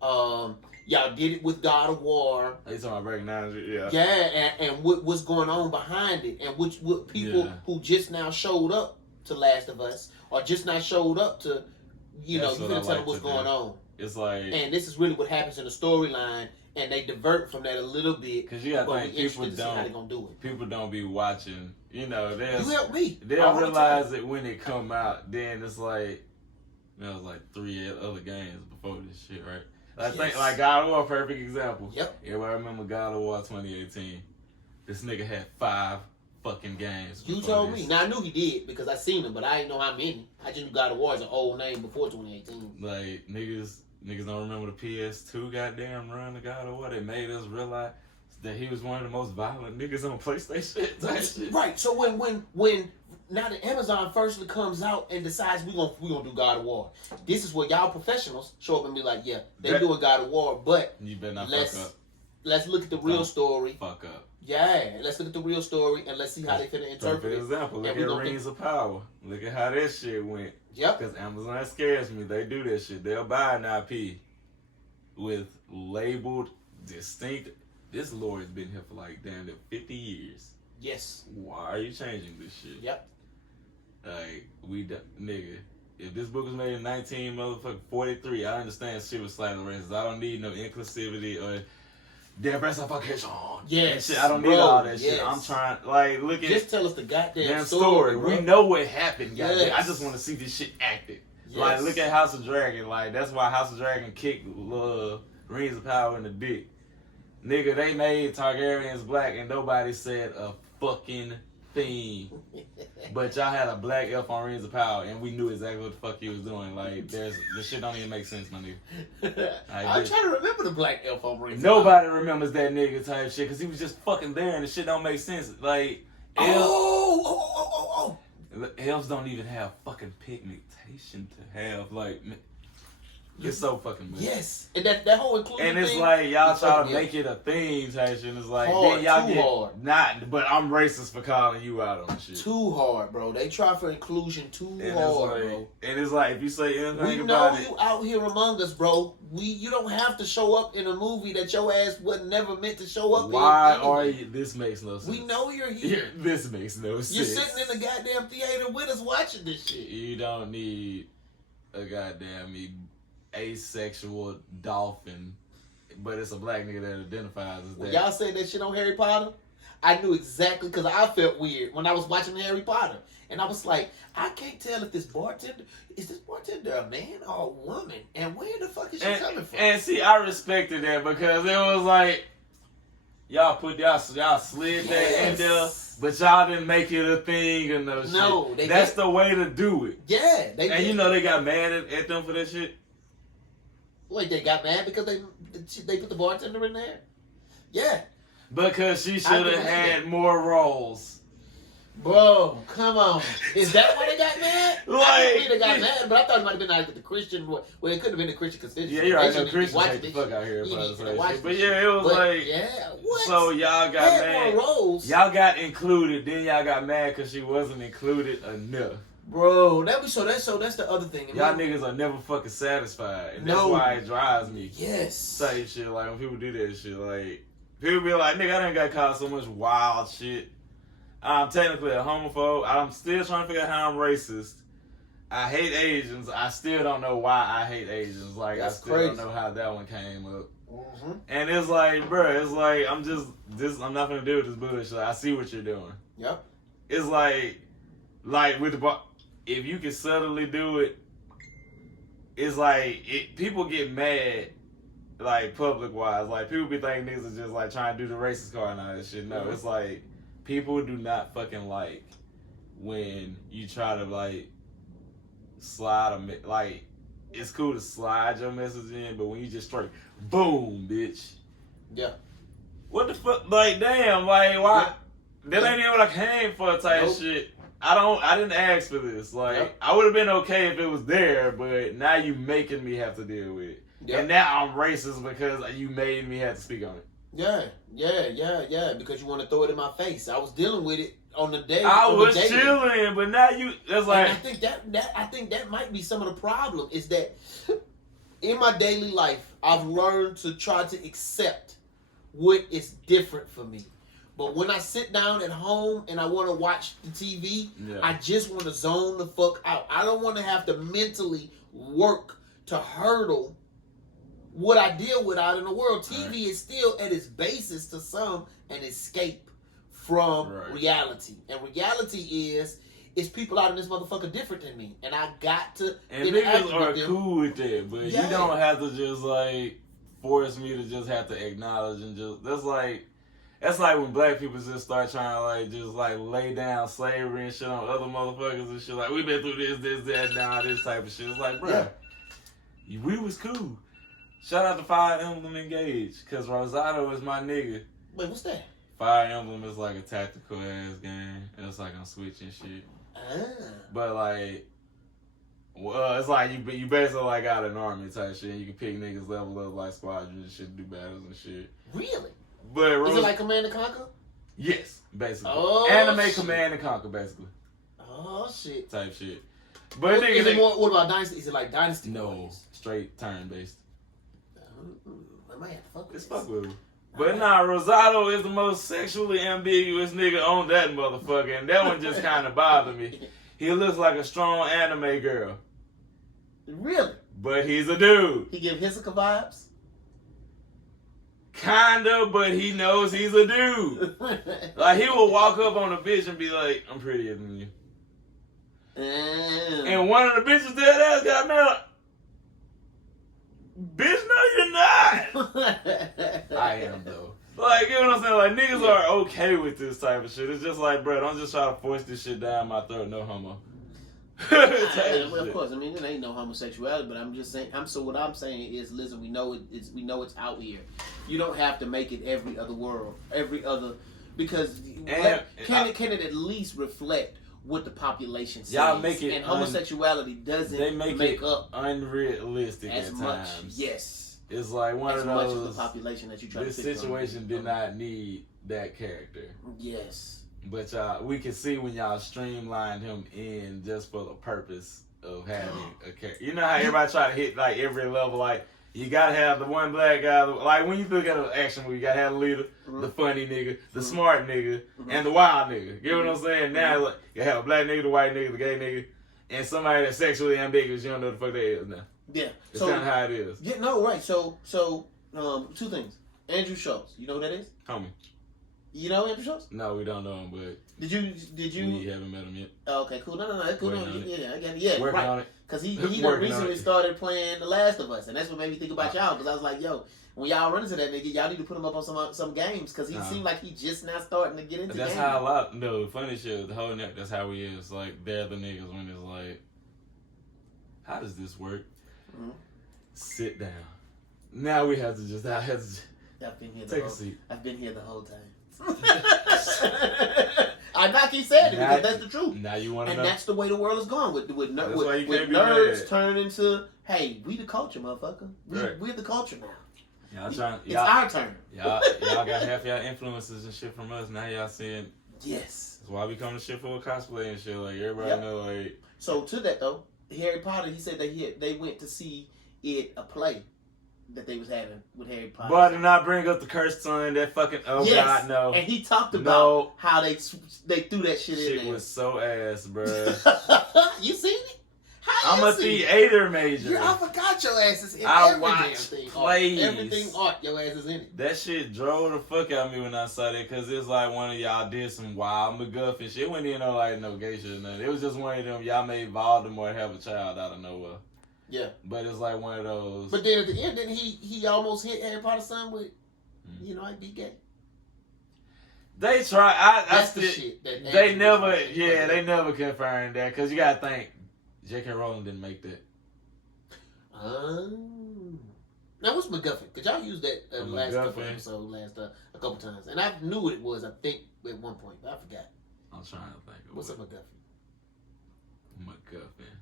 y'all did it with God of War. you talking about breaking down shit, yeah. Yeah, and what's going on behind it, and what people who just now showed up to Last of Us, or just now showed up to, you That's know, you what I finna tell them like what's to do. going on. It's like, And this is really what happens in the storyline, and they divert from that a little bit. because you gotta But think we interested to see how they people gonna do it. don't be watching, you know, You help me. they'll all the realize time. it when it come out. Then it's like, man, it was like 3 other games before this shit, right? I think Yes. like God of War, perfect example. Yep. Everybody remember God of War 2018? This nigga had 5 fucking games. You before told this. me. Now I knew he did because I seen him, but I didn't know how many. I just knew God of War is an old name before 2018. Like niggas don't remember the PS2 goddamn run of God of War. They made us realize that he was one of the most violent niggas on PlayStation. Type shit. Right. So when now that Amazon firstly comes out and decides we gonna do God of War, this is where y'all professionals show up and be like, yeah, they doing God of War, but You better not let's fuck up. let's look at the real Don't story. Fuck up. Yeah, let's look at the real story and let's see how they finna interpret For it. example, look And we at gonna Rings of Power. Look at how that shit went. Yep. Because Amazon scares me. They do that shit. They'll buy an IP with labeled distinct. This lore has been here for like damn near 50 years. Yes. Why are you changing this shit? Yep. Like, nigga, if this book was made in 1943, I understand shit was slightly racist. I don't need no inclusivity or diversification. Yes, Shit. I don't need bro, all that yes. shit. I'm trying, like, look at Just tell us the goddamn damn story. story. bro. We know what happened, goddamn. Yes. I just want to see this shit acted. Yes. Like, look at House of Dragon. Like, that's why House of Dragon kicked Rings of Power in the dick. Nigga, they made Targaryens black and nobody said a fucking thing. But y'all had a black elf on Rings of Power and we knew exactly what the fuck he was doing. Like, this shit don't even make sense, my nigga. I'm trying to remember the black elf on Rings. Nobody remembers that nigga type shit because he was just fucking there and the shit don't make sense. Like, elves don't even have fucking pigmentation to have. Like, it's so fucking weird. Yes, and that whole inclusion And it's thing, like y'all it's try to fucking make it a thing type shit. And it's like Hard, then y'all too get hard. not, but I'm racist for calling you out on shit. too hard, bro. They try for inclusion too And it's hard, like, bro. and it's like if you say anything We know about it, you out here among us, bro. You don't have to show up in a movie that your ass was never meant to show up why in. are you? This makes no sense. We know you're here. This makes no sense. You're sitting in the goddamn theater with us watching this shit. You don't need a goddamn asexual dolphin, but it's a black nigga that identifies as When that. y'all said that shit on Harry Potter, I knew exactly because I felt weird when I was watching Harry Potter, and I was like, I can't tell if this bartender a man or a woman, and where the fuck is she coming from? And see, I respected that because it was like y'all slid that in there, but y'all didn't make it a thing or no shit. They That's did. the way to do it. Yeah, they And did. you know they got mad at them for that shit. Wait, they got mad because they put the bartender in there? Yeah. Because she I should have believe had it. more roles. Bro, come on. Is that why they got mad? I Like, didn't believe they got mad, but I thought it might have been like the Christian. Well, it could have been the Christian constitution. Yeah, you're right. No They Christians watched hate the this fuck shit. out here. You for need to that watch shit. But this yeah, it was But, like, yeah, what? so y'all got Had mad. more roles. Y'all got included, then y'all got mad because she wasn't included enough. Bro, so that's the other thing. Y'all niggas are never fucking satisfied, and that's No. why it drives me. Yes. Type shit, like when people do that shit, like people be like, nigga, I done got caught so much wild shit. I'm technically a homophobe. I'm still trying to figure out how I'm racist. I hate Asians. I still don't know why I hate Asians. Like, That's I still crazy. don't know how that one came up. Mm-hmm. And it's like, bro, it's like, I'm not gonna do this bullshit. I see what you're doing. Yep. It's like with the if you can subtly do it, it's like people get mad, like public wise. Like people be thinking niggas is just like trying to do the racist card and all that shit. No, Mm-hmm. it's like people do not fucking like when you try to like slide like it's cool to slide your message in, but when you just straight boom, bitch. Yeah. What the fuck? Like, damn, like, why? Yep. That ain't even what I came for type Nope. shit. I didn't ask for this. Like, Yep. I would have been okay if it was there, but now you making me have to deal with it. Yep. And now I'm racist because you made me have to speak on it. Yeah, because you want to throw it in my face. I was dealing with it on the day. I on the was daily. chilling, but now that's like, And I think that might be some of the problem is that in my daily life, I've learned to try to accept what is different for me. But when I sit down at home and I want to watch the TV, yeah. I just want to zone the fuck out. I don't want to have to mentally work to hurdle what I deal with out in the world. TV is still at its basis to some an escape from reality. And reality is people out in this motherfucker different than me. And I got to And interact niggas are with them. cool with that, but Yeah. you don't have to just like force me to just have to acknowledge and just that's like when black people just start trying to like just like lay down slavery and shit on other motherfuckers and shit like we been through this, that, now this type of shit. It's like, bro, we was cool. Shout out to Fire Emblem Engage, cause Rosado is my nigga. Wait, what's that? Fire Emblem is like a tactical ass game. It's like on Switch and shit. But like, well, it's like you basically like got an army type shit. And you can pick niggas level up like squadrons and shit, do battles and shit. Really? But Is it like Command and Conquer? yes, basically. Oh, Anime shit. Command and Conquer, basically. Oh shit. Type shit. But Is niggas it more? What about Dynasty? Is it like Dynasty? no, Warriors? straight turn based. I might have to fuck with It's this. fuck with him. But nah, Rosado is the most sexually ambiguous nigga on that motherfucker, and that one just kind of bothered me. He looks like a strong anime girl, Really? but he's a dude. He give Hisoka vibes? Kinda, but he knows he's a dude. Like, he will walk up on a bitch and be like, I'm prettier than you. And one of the bitches dead ass got mad like, bitch, no, you're not. I am, though. Like, you know what I'm saying? Like, niggas are okay with this type of shit. It's just like, bro, don't just try to force this shit down my throat, no homo. Well, of course, I mean, there ain't no homosexuality, but I'm just saying. What I'm saying is, listen, we know it's out here. You don't have to make it every other world, because can it at least reflect what the population says? Y'all make it and homosexuality doesn't make up unrealistic as at much. times. Yes, It's like one as of much those. as the population that you try This to fit situation did not need that character. Yes. But we can see when y'all streamlined him in just for the purpose of having a character. You know how everybody try to hit like every level, like you gotta have the one black guy. Like when you look at an action movie, you gotta have the leader, the funny nigga, the smart nigga, and the wild nigga. You know what I'm saying? Now like, you have a black nigga, the white nigga, the gay nigga, and somebody that's sexually ambiguous. You don't know the fuck they is now. Yeah. It's kind of how it is. Yeah. No. Right. So two things. Andrew Schultz. You know who that is? Homie. You know Andrew Schultz? No, we don't know him, but Did you? we haven't met him yet. Oh, okay, cool. No, that's cool. Working on it. Yeah, I got it. Yeah, Working right. on it. Because he Working done on recently it. started playing The Last of Us, and that's what made me think about y'all. Because I was like, yo, when y'all run into that nigga, y'all need to put him up on some games. Because he seemed like he just now starting to get into. That's gaming. how funny shit. The whole that's how he is. Like they're the niggas when it's like, how does this work? Mm-hmm. Sit down. Now we have to just. I've been here. Take a seat. I've been here the whole time. I'm not keep saying it because that's the truth. Now you want to And know? that's the way the world is going with That's why you can't be nerds mad. turn into, hey, we the culture, motherfucker. Right. We're the culture now. Y'all trying? It's our turn. Y'all got half y'all influences and shit from us. Now y'all seeing. Yes. That's why we come to shit full of cosplay and shit. Like everybody Yep. know like. So to that though, Harry Potter, he said that they went to see a play that they was having with Harry Potter. But do not bring up the cursed son. That fucking Yes. God no. And he talked about No. how they threw that shit in Shit there. was so ass, bruh. You seen it? How I'm a theater major. I forgot your ass is in I every watch damn thing. plays. Everything art, your ass is in it. That shit drove the fuck out of me when I saw that, because it's like one of y'all did some wild MacGuffin shit. It wasn't even no gay shit or nothing. It was just one of them, y'all made Voldemort have a child out of nowhere. Yeah. But it's like one of those. But then at the end, didn't he almost hit Harry Potter's son with, I'd be gay. They try. That's the shit. They never confirmed that, because you gotta think, J.K. Rowling didn't make that. Now what's MacGuffin? Cause y'all used that last couple episodes, a couple times, and I knew what it was. I think at one point, but I forgot. I'm trying to think. What's a MacGuffin? MacGuffin.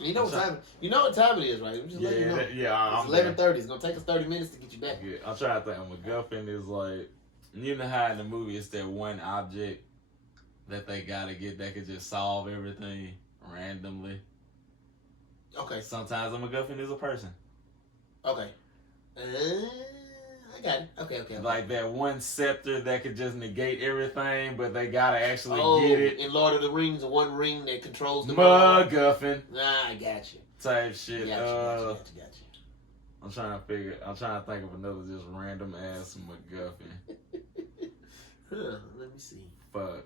You know what time it is, right? I'm just letting you know. Yeah. It's 11:30. It's gonna take us 30 minutes to get you back. Yeah, I'm trying to think. MacGuffin is like, you know how in the movie it's that one object that they gotta get that could just solve everything randomly. Okay. Sometimes a MacGuffin is a person. Okay. I got it. Okay. Like that one scepter that could just negate everything, but they gotta actually get it. In Lord of the Rings, the one ring that controls the MacGuffin. Nah, I got you. Type shit. Got you. I'm trying to think of another just random ass MacGuffin. Let me see. Fuck.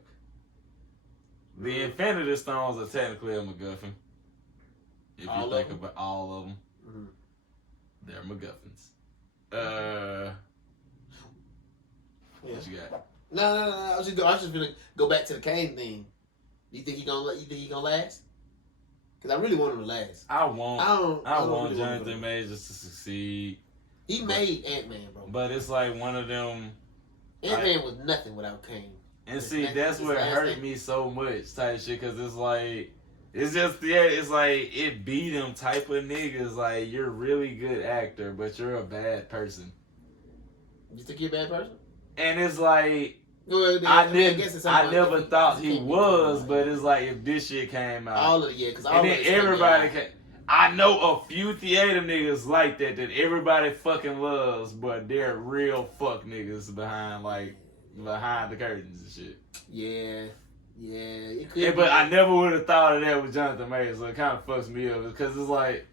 The Infinity Stones are technically a MacGuffin. If you think about all of them, they're MacGuffins. What you got? No. I was just gonna go back to the Kang thing. You think he gonna last? Because I really want him to last. I want really Jonathan Majors to succeed. He made Ant-Man, bro. But it's like one of them. Ant-Man was nothing without Kang. And see, that's what hurt me so much, type shit, because it's like, it's just, it's like, it beat them type of niggas, like, you're a really good actor, but you're a bad person. You think you're a bad person? And it's like, well, I never thought he was, but it's like, if this shit came out. Because and then everybody came. I know a few theater niggas like that everybody fucking loves, but they're real fuck niggas behind the curtains and shit. Yeah, it could. But I never would have thought of that with Jonathan Majors, so it kind of fucks me up because it's like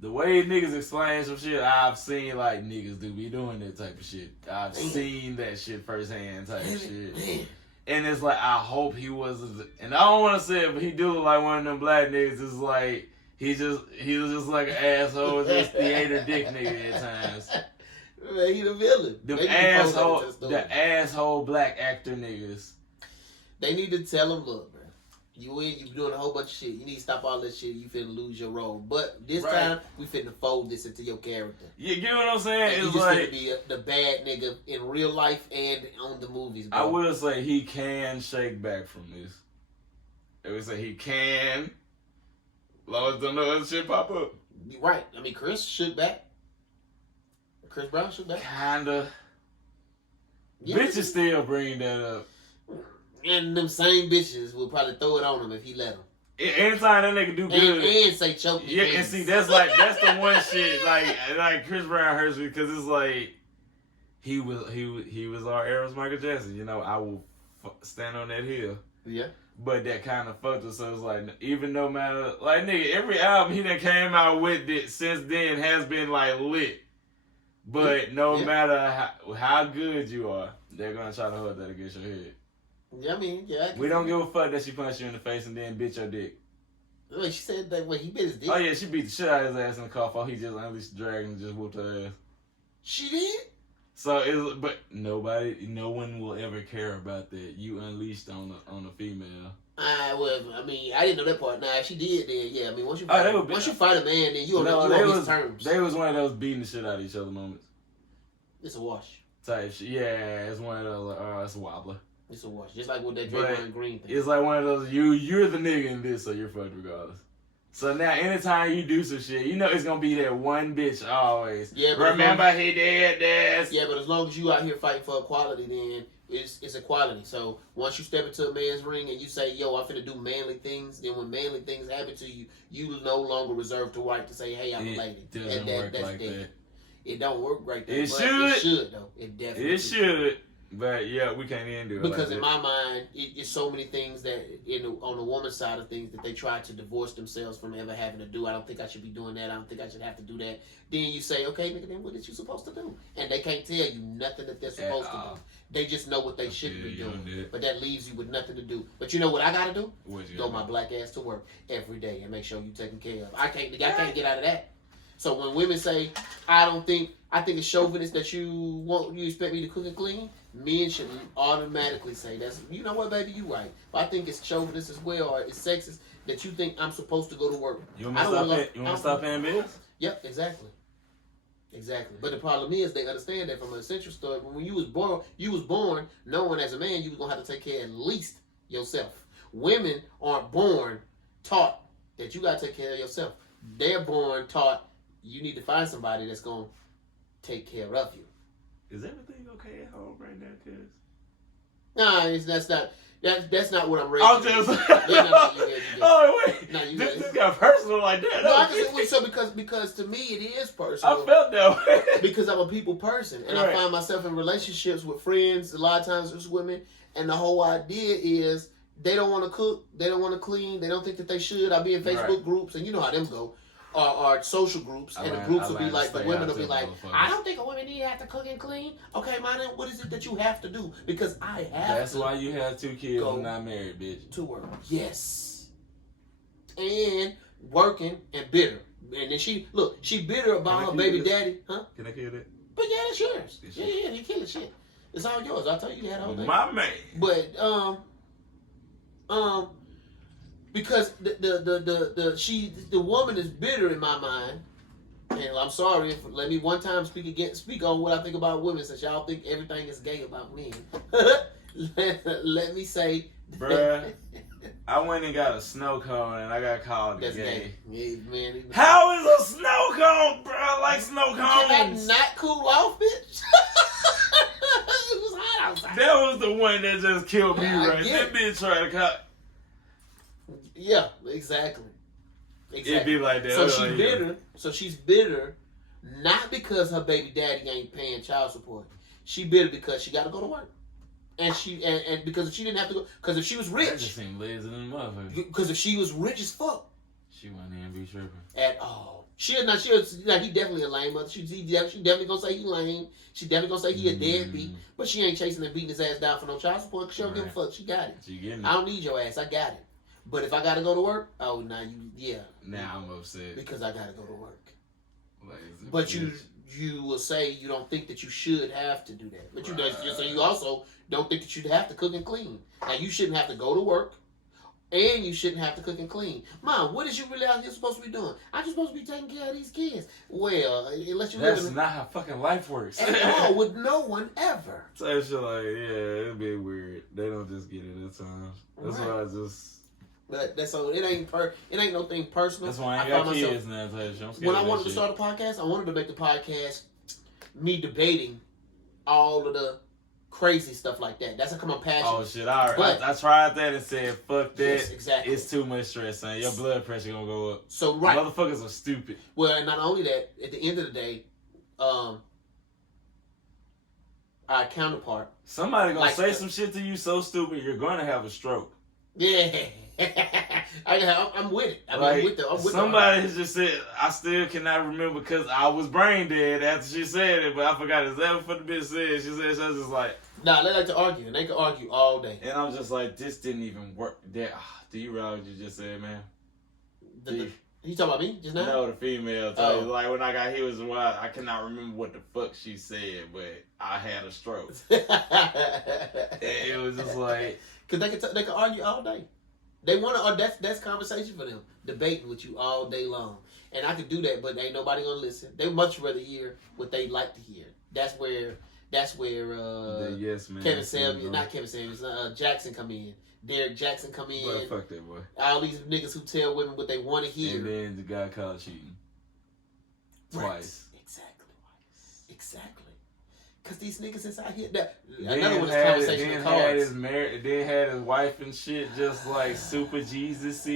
the way niggas explain some shit. I've seen like niggas do be doing that type of shit. I've seen that shit firsthand type of shit. And it's like I hope he wasn't. And I don't want to say it, but he do look like one of them black niggas. It's like. He was just like an asshole, just theater dick nigga at times. Man, he the villain. The asshole black actor niggas. They need to tell him, look, bro, you doing a whole bunch of shit. You need to stop all that shit. You finna lose your role. But this time, we finna fold this into your character. You get what I'm saying? And it's just like, gonna be the bad nigga in real life and on the movies, bro. I will say he can shake back from this. I would say he can. Long don't know other shit pop up. Right. I mean, Chris shook back. Chris Brown shook back. Kinda. Yeah. Bitches still bring that up. And them same bitches will probably throw it on him if he let them. Anytime that nigga do good. And say choke me. Yeah, and see, that's the one shit, like Chris Brown hurts me because it's like, he was our era's Michael Jackson. You know, I will stand on that hill. Yeah. But that kind of fucked us, so it's like, even no matter, like, nigga, every album he done came out with it since then has been, like, lit. But no matter how good you are, they're gonna try to hold that against your head. Yeah, I mean, yeah. We don't give a fuck that she punched you in the face and then bit your dick. Wait, she said that when he bit his dick? Oh, yeah, she beat the shit out of his ass in the car before he just unleashed the dragon and just whooped her ass. She did? So but no one will ever care about that. You unleashed on a female. Well, I mean, I didn't know that part. Nah, if she did, then yeah. I mean, once you fight a man, then you on his terms. They was one of those beating the shit out of each other moments. It's a wash. Type shit. Yeah, it's one of those. It's a wobbler. It's a wash, just like with that Draymond Green thing. It's like one of those. You're the nigga in this, so you're fucked regardless. So now, anytime you do some shit, you know it's gonna be that one bitch always. Yeah, but remember he did this. Yeah, but as long as you out here fighting for equality, then it's equality. So once you step into a man's ring and you say, "Yo, I'm finna do manly things," then when manly things happen to you, you no longer reserve the right to say, "Hey, I'm a lady." Doesn't work like that. It don't work right there. It should though. It definitely should. But yeah, we can't even do it. Because like in my mind, it's so many things that on the woman's side of things that they try to divorce themselves from ever having to do. I don't think I should be doing that. I don't think I should have to do that. Then you say, okay, nigga, then what is you supposed to do? And they can't tell you nothing that they're supposed to do. They just know what they shouldn't be doing. But that leaves you with nothing to do. But you know what I gotta do? Go my black ass to work every day and make sure you taken care of. I can't get out of that. So when women say, I think it's chauvinist that you expect me to cook and clean, men should automatically say, that's, you know what, baby, you right. But I think it's chauvinist as well, or it's sexist that you think I'm supposed to go to work. You want to stop paying bills? Yep, exactly. But the problem is they understand that from an essential story. When you was born knowing as a man you was gonna have to take care at least yourself. Women aren't born taught that you gotta take care of yourself. They're born taught you need to find somebody that's gonna take care of you. Is everything okay at home right now, cuz? Nah, that's not what I'm ready to do. Oh, wait. No, this got personal like that. No, I can say, because to me it is personal. I felt that way. Because I'm a people person. And I find myself in relationships with friends, a lot of times it's women, and the whole idea is they don't want to cook, they don't want to clean, they don't think that they should. I'll be in Facebook groups, and you know how them go. Or social groups, and the groups will be like, the women will be like, I don't think a woman need to have to cook and clean. Okay, man, what is it that you have to do? Because I have That's why you have 2 kids and not married, bitch. To work. Yes. And working and bitter. And then she bitter about her baby daddy. Huh? Can I kill it? But yeah, that's yours. Yeah, you kill the shit. It's all yours. I'll tell you that whole thing. My man. But, because the woman is bitter in my mind, and I'm sorry if let me one time speak on what I think about women, since y'all think everything is gay about men. let me say, bruh, I went and got a snow cone and I got called gay. Yeah, man. How is a snow cone, bro? I like snow cones. Can that not cool off, bitch? It was hot outside. That was the one that just killed me, right? That bitch tried to cut. Yeah, exactly. It'd be like that. So she's bitter. So she's bitter, not because her baby daddy ain't paying child support. She bitter because she got to go to work, and because if she didn't have to go, because if she was rich, that just seemed lazy than motherfucker. Because if she was rich as fuck, she wouldn't even be tripping at all. He definitely a lame mother. She definitely gonna say he lame. She definitely gonna say he a deadbeat. But she ain't chasing and beating his ass down for no child support. Cause she don't give a fuck. She got it. She getting it. I don't need your ass. I got it. But if I gotta go to work, Now I'm upset. Because I gotta go to work. Lazy But bitch. you will say you don't think that you should have to do that. But you also don't think that you'd have to cook and clean. Now you shouldn't have to go to work, and you shouldn't have to cook and clean. Mom, what is you really out here supposed to be doing? I'm just supposed to be taking care of these kids. Well, unless you that's not how fucking life works. At all, with no one ever. So shit like, yeah, it'd be weird. They don't just get it at times. That's why I just. But that's so it ain't no thing personal. That's why I ain't got kids now. When I wanted to start a podcast, I wanted to make the podcast me debating all of the crazy stuff like that. That's my passion. Oh shit! I tried that and said, "Fuck that." Yes, exactly. It's too much stress, son. Your blood pressure gonna go up. So right, motherfuckers are stupid. Well, and not only that, at the end of the day, our counterpart. Somebody gonna say some shit to you so stupid you're gonna have a stroke. Yeah. I'm with it. I'm with somebody just said, I still cannot remember because I was brain dead after she said it, but I forgot exactly what the bitch said. She said, I was just like... Nah, they like to argue, and they can argue all day. And I'm just like, this didn't even work. Do you realize what you just said, man? You talking about me just now? No, the female. Like, when I got here was wild. I cannot remember what the fuck she said, but I had a stroke. And it was just like... Because they can argue all day. They want to, that's conversation for them, debating with you all day long. And I could do that, but ain't nobody gonna listen. They much rather hear what they like to hear. That's where yes, man. Jackson come in. Derek Jackson come in. Boy, fuck that boy. All these niggas who tell women what they want to hear. And then the guy called cheating. Twice. Exactly. Because these niggas inside here, another one is conversation in cars. Then had his wife and shit just like super Jesus-y.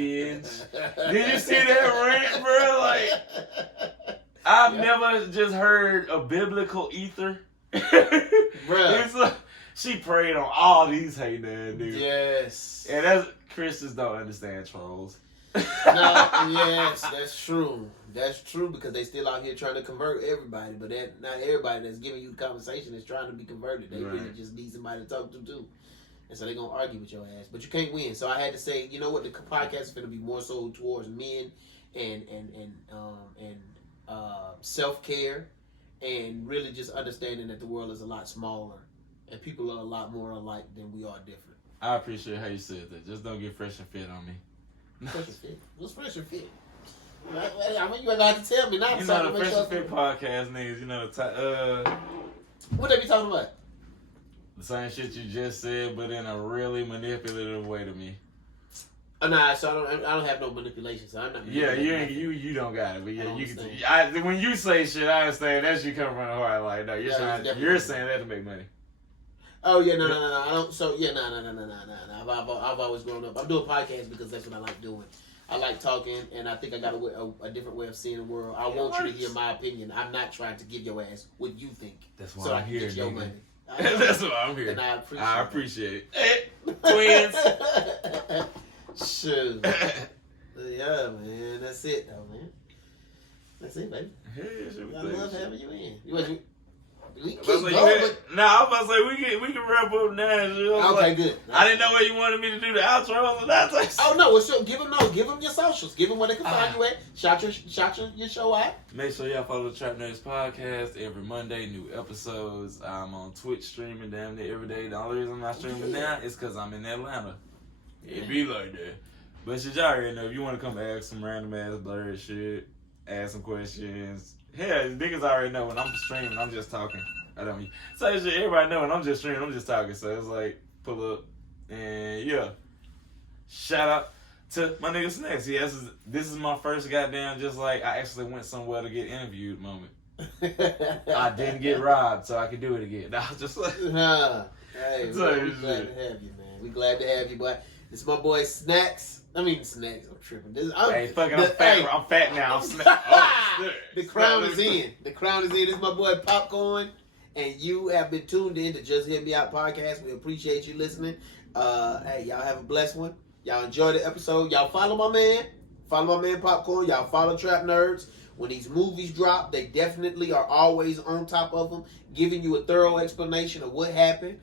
Did you see that rant, bro? Like, I've never just heard a biblical ether. Bruh. She preyed on all these hating ass niggas. Yes. And that's Christians don't understand trolls. No, yes, that's true. That's true because they still out here trying to convert everybody, but that not everybody that's giving you the conversation is trying to be converted. They really just need somebody to talk to too, and so they're gonna argue with your ass. But you can't win. So I had to say, you know what, the podcast is gonna be more so towards men and self-care and really just understanding that the world is a lot smaller and people are a lot more alike than we are different. I appreciate how you said that. Just don't get fresh and fit on me. Fresh and fit? What's fresh and fit? I mean, you ain't gonna have to tell me now. You know the Fresh and Fit podcast niggas, you know, what they be talking about? the same shit you just said, but in a really manipulative way to me. Nah, so I don't have no manipulation, so I'm not. Yeah, you don't got it, but yeah, you can. When you say shit, I understand that's you coming from the heart. Like, no, you're saying that to make money. Oh yeah, no. I don't. So yeah, no. I've always grown up. I'm doing podcasts because that's what I like doing. I like talking, and I think I got a different way of seeing the world. I want you to hear my opinion. I'm not trying to give your ass what you think. That's why so I'm I can here, get your nigga. money. That's why I'm here. And I appreciate it. Twins. Shoot. Yeah, man. That's it, though, man. That's it, baby. Yeah, I love having you in. We keep I was going, about to say we can wrap up now. Okay, like, good. I didn't know where you wanted me to do the outro or that. Oh no! Well, so give them your socials. Give them where they can find you at. Shout your show out. Make sure y'all follow the Trapnerds podcast every Monday. New episodes. I'm on Twitch streaming damn near every day. The only reason I'm not streaming now is because I'm in Atlanta. It be like that. But shit, y'all already know if you want to come ask some random ass blurred shit, ask some questions. Hell, niggas already know when I'm streaming, I'm just talking. I don't mean so shit. Everybody know when I'm just streaming, I'm just talking. So it's like pull up and yeah. Shout out to my nigga Snax. This is my first goddamn just like I actually went somewhere to get interviewed moment. I didn't get robbed, so I could do it again. I was just like, hey, we glad to have you, man. We glad to have you, boy. This is my boy Snax. Snacks. I'm tripping. I'm fat now. The crown is in. The crown is in. This is my boy Popcorn, and you have been tuned in to Just Hear Me Out podcast. We appreciate you listening. Hey, y'all have a blessed one. Y'all enjoy the episode. Y'all follow my man. Follow my man Popcorn. Y'all follow Trapnerds. When these movies drop, they definitely are always on top of them, giving you a thorough explanation of what happened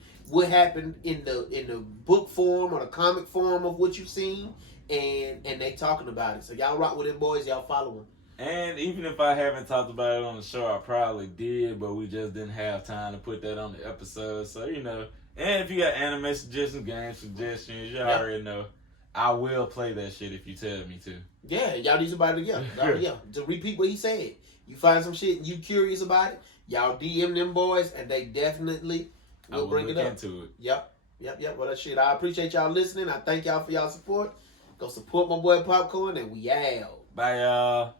in the book form or the comic form of what you've seen. And they talking about it. So y'all rock with them boys. Y'all follow them. And even if I haven't talked about it on the show, I probably did, but we just didn't have time to put that on the episode. So, you know. And if you got anime suggestions, game suggestions, you already know. I will play that shit if you tell me to. Yeah, y'all need somebody to repeat what he said. You find some shit and you curious about it, y'all DM them boys and they definitely will bring it up. Into it. Yep. Well, that shit. I appreciate y'all listening. I thank y'all for y'all support. Go support my boy Popcorn, and we out. Bye, y'all.